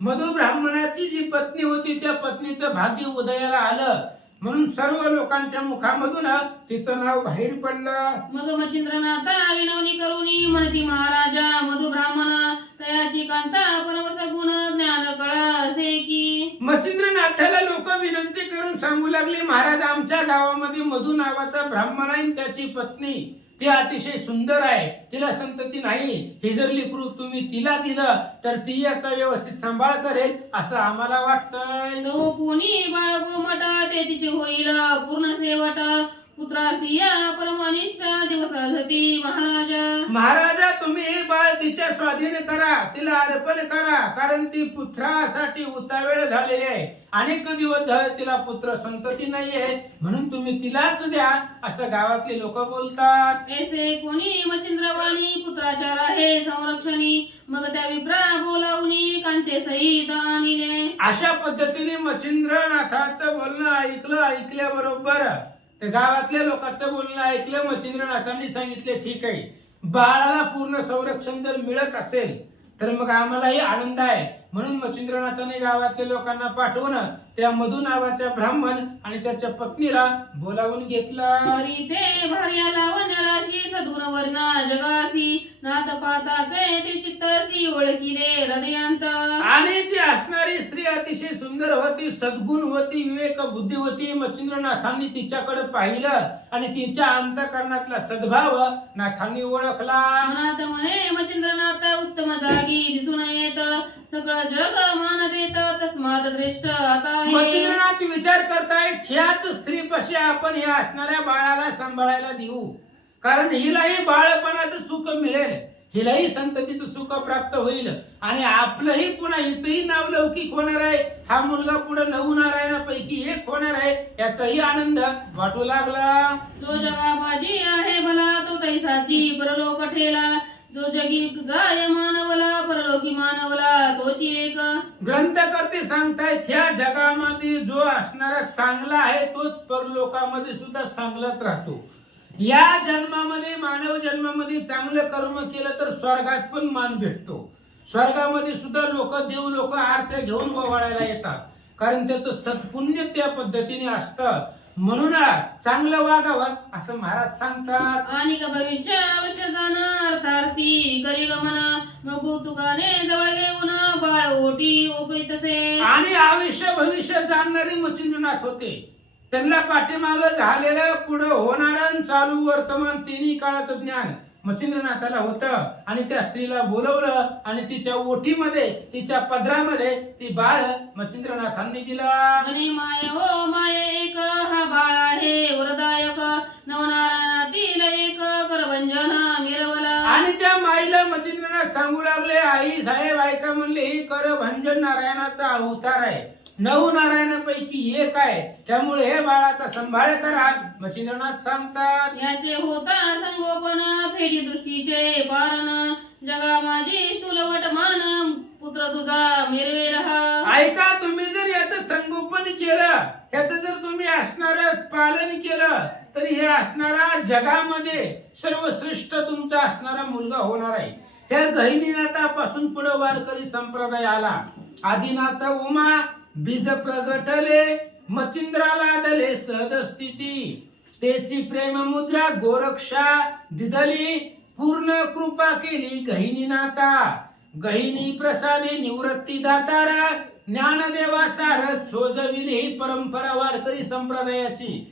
मधु ब्राह्मणाची जी पत्नी होती त्या पत्नीचं भाग्य उदयाला आलं, म्हणून सर्व लोकांच्या मुखामधून तिचं नाव बाहेर पडलं. मग मच्छिंद्रनाथा विनवणी करुणी म्हणती महाराजा मधु ब्राह्मण तयाची कांता परमस गुण ज्ञान कळा असे की. मच्छिंद्रनाथाला लोक विनंती करून सांगू लागले, महाराज आमच्या गावामध्ये मधु नावाचा ब्राह्मण आहे, त्याची पत्नी ती अतिशय सुंदर आहे, तिला संतती नाही, हे जर लेकरू तुम्ही तिला दिलं तर ती याचा व्यवस्थित सांभाळ करेल असं आम्हाला वाटतंय. तो कोणी बाळ गोमट ते तिचे होईल पूर्ण सेवट पुत्रार्थी या परमनिष्ठ दिवसासाठी महाराजा. महाराजा तुम्ही हे बाळ तिच्या स्वाधीन करा, तिला अर्पण करा, कारण ती पुत्रासाठी उतावेळ झालेली आहे, अनेक दिवस झाले तिला पुत्र संतती नाहीये, म्हणून तुम्ही तिलाच द्या असं गावातले लोक बोलतात. ऐसे कोणी मच्छिंद्रवाणी पुत्राचार आहे संरक्षणी मग त्या विप्रा बोलावणी कांते सहित आणिले. अशा पद्धतीने मच्छिंद्रनाथाचं बोलणं ऐकल्याबरोबर त्या गावातल्या लोकांचं बोलणं ऐकलं. मच्छिंद्रनाथांनी सांगितले ठीक आहे, बाळाला पूर्ण संरक्षण जर मिळत असेल तर मग आम्हालाही आनंद आहे, म्हणून मच्छिंद्रनाथाने गावातल्या लोकांना पाठवून त्या मधु नावाच्या ब्राह्मण आणि त्याच्या पत्नीला बोलावून घेतलं. हरी ते भार्या लावण्यालाशी सदुन वर्णा जगासी नाथ पाताचे ते चित्तसी ओळखिले हृदयांत. आणि ती असणारी स्त्री अतिशय सुंदर होती, सद्गुण होती, विवेक बुद्धी होती. मच्छिंद्रनाथांनी तिच्याकडे पाहिलं आणि तिच्या अंतःकरणातला सद्भाव नाथांनी ओळखला. मनात म्हणे मच्छिंद्रनाथ उत्तम जागी दिसून येत सगळं जग मान देत तस्मात श्रेष्ठ आता हे. मच्छिंद्रनाथ विचार करतायत, ह्याच स्त्रीपाशी आपण या असणाऱ्या बाळाला सांभाळायला देऊ, कारण हिलाही बाळपणाचं सुख मिळेल, हिलाही संततीचं सुख प्राप्त होईल आणि आपलंही पुन्हा हिचंही नाव लौकिक होणार आहे, हा मुलगा पुढे 9 नारायणापैकी एक होणार आहे, याचाही आनंद वाटू लागला. जो जगा माझी आहे भला तो तैसाची परलोक ठेला जो जगी जाय मानवला परलोकी मानवला तोची एक. ग्रंथकर्ते सांगतायत, ह्या जगामध्ये जो असणारा चांगला आहे तोच परलोकामध्ये सुद्धा चांगलाच राहतो. या जन्मामध्ये मानव जन्मामध्ये चांगलं कर्म केलं तर स्वर्गात पण मान भेटतो. स्वर्गामध्ये सुद्धा देव लोक आरत्या घेऊन ओवाळायला येतात, कारण त्याचं सत्पुण्य त्या पद्धतीने असतं, म्हणून चांगलं वागावं असं महाराज सांगतात. आणि का भविष्य अवश्य जाणार अर्थार्थी करी गमन मग तुकाने जवळ घेऊन बाळ ओटी ओपितसे. आणि आयुष्य भविष्य जाणणारे मच्छिंद्रनाथ होते, त्यांना पाठीमागं झालेलं पुढं होणारं चालू वर्तमान तिन्ही काळाचं ज्ञान मच्छिंद्रनाथाला होतं. आणि त्या स्त्रीला बोलवलं आणि तिच्या ओठीमध्ये तिच्या पदरामध्ये ती बाळ मच्छिंद्रनाथांनी दिला. आणि माय हो माय एक हा बाळ आहे वरदायक नवनारायणातील एक करभंजन मिरवला. आणि त्या माईला मच्छिंद्रनाथ सांगू लागले, आई साहेब ऐका म्हणले, ही करभंजन नारायणाचा अवतार आहे, 9 नारायणापैकी एक आहे. त्यामुळे हे बाळाचा सांभाळ करा. मच्छिंद्रनाथ सांगतात, याचे होता संगोपन फेडी दृष्टीचे पारण जगा माझी स्थूलवट मान पुत्र तुझा मिरवे रहा. ऐका, तुम्ही जर याचं संगोपन केलं, याचं जर तुम्ही असणार पालन केलं, तर हे असणारा जगामध्ये सर्वश्रेष्ठ तुमचा असणारा मुलगा होणार आहे. ह्या गहिनीनाथापासून पुढे वारकरी संप्रदाय आला. आदिनाथ उमा बीज प्रगटले मच्छिंद्राला दले सहज स्थिती. तेची प्रेम मुद्रा गोरक्षा दिदली पूर्ण कृपा केली गहिनीनाथा. गहिनी प्रसादे निवृत्ती दातारा ज्ञानदेवा सार चोजविली. ही परंपरा वारकरी संप्रदायाची.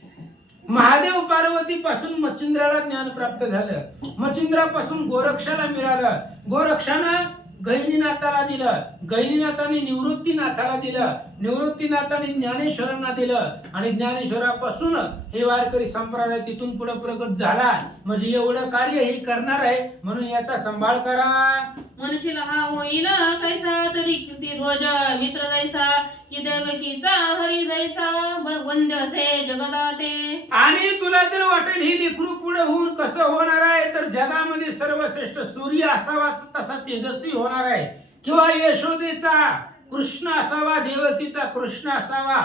महादेव पार्वती पासून मच्छिंद्राला ज्ञान प्राप्त झालं. मच्छिंद्रापासून गोरक्षाला मिळालं. गोरक्षानं गहिनीनाथाला दिलं. गहिनीनाथाने निवृत्तीनाथाला दिलं. निवृत्तीनाथाने ज्ञानेश्वरांना दिलं. आणि ज्ञानेश्वरापासून हे वारकरी संप्रदाय तिथून पुढे प्रगट झाला. म्हणजे एवढं कार्य हे करणार आहे, म्हणून याचा सांभाळ करा. म्हणशील हा होईल कैसा तरी कीर्ती ध्वज मित्र जैसा की देवकीचा हरी जैसा वंद्य असे जगदाते. आणि तुला जर वाटेल ही लेकरू पुढे होऊन कसं होणार आहे, तर जगामध्ये सर्वश्रेष्ठ सूर्य असावा तसा तेजस्वी होणार आहे. किंवा यशोदेचा कृष्ण असावा, देवकीचा कृष्ण असावा,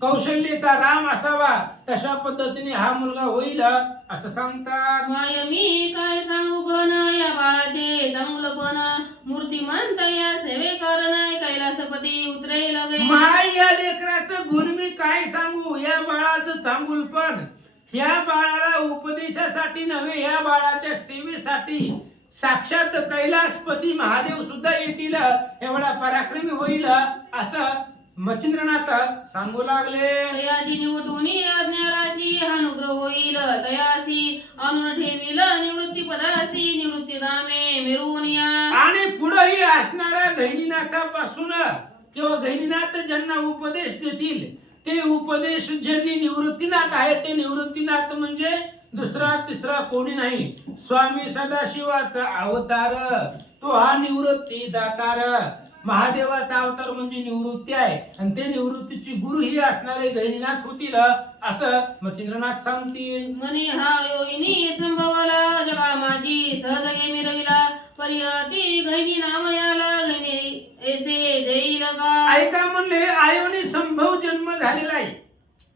कौशल्येचा राम असावा, तशा पद्धतीने हा मुलगा होईल असं सांगतात. माय मी काय सांगू गण या बाळाचे चांगलपण मूर्तिमंत या सेवे कारण कैलासपती उतरेल गे. माय या लेकराचं गुण मी काय सांगू, या बाळाचं चांगुलपण. या बाळाला उपदेशासाठी नव्हे, या बाळाच्या सेवेसाठी साक्षात कैलासपती महादेव सुद्धा येतील, एवढा पराक्रमी होईल असं मच्छिंद्रनाथ सांगू लागले. तयाची निवटून अज्ञाराशी अनुग्रह होईल तयासी आणून ठेवील निवृत्ती पदासी निवृत्ती धामे मिरून या. आणि पुढेही असणाऱ्या गहिनीनाथापासून किंवा गहिनीनाथ ज्यांना उपदेश देतील, ते उपदेश ज्यांनी निवृत्तीनाथ आहे, ते निवृत्तीनाथ म्हणजे दुसरा तिसरा कोणी नाही, स्वामी सदाशिवाचा अवतार. तो हा निवृत्ती दातार. महादेवाचा अवतार म्हणजे निवृत्ती आहे. आणि ते निवृत्तीची गुरु ही असणारे गहिनीनाथ होतील असं मच्छिंद्रनाथ सांगतील. मनी हा योगिनी संभवला जगा माझी सहज गे मिरविला परियती गैनी नामयाला गैनी ऐसे देईल गा. ऐका म्हणले, आयोनी संभव जन्म झालेला आहे.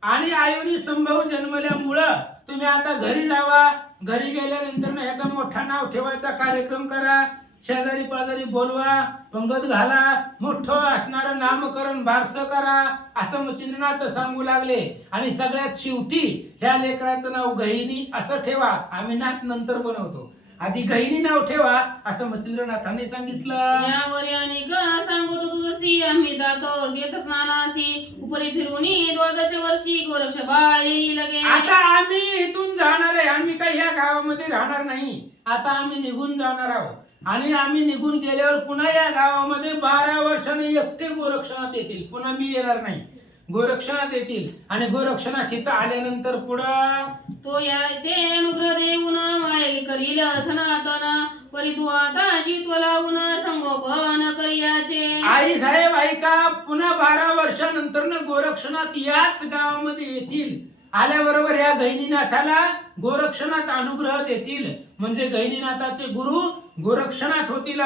आणि आयोनी संभव जन्मल्यामुळं तुम्ही आता घरी जावा. घरी गेल्यानंतर ना ह्याचा मोठा नाव ठेवायचा कार्यक्रम करा. शेजारी पाजारी बोलवा, पंगत घाला, मोठं असणारं नामकरण बारसं करा असं मच्छिंद्रनाथ सांगू लागले. आणि सगळ्यात शेवटी ह्या लेकराचं नाव गहिनी असं ठेवा. आम्ही नाथ नंतर बनवतो, आधी गहिनी नाव ठेवा असं मच्छिंद्रनाथांनी सांगितलं. यावर आणि ग सांगतो तुझसी आम्ही जातो तीर्थ स्नानासी उपरी फिरूनी 12 वर्षी गोरक्ष बाळ येईल गे. आता आम्ही इथून जाणार आहे. आम्ही काही या गावामध्ये राहणार नाही. आता आम्ही निघून जाणार आहोत. आणि आम्ही निघून गेल्यावर पुन्हा या गावामध्ये 12 वर्षाने एकटे गोरक्षणात येतील. पुन्हा मी येणार नाही. गोरक्षणात येतील. आणि गोरक्षणात इथं आल्यानंतर पुढं तो या ते अनुग्रह देऊन माय करील सनातन परी तू आता जीत्व लावून संगोपन करियाचे. आई साहेब ऐका, पुन्हा 12 वर्षानंतर गोरक्षणात याच गावामध्ये येतील. आल्याबरोबर या गहिनीनाथाला गोरक्षणात अनुग्रह देतील. म्हणजे गहिनीनाथाचे गुरु गोरक्षणात होतील.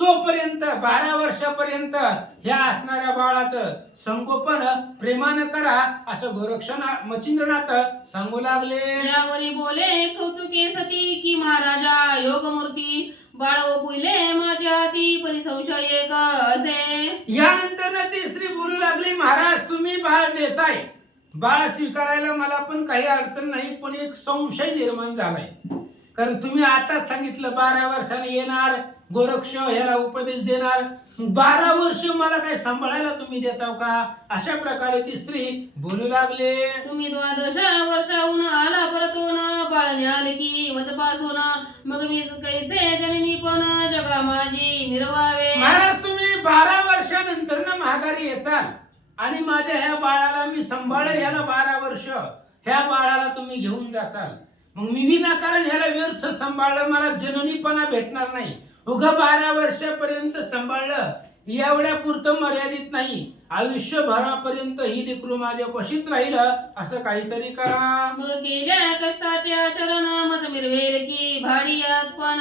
तोपर्यंत 12 वर्षापर्यंत ह्या असणाऱ्या बाळाचं संगोपन प्रेमानं करा असं गोरक्षनाथ मच्छिंद्रनाथ सांगू लागले. यावरी बोले कौतुके सती की महाराजा योगमूर्ती बाळ पुले माझ्या हाती परी संशय एक असे. यानंतर ती स्त्री बोलू लागली, महाराज तुम्ही बाळ देताय, बाळ स्वीकारायला मला पण काही अडचण नाही, पण एक संशय निर्माण झालाय. कारण तुम्ही आताच सांगितलं 12 वर्षाने येणार, गोरक्ष ह्याला उपदेश देणार. 12 वर्ष मला काय सांभाळायला तुम्ही देताव का? अशा प्रकारे ती स्त्री बोलू लागले. तुम्ही 12 वर्षाहून आला परतून बाळने आले की मजपासून मग मी कैसे जननी पण जगा माझी मिरवावे. महाराज तुम्ही 12 वर्षानंतर ना माघारी येताल आणि माझ्या ह्या बाळाला मी सांभाळ. ह्याला 12 वर्ष ह्या बाळाला तुम्ही घेऊन जाचाल. मग मी विनाकारण ह्याला व्यर्थ सांभाळलं, मला जननीपणा भेटणार नाही. उगा 12 वर्षापर्यंत सांभाळलं, एवढ्या पुरतं मर्यादित नाही, आयुष्यभरापर्यंत ही लेकरू माझ्या पशीच राहील असं काहीतरी करा. मग केल्या कष्टाचे आचरण मज मिरवेल की भाडियात पण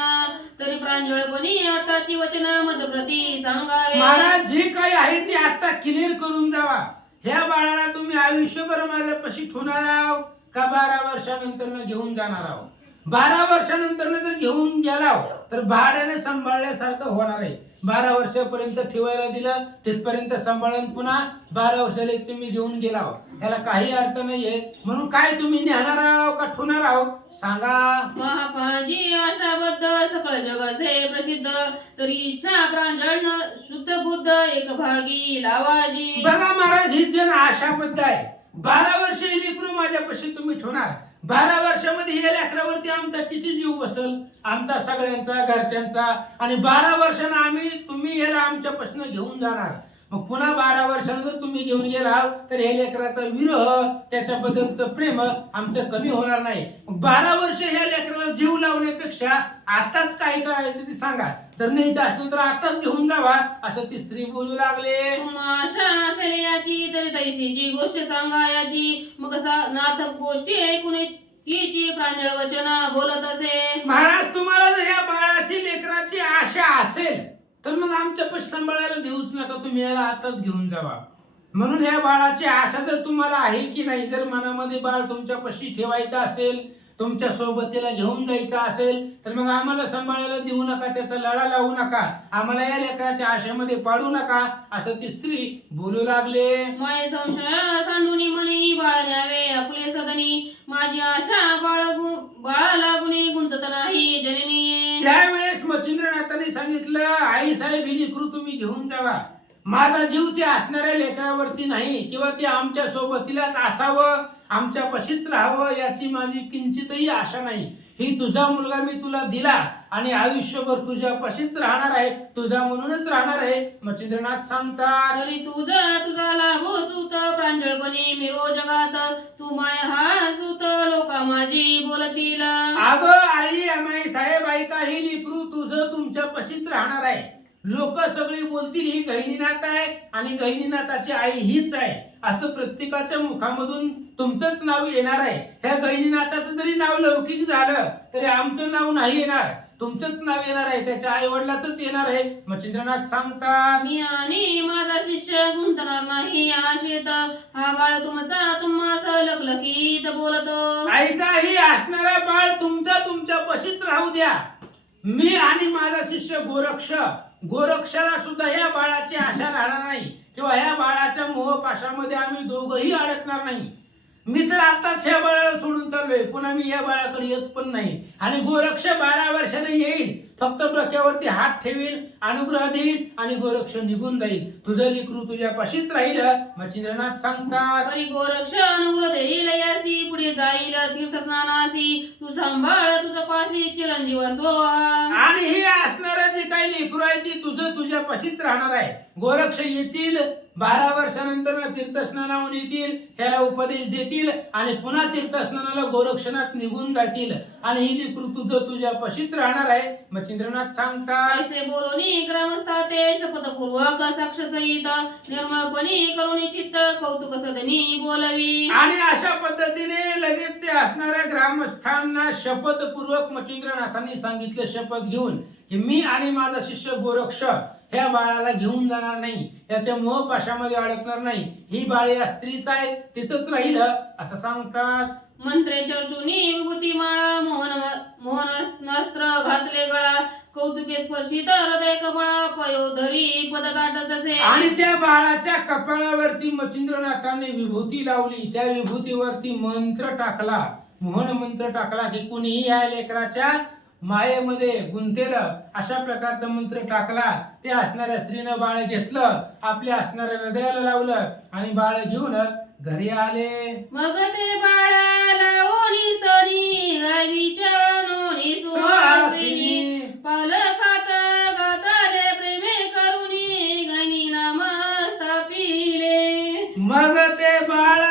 तरी प्रांजळपणी आताची वचन मज प्रती सांगावे. महाराज जे काही आहे ते आता क्लिअर करून जावा. ह्या बाळाला तुम्ही आयुष्यभर माझ्या पशी ठेवणार आहो का 12 वर्षानंतर घेऊन जाणार आहो? 12 वर्षानंतर जर घेऊन गेला तर भाड्याने सांभाळल्यासारखं होणार आहे. 12 वर्षापर्यंत ठेवायला दिलं तिथपर्यंत सांभाळून पुन्हा 12 वर्षाला तुम्ही घेऊन गेला याला काही अर्थ नाहीये. म्हणून काय तुम्ही नेणार आहो का ठेवणार आहो सांगा. महापाजी आशाबद्ध सकळ जगाचे प्रसिद्ध तरी इच्छा प्रांजळ शुद्ध बुद्ध एक भागी लावाजी. बघा महाराज ही जन आशाबद्ध आहे. 12 वर्ष ही लेकरू माझ्यापाशी तुम्ही ठेवणार. 12 वर्षामध्ये या लेकरावरती आमचा किती जीव बसल, आमचा सगळ्यांचा घरच्यांचा. आणि 12 वर्षांना आम्ही तुम्ही याला आमच्यापासून घेऊन जाणार. मग पुन्हा 12 वर्षांना जर तुम्ही घेऊन गेला तर या लेकराचा विरह त्याच्याबद्दलचं प्रेम आमचं कमी होणार नाही. मग 12 वर्ष या लेकराला जीव लावण्यापेक्षा आताच काय करायचं ते सांगा. तर न्यायचं असेल तर आताच घेऊन जावा असं ती स्त्री बोलू लागले. आशा असेल याची तरी तैशीची गोष्ट सांगा याची. मग नाथ गोष्टी ऐकून तिची प्रांजळ वचन बोलत असे. महाराज तुम्हाला जर या बाळाची लेकराची आशा असेल तर मग आमच्या पशी सांभाळायला देऊच नका, तुम्ही याला आताच घेऊन जावा. म्हणून या बाळाची आशा जर तुम्हाला आहे की नाही, जर मनामध्ये बाळ तुमच्या पशी ठेवायचं असेल, तुमच्या सोबतीला घेऊन जायचं असेल तर मग आम्हाला सांभाळायला देऊ नका, त्याचा लढा लावू नका, आम्हाला या लेकराच्या आशेमध्ये पाडू नका असं ती स्त्री बोलू लागले. माय संशय सांडूनी मनी बाळ न्यावे आपले सदनी माझी आशा बाळाला गुणी गुंतत नाही जननी. त्यावेळेस मच्छिंद्रनाथांनी सांगितलं आई साहेब ही लेकरू तुम्ही घेऊन जावा. माझा जीव ते असणाऱ्या लेकरावरती नाही किंवा ते आमच्या सोबतीलाच असावं, आमच्या पशीच राहावं याची माझी किंचितही आशा नाही. ही तुझा मुलगा मी तुला दिला आणि आयुष्यभर तुझ्या पशीच राहणार आहे, तुझा म्हणूनच राहणार आहे. मच्छिंद्रनाथ सांगतात तरी तुझा लाभो सूत प्रांजळपणी मिरो जगात तू माय हा सूत लोका माझी बोलतील. अगं आई अमाई साहेब ऐका, ही लेकरू तुझं तुमच्या पशीच राहणार आहे. लोक सगळी बोलतील ही गहिनीनाथ आहे आणि गहिनीनाथाची आई हीच आहे असं प्रत्येकाच्या मुखामधून तुमचंच नाव येणार आहे. ह्या गहिनीनाथाचं जरी नाव लौकिक झालं तरी आमचं नाव नाही येणार, तुमचंच नाव येणार आहे, त्याच्या आई वडिलाच येणार आहे. मच्छिंद्रनाथ सांगतात मी आणि माझा शिष्य गुंतणार नाही आशेत हा बाळ तुमचा तुम्हास लखलखीत बोलतो. ऐका, ही असणारा बाळ तुमचा तुमच्या पशीच राहू द्या. मी आणि माझा शिष्य गोरक्षाला सुद्धा या बाळाची आशा राहणार नाही किंवा या बाळाच्या मोहपाशामध्ये आम्ही दोघंही अडकणार नाही. मी तर आताच ह्या बाळाला सोडून चाललोय, पुन्हा मी या बाळाकडे येत पण नाही. आणि गोरक्ष 12 वर्षाने येईल, फक्त डोक्यावरती हात ठेवील, अनुग्रह देईल आणि गोरक्ष निघून जाईल. तुझं लेकरू तुझ्या पाशीच राहील. मच्छिंद्रनाथ सांगतात परी गोरक्ष अनुग्रह देईल यासी पुढे जाईल तीर्थस्नानासी तू सांभाळ तुझं पाशी चिरंजीव असो. आणि हे असणारं जे काही लेकरू आहे ती तुझं तुझ्या पाशीच राहणार आहे. गोरक्ष येतील, 12 वर्षानंतर तीर्थस्नानाहून येतील, त्याला उपदेश देतील आणि पुन्हा तीर्थस्नानाला गोरक्षनाथ निघून जातील आणि ही लेकरू तुझं तुझ्या पाशीच राहणार आहे. मच्छिंद्रनाथ सांगतात ऐसे बोलोनी ग्रामस्था ते शपथपूर्वक साक्ष सहित निर्मळपणी करुणी चित्त कौतुक सदनी बोलवी. आणि अशा पद्धतीने लगेच ते असणाऱ्या ग्रामस्थांना शपथपूर्वक मच्छिंद्रनाथांनी सांगितलं शपथ घेऊन की मी आणि माझा शिष्य गोरक्ष ह्या बाळाला घेऊन जाणार नाही, त्याच्या मोहपाशामध्ये अडकणार नाही. ही बाळ या स्त्रीच आहे, तिथंच राहील असं सांगतात. मंत्रे चर्चुनी विभूती माळा मोहन नस्त्र घातले गळा कौतुके स्पर्शित हृदय कमळा पयोधरी पद दाटत असे. आणि त्या बाळाच्या कपाळावरती मच्छिंद्रनाथाने विभूती लावली, त्या विभूतीवरती मंत्र टाकला, मोहन मंत्र टाकला की कुणीही या लेकराच्या मायेमध्ये गुंतेल अशा प्रकारचा मंत्र टाकला. ते असणाऱ्या स्त्रीनं बाळ घेतलं, आपल्या असणाऱ्या हृदयाला लावलं आणि बाळ घेऊन घरी आले. मग ते बाळाला ओनी सनी गावीच्या नोनी सुवासिनी पालखात गाताले प्रेमे करुणी गणी नाम स्थापिले. मग ते बाळ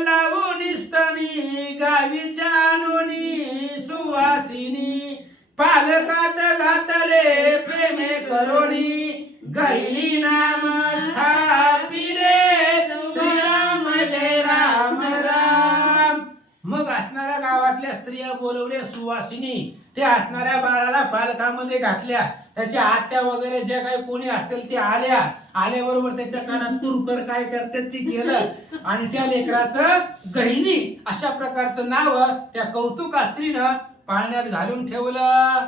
लावून स्तनी गावीच्या नोनी सुवासिनी पालकात घातले प्रेमे करोनी गहिनी नाम स्थापिले श्रीराम जय राम राम. मग असणाऱ्या गावातल्या स्त्रिया बोलवल्या सुवासिनी, ते असणाऱ्या बाळाला पालकामध्ये घातल्या, त्याच्या आत्या वगैरे जे काही कोणी असतील ते आल्याबरोबर त्याच्या कानात तुरकर काय करतात ते केलं आणि त्या लेकराचं गहिनी अशा प्रकारचं नाव त्या कौतुक स्त्रीनं पाळण्यात घालून ठेवलं.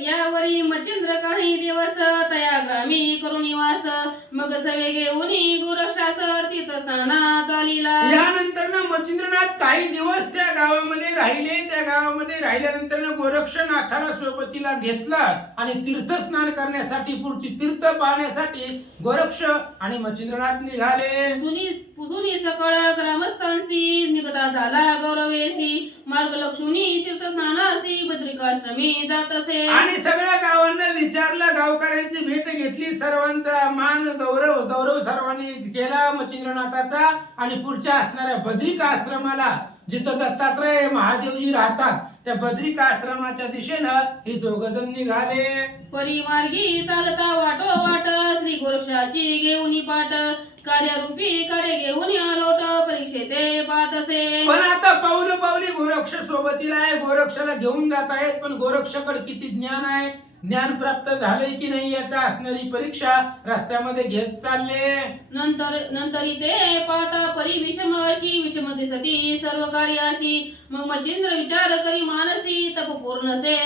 यावरी मच्छिंद्र काही दिवस तया ग्रामी करून निवास, मग सवे घेऊन गोरक्षासर तीर्थस्थाना चालिला. यानंतर मच्छिंद्रनाथ काही दिवस त्या गावामध्ये राहिले. त्या गावामध्ये राहिल्यानंतर गोरक्षनाथाला सोबतीला घेतलं आणि तीर्थस्नान करण्यासाठी, पुढची तीर्थ पाहण्यासाठी गोरक्ष आणि मच्छिंद्रनाथ निघाले. पुसुनी सकळ ग्रामस्थांशी निगता झाला गौरवेशी, मार्ग लक्ष्मी तीर्थस्नानासी बद्रिकाश्रमी जात असे. आणि सगळ्या गावांना विचारलं, गावकऱ्यांची भेट घेतली, सर्वांचा मान गौरव सर्वांनी केला मच्छिंद्रनाथाचा. आणि पुढच्या असणाऱ्या बद्रिका आश्रमाला, जिथं दत्तात्रय महादेवजी राहतात, त्या बद्रिका आश्रमाच्या दिशेनं ही दोघजण निघाले. परिमार्गी चालता वाट श्री गोरक्षाची घेऊन पाठ, कार्यरूपी कार्य घेऊन आलोट परीक्षेते पाहत असे. पण आता पावली गोरक्ष सोबतीला आहे, गोरक्षाला घेऊन जात आहेत. पण गोरक्षाकडे किती ज्ञान आहे, ज्ञान प्राप्त झाले की नाही याचा असणारी परीक्षा रस्त्यामध्ये घेत चालले. नंतर ते पाहता परी विषम अशी विषम दिसती सर्व कार्याशी, मग मच्छिंद्र विचार करी मानसी तप पूर्ण से.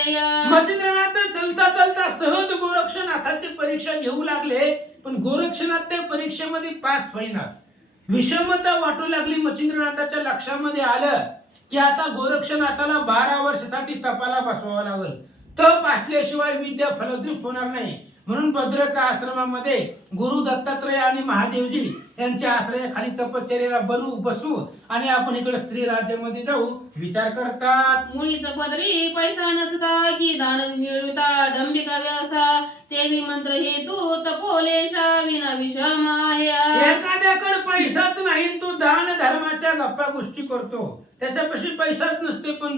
मच्छिंद्रनाथ चलता सहज गोरक्षनाथाची परीक्षा घेऊ लागले. पण गोरक्षनाथ त्या परीक्षेमध्ये पास होईना. विषमता वाटू लागली. मच्छिंद्रनाथाच्या लक्षामध्ये आलं की आता गोरक्षनाथाला 12 वर्षासाठी तपाला बसवावं लागल. तप असल्याशिवाय विद्या फलद्रूप होणार नाही. म्हणून भद्रका आश्रमामध्ये गुरु दत्तात्रय आणि महादेवजी यांच्या आश्रयाखाली तपश्चर्याला बसू आणि आपण इकडे स्त्री राज्यामध्ये जाऊ विचार करतात. मुळीच पदरी पैसा नसता की दान मिळविता दंबिका व्यवसा, तेवी मंत्र हेतू तपोलेशा विना विषम आहे. एखाद्याकडे पैसाच नाही, तो दान धर्माच्या गप्पा गोष्टी करतो, त्याच्यापाशी पैसाच नसते. पण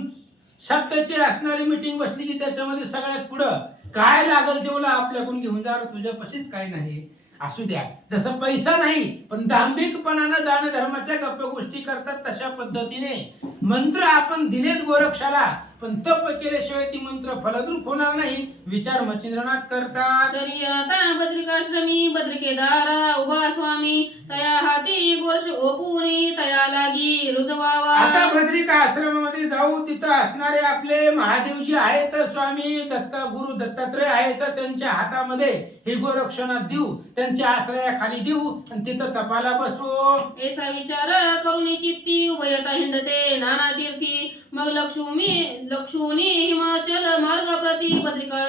सप्ताची असणारी मीटिंग बसली की त्याच्यामध्ये सगळ्यात पुढं काय लागल तेवढं आपल्याकडून घेऊन जा, तुझ्यापाशीच काय नाही. असू द्या, जसं पैसा नाही पण दांभिकपणानं दान धर्माच्या गप्पा गोष्टी करतात, तशा पद्धतीने मंत्र आपण दिलेत गोरक्षाला, पण तप केल्याशिवाय ती मंत्र फलद्रूप होणार नाही विचार मच्छिंद्रनाथ करतात. तरी आता बद्रिकाश्रमी बद्रिकेदारा उभा स्वामी, तया हाती गोरक्ष ओपुनी तया लागी रुजवावा. आता बद्रिका आश्रमामध्ये जाऊ, तिथं असणारे आपले महादेवजी आहेत, स्वामी गुरु दत्तात्रय आहेत, त्यांच्या हातामध्ये हे गोरक्षनाथ देऊ, त्यांच्या आश्रयाखाली देऊ आणि तिथं तपाला बसवू. ऐसा विचार करून चित्ती उभयता हिंडते नाना तीर्थी, मग लक्ष्मी हिमाचल मार्ग प्रति बद्रिका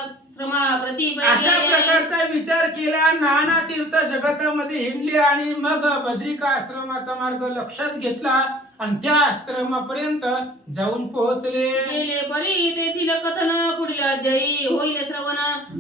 प्रति. अशा प्रकारचा विचार केला, नाना तीर्थ जगतामध्ये हिंडले आणि मग बद्रिका आश्रमाचा मार्ग लक्षात घेतला आणि त्या आश्रमापर्यंत जाऊन पोहोचले. गेले परी तेथील कथन पुढील अध्यायी होईल श्रवण,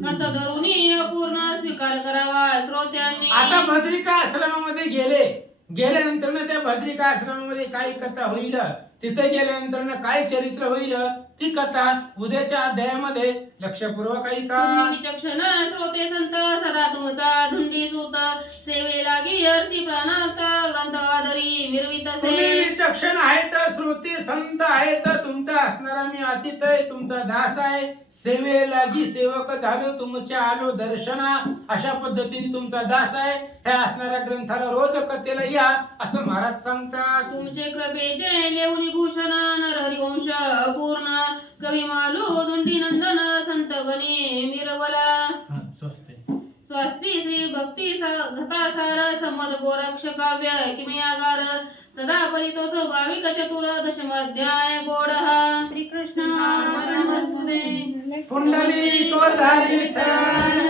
अर्थ धरुनी अपूर्ण स्वीकार करावा श्रोत्यांनी. आता बद्रिका आश्रमामध्ये गेल्यानंतर त्या बद्रिका आश्रमामध्ये काय कथा होईल, तिथे गेल्यानंतर काय चरित्र होईल, ती कथा उद्याच्या अध्यायामध्ये लक्षपूर्वक ऐका. विचक्षण श्रोते संत सदा तुमचा धुंडी सूत, सेवे लागी अर्थी प्राणात ग्रंथ आदरी मिरवित तुम्ही विचक्षण आहेत, श्रोते संत आहेत, तुमचा असणारा मी अतिथ आहे, तुमचा दास आहे, सेवेलागी सेवक झालो, तुमच्या आलो दर्शना, अशा पद्धतीने तुमचा दास आहे. ह्या असणाऱ्या ग्रंथाला रोज कथेला या असं महाराज सांगतात. तुमचे कृपेचे लेवनी भूषण नरहरिवंश पूर्ण, कवी मालू दुंडी नंदन संत गणी मिरवला. स्वस्ती श्री भक्ती घतासार संमत गोरक्ष काव्य किमयागार, सदा परितो स्वाभाविक चतुर दशमाध्याय गोड. श्रीकृष्ण नमस्ते. पुंडलिक वरदारी विठ्ठल.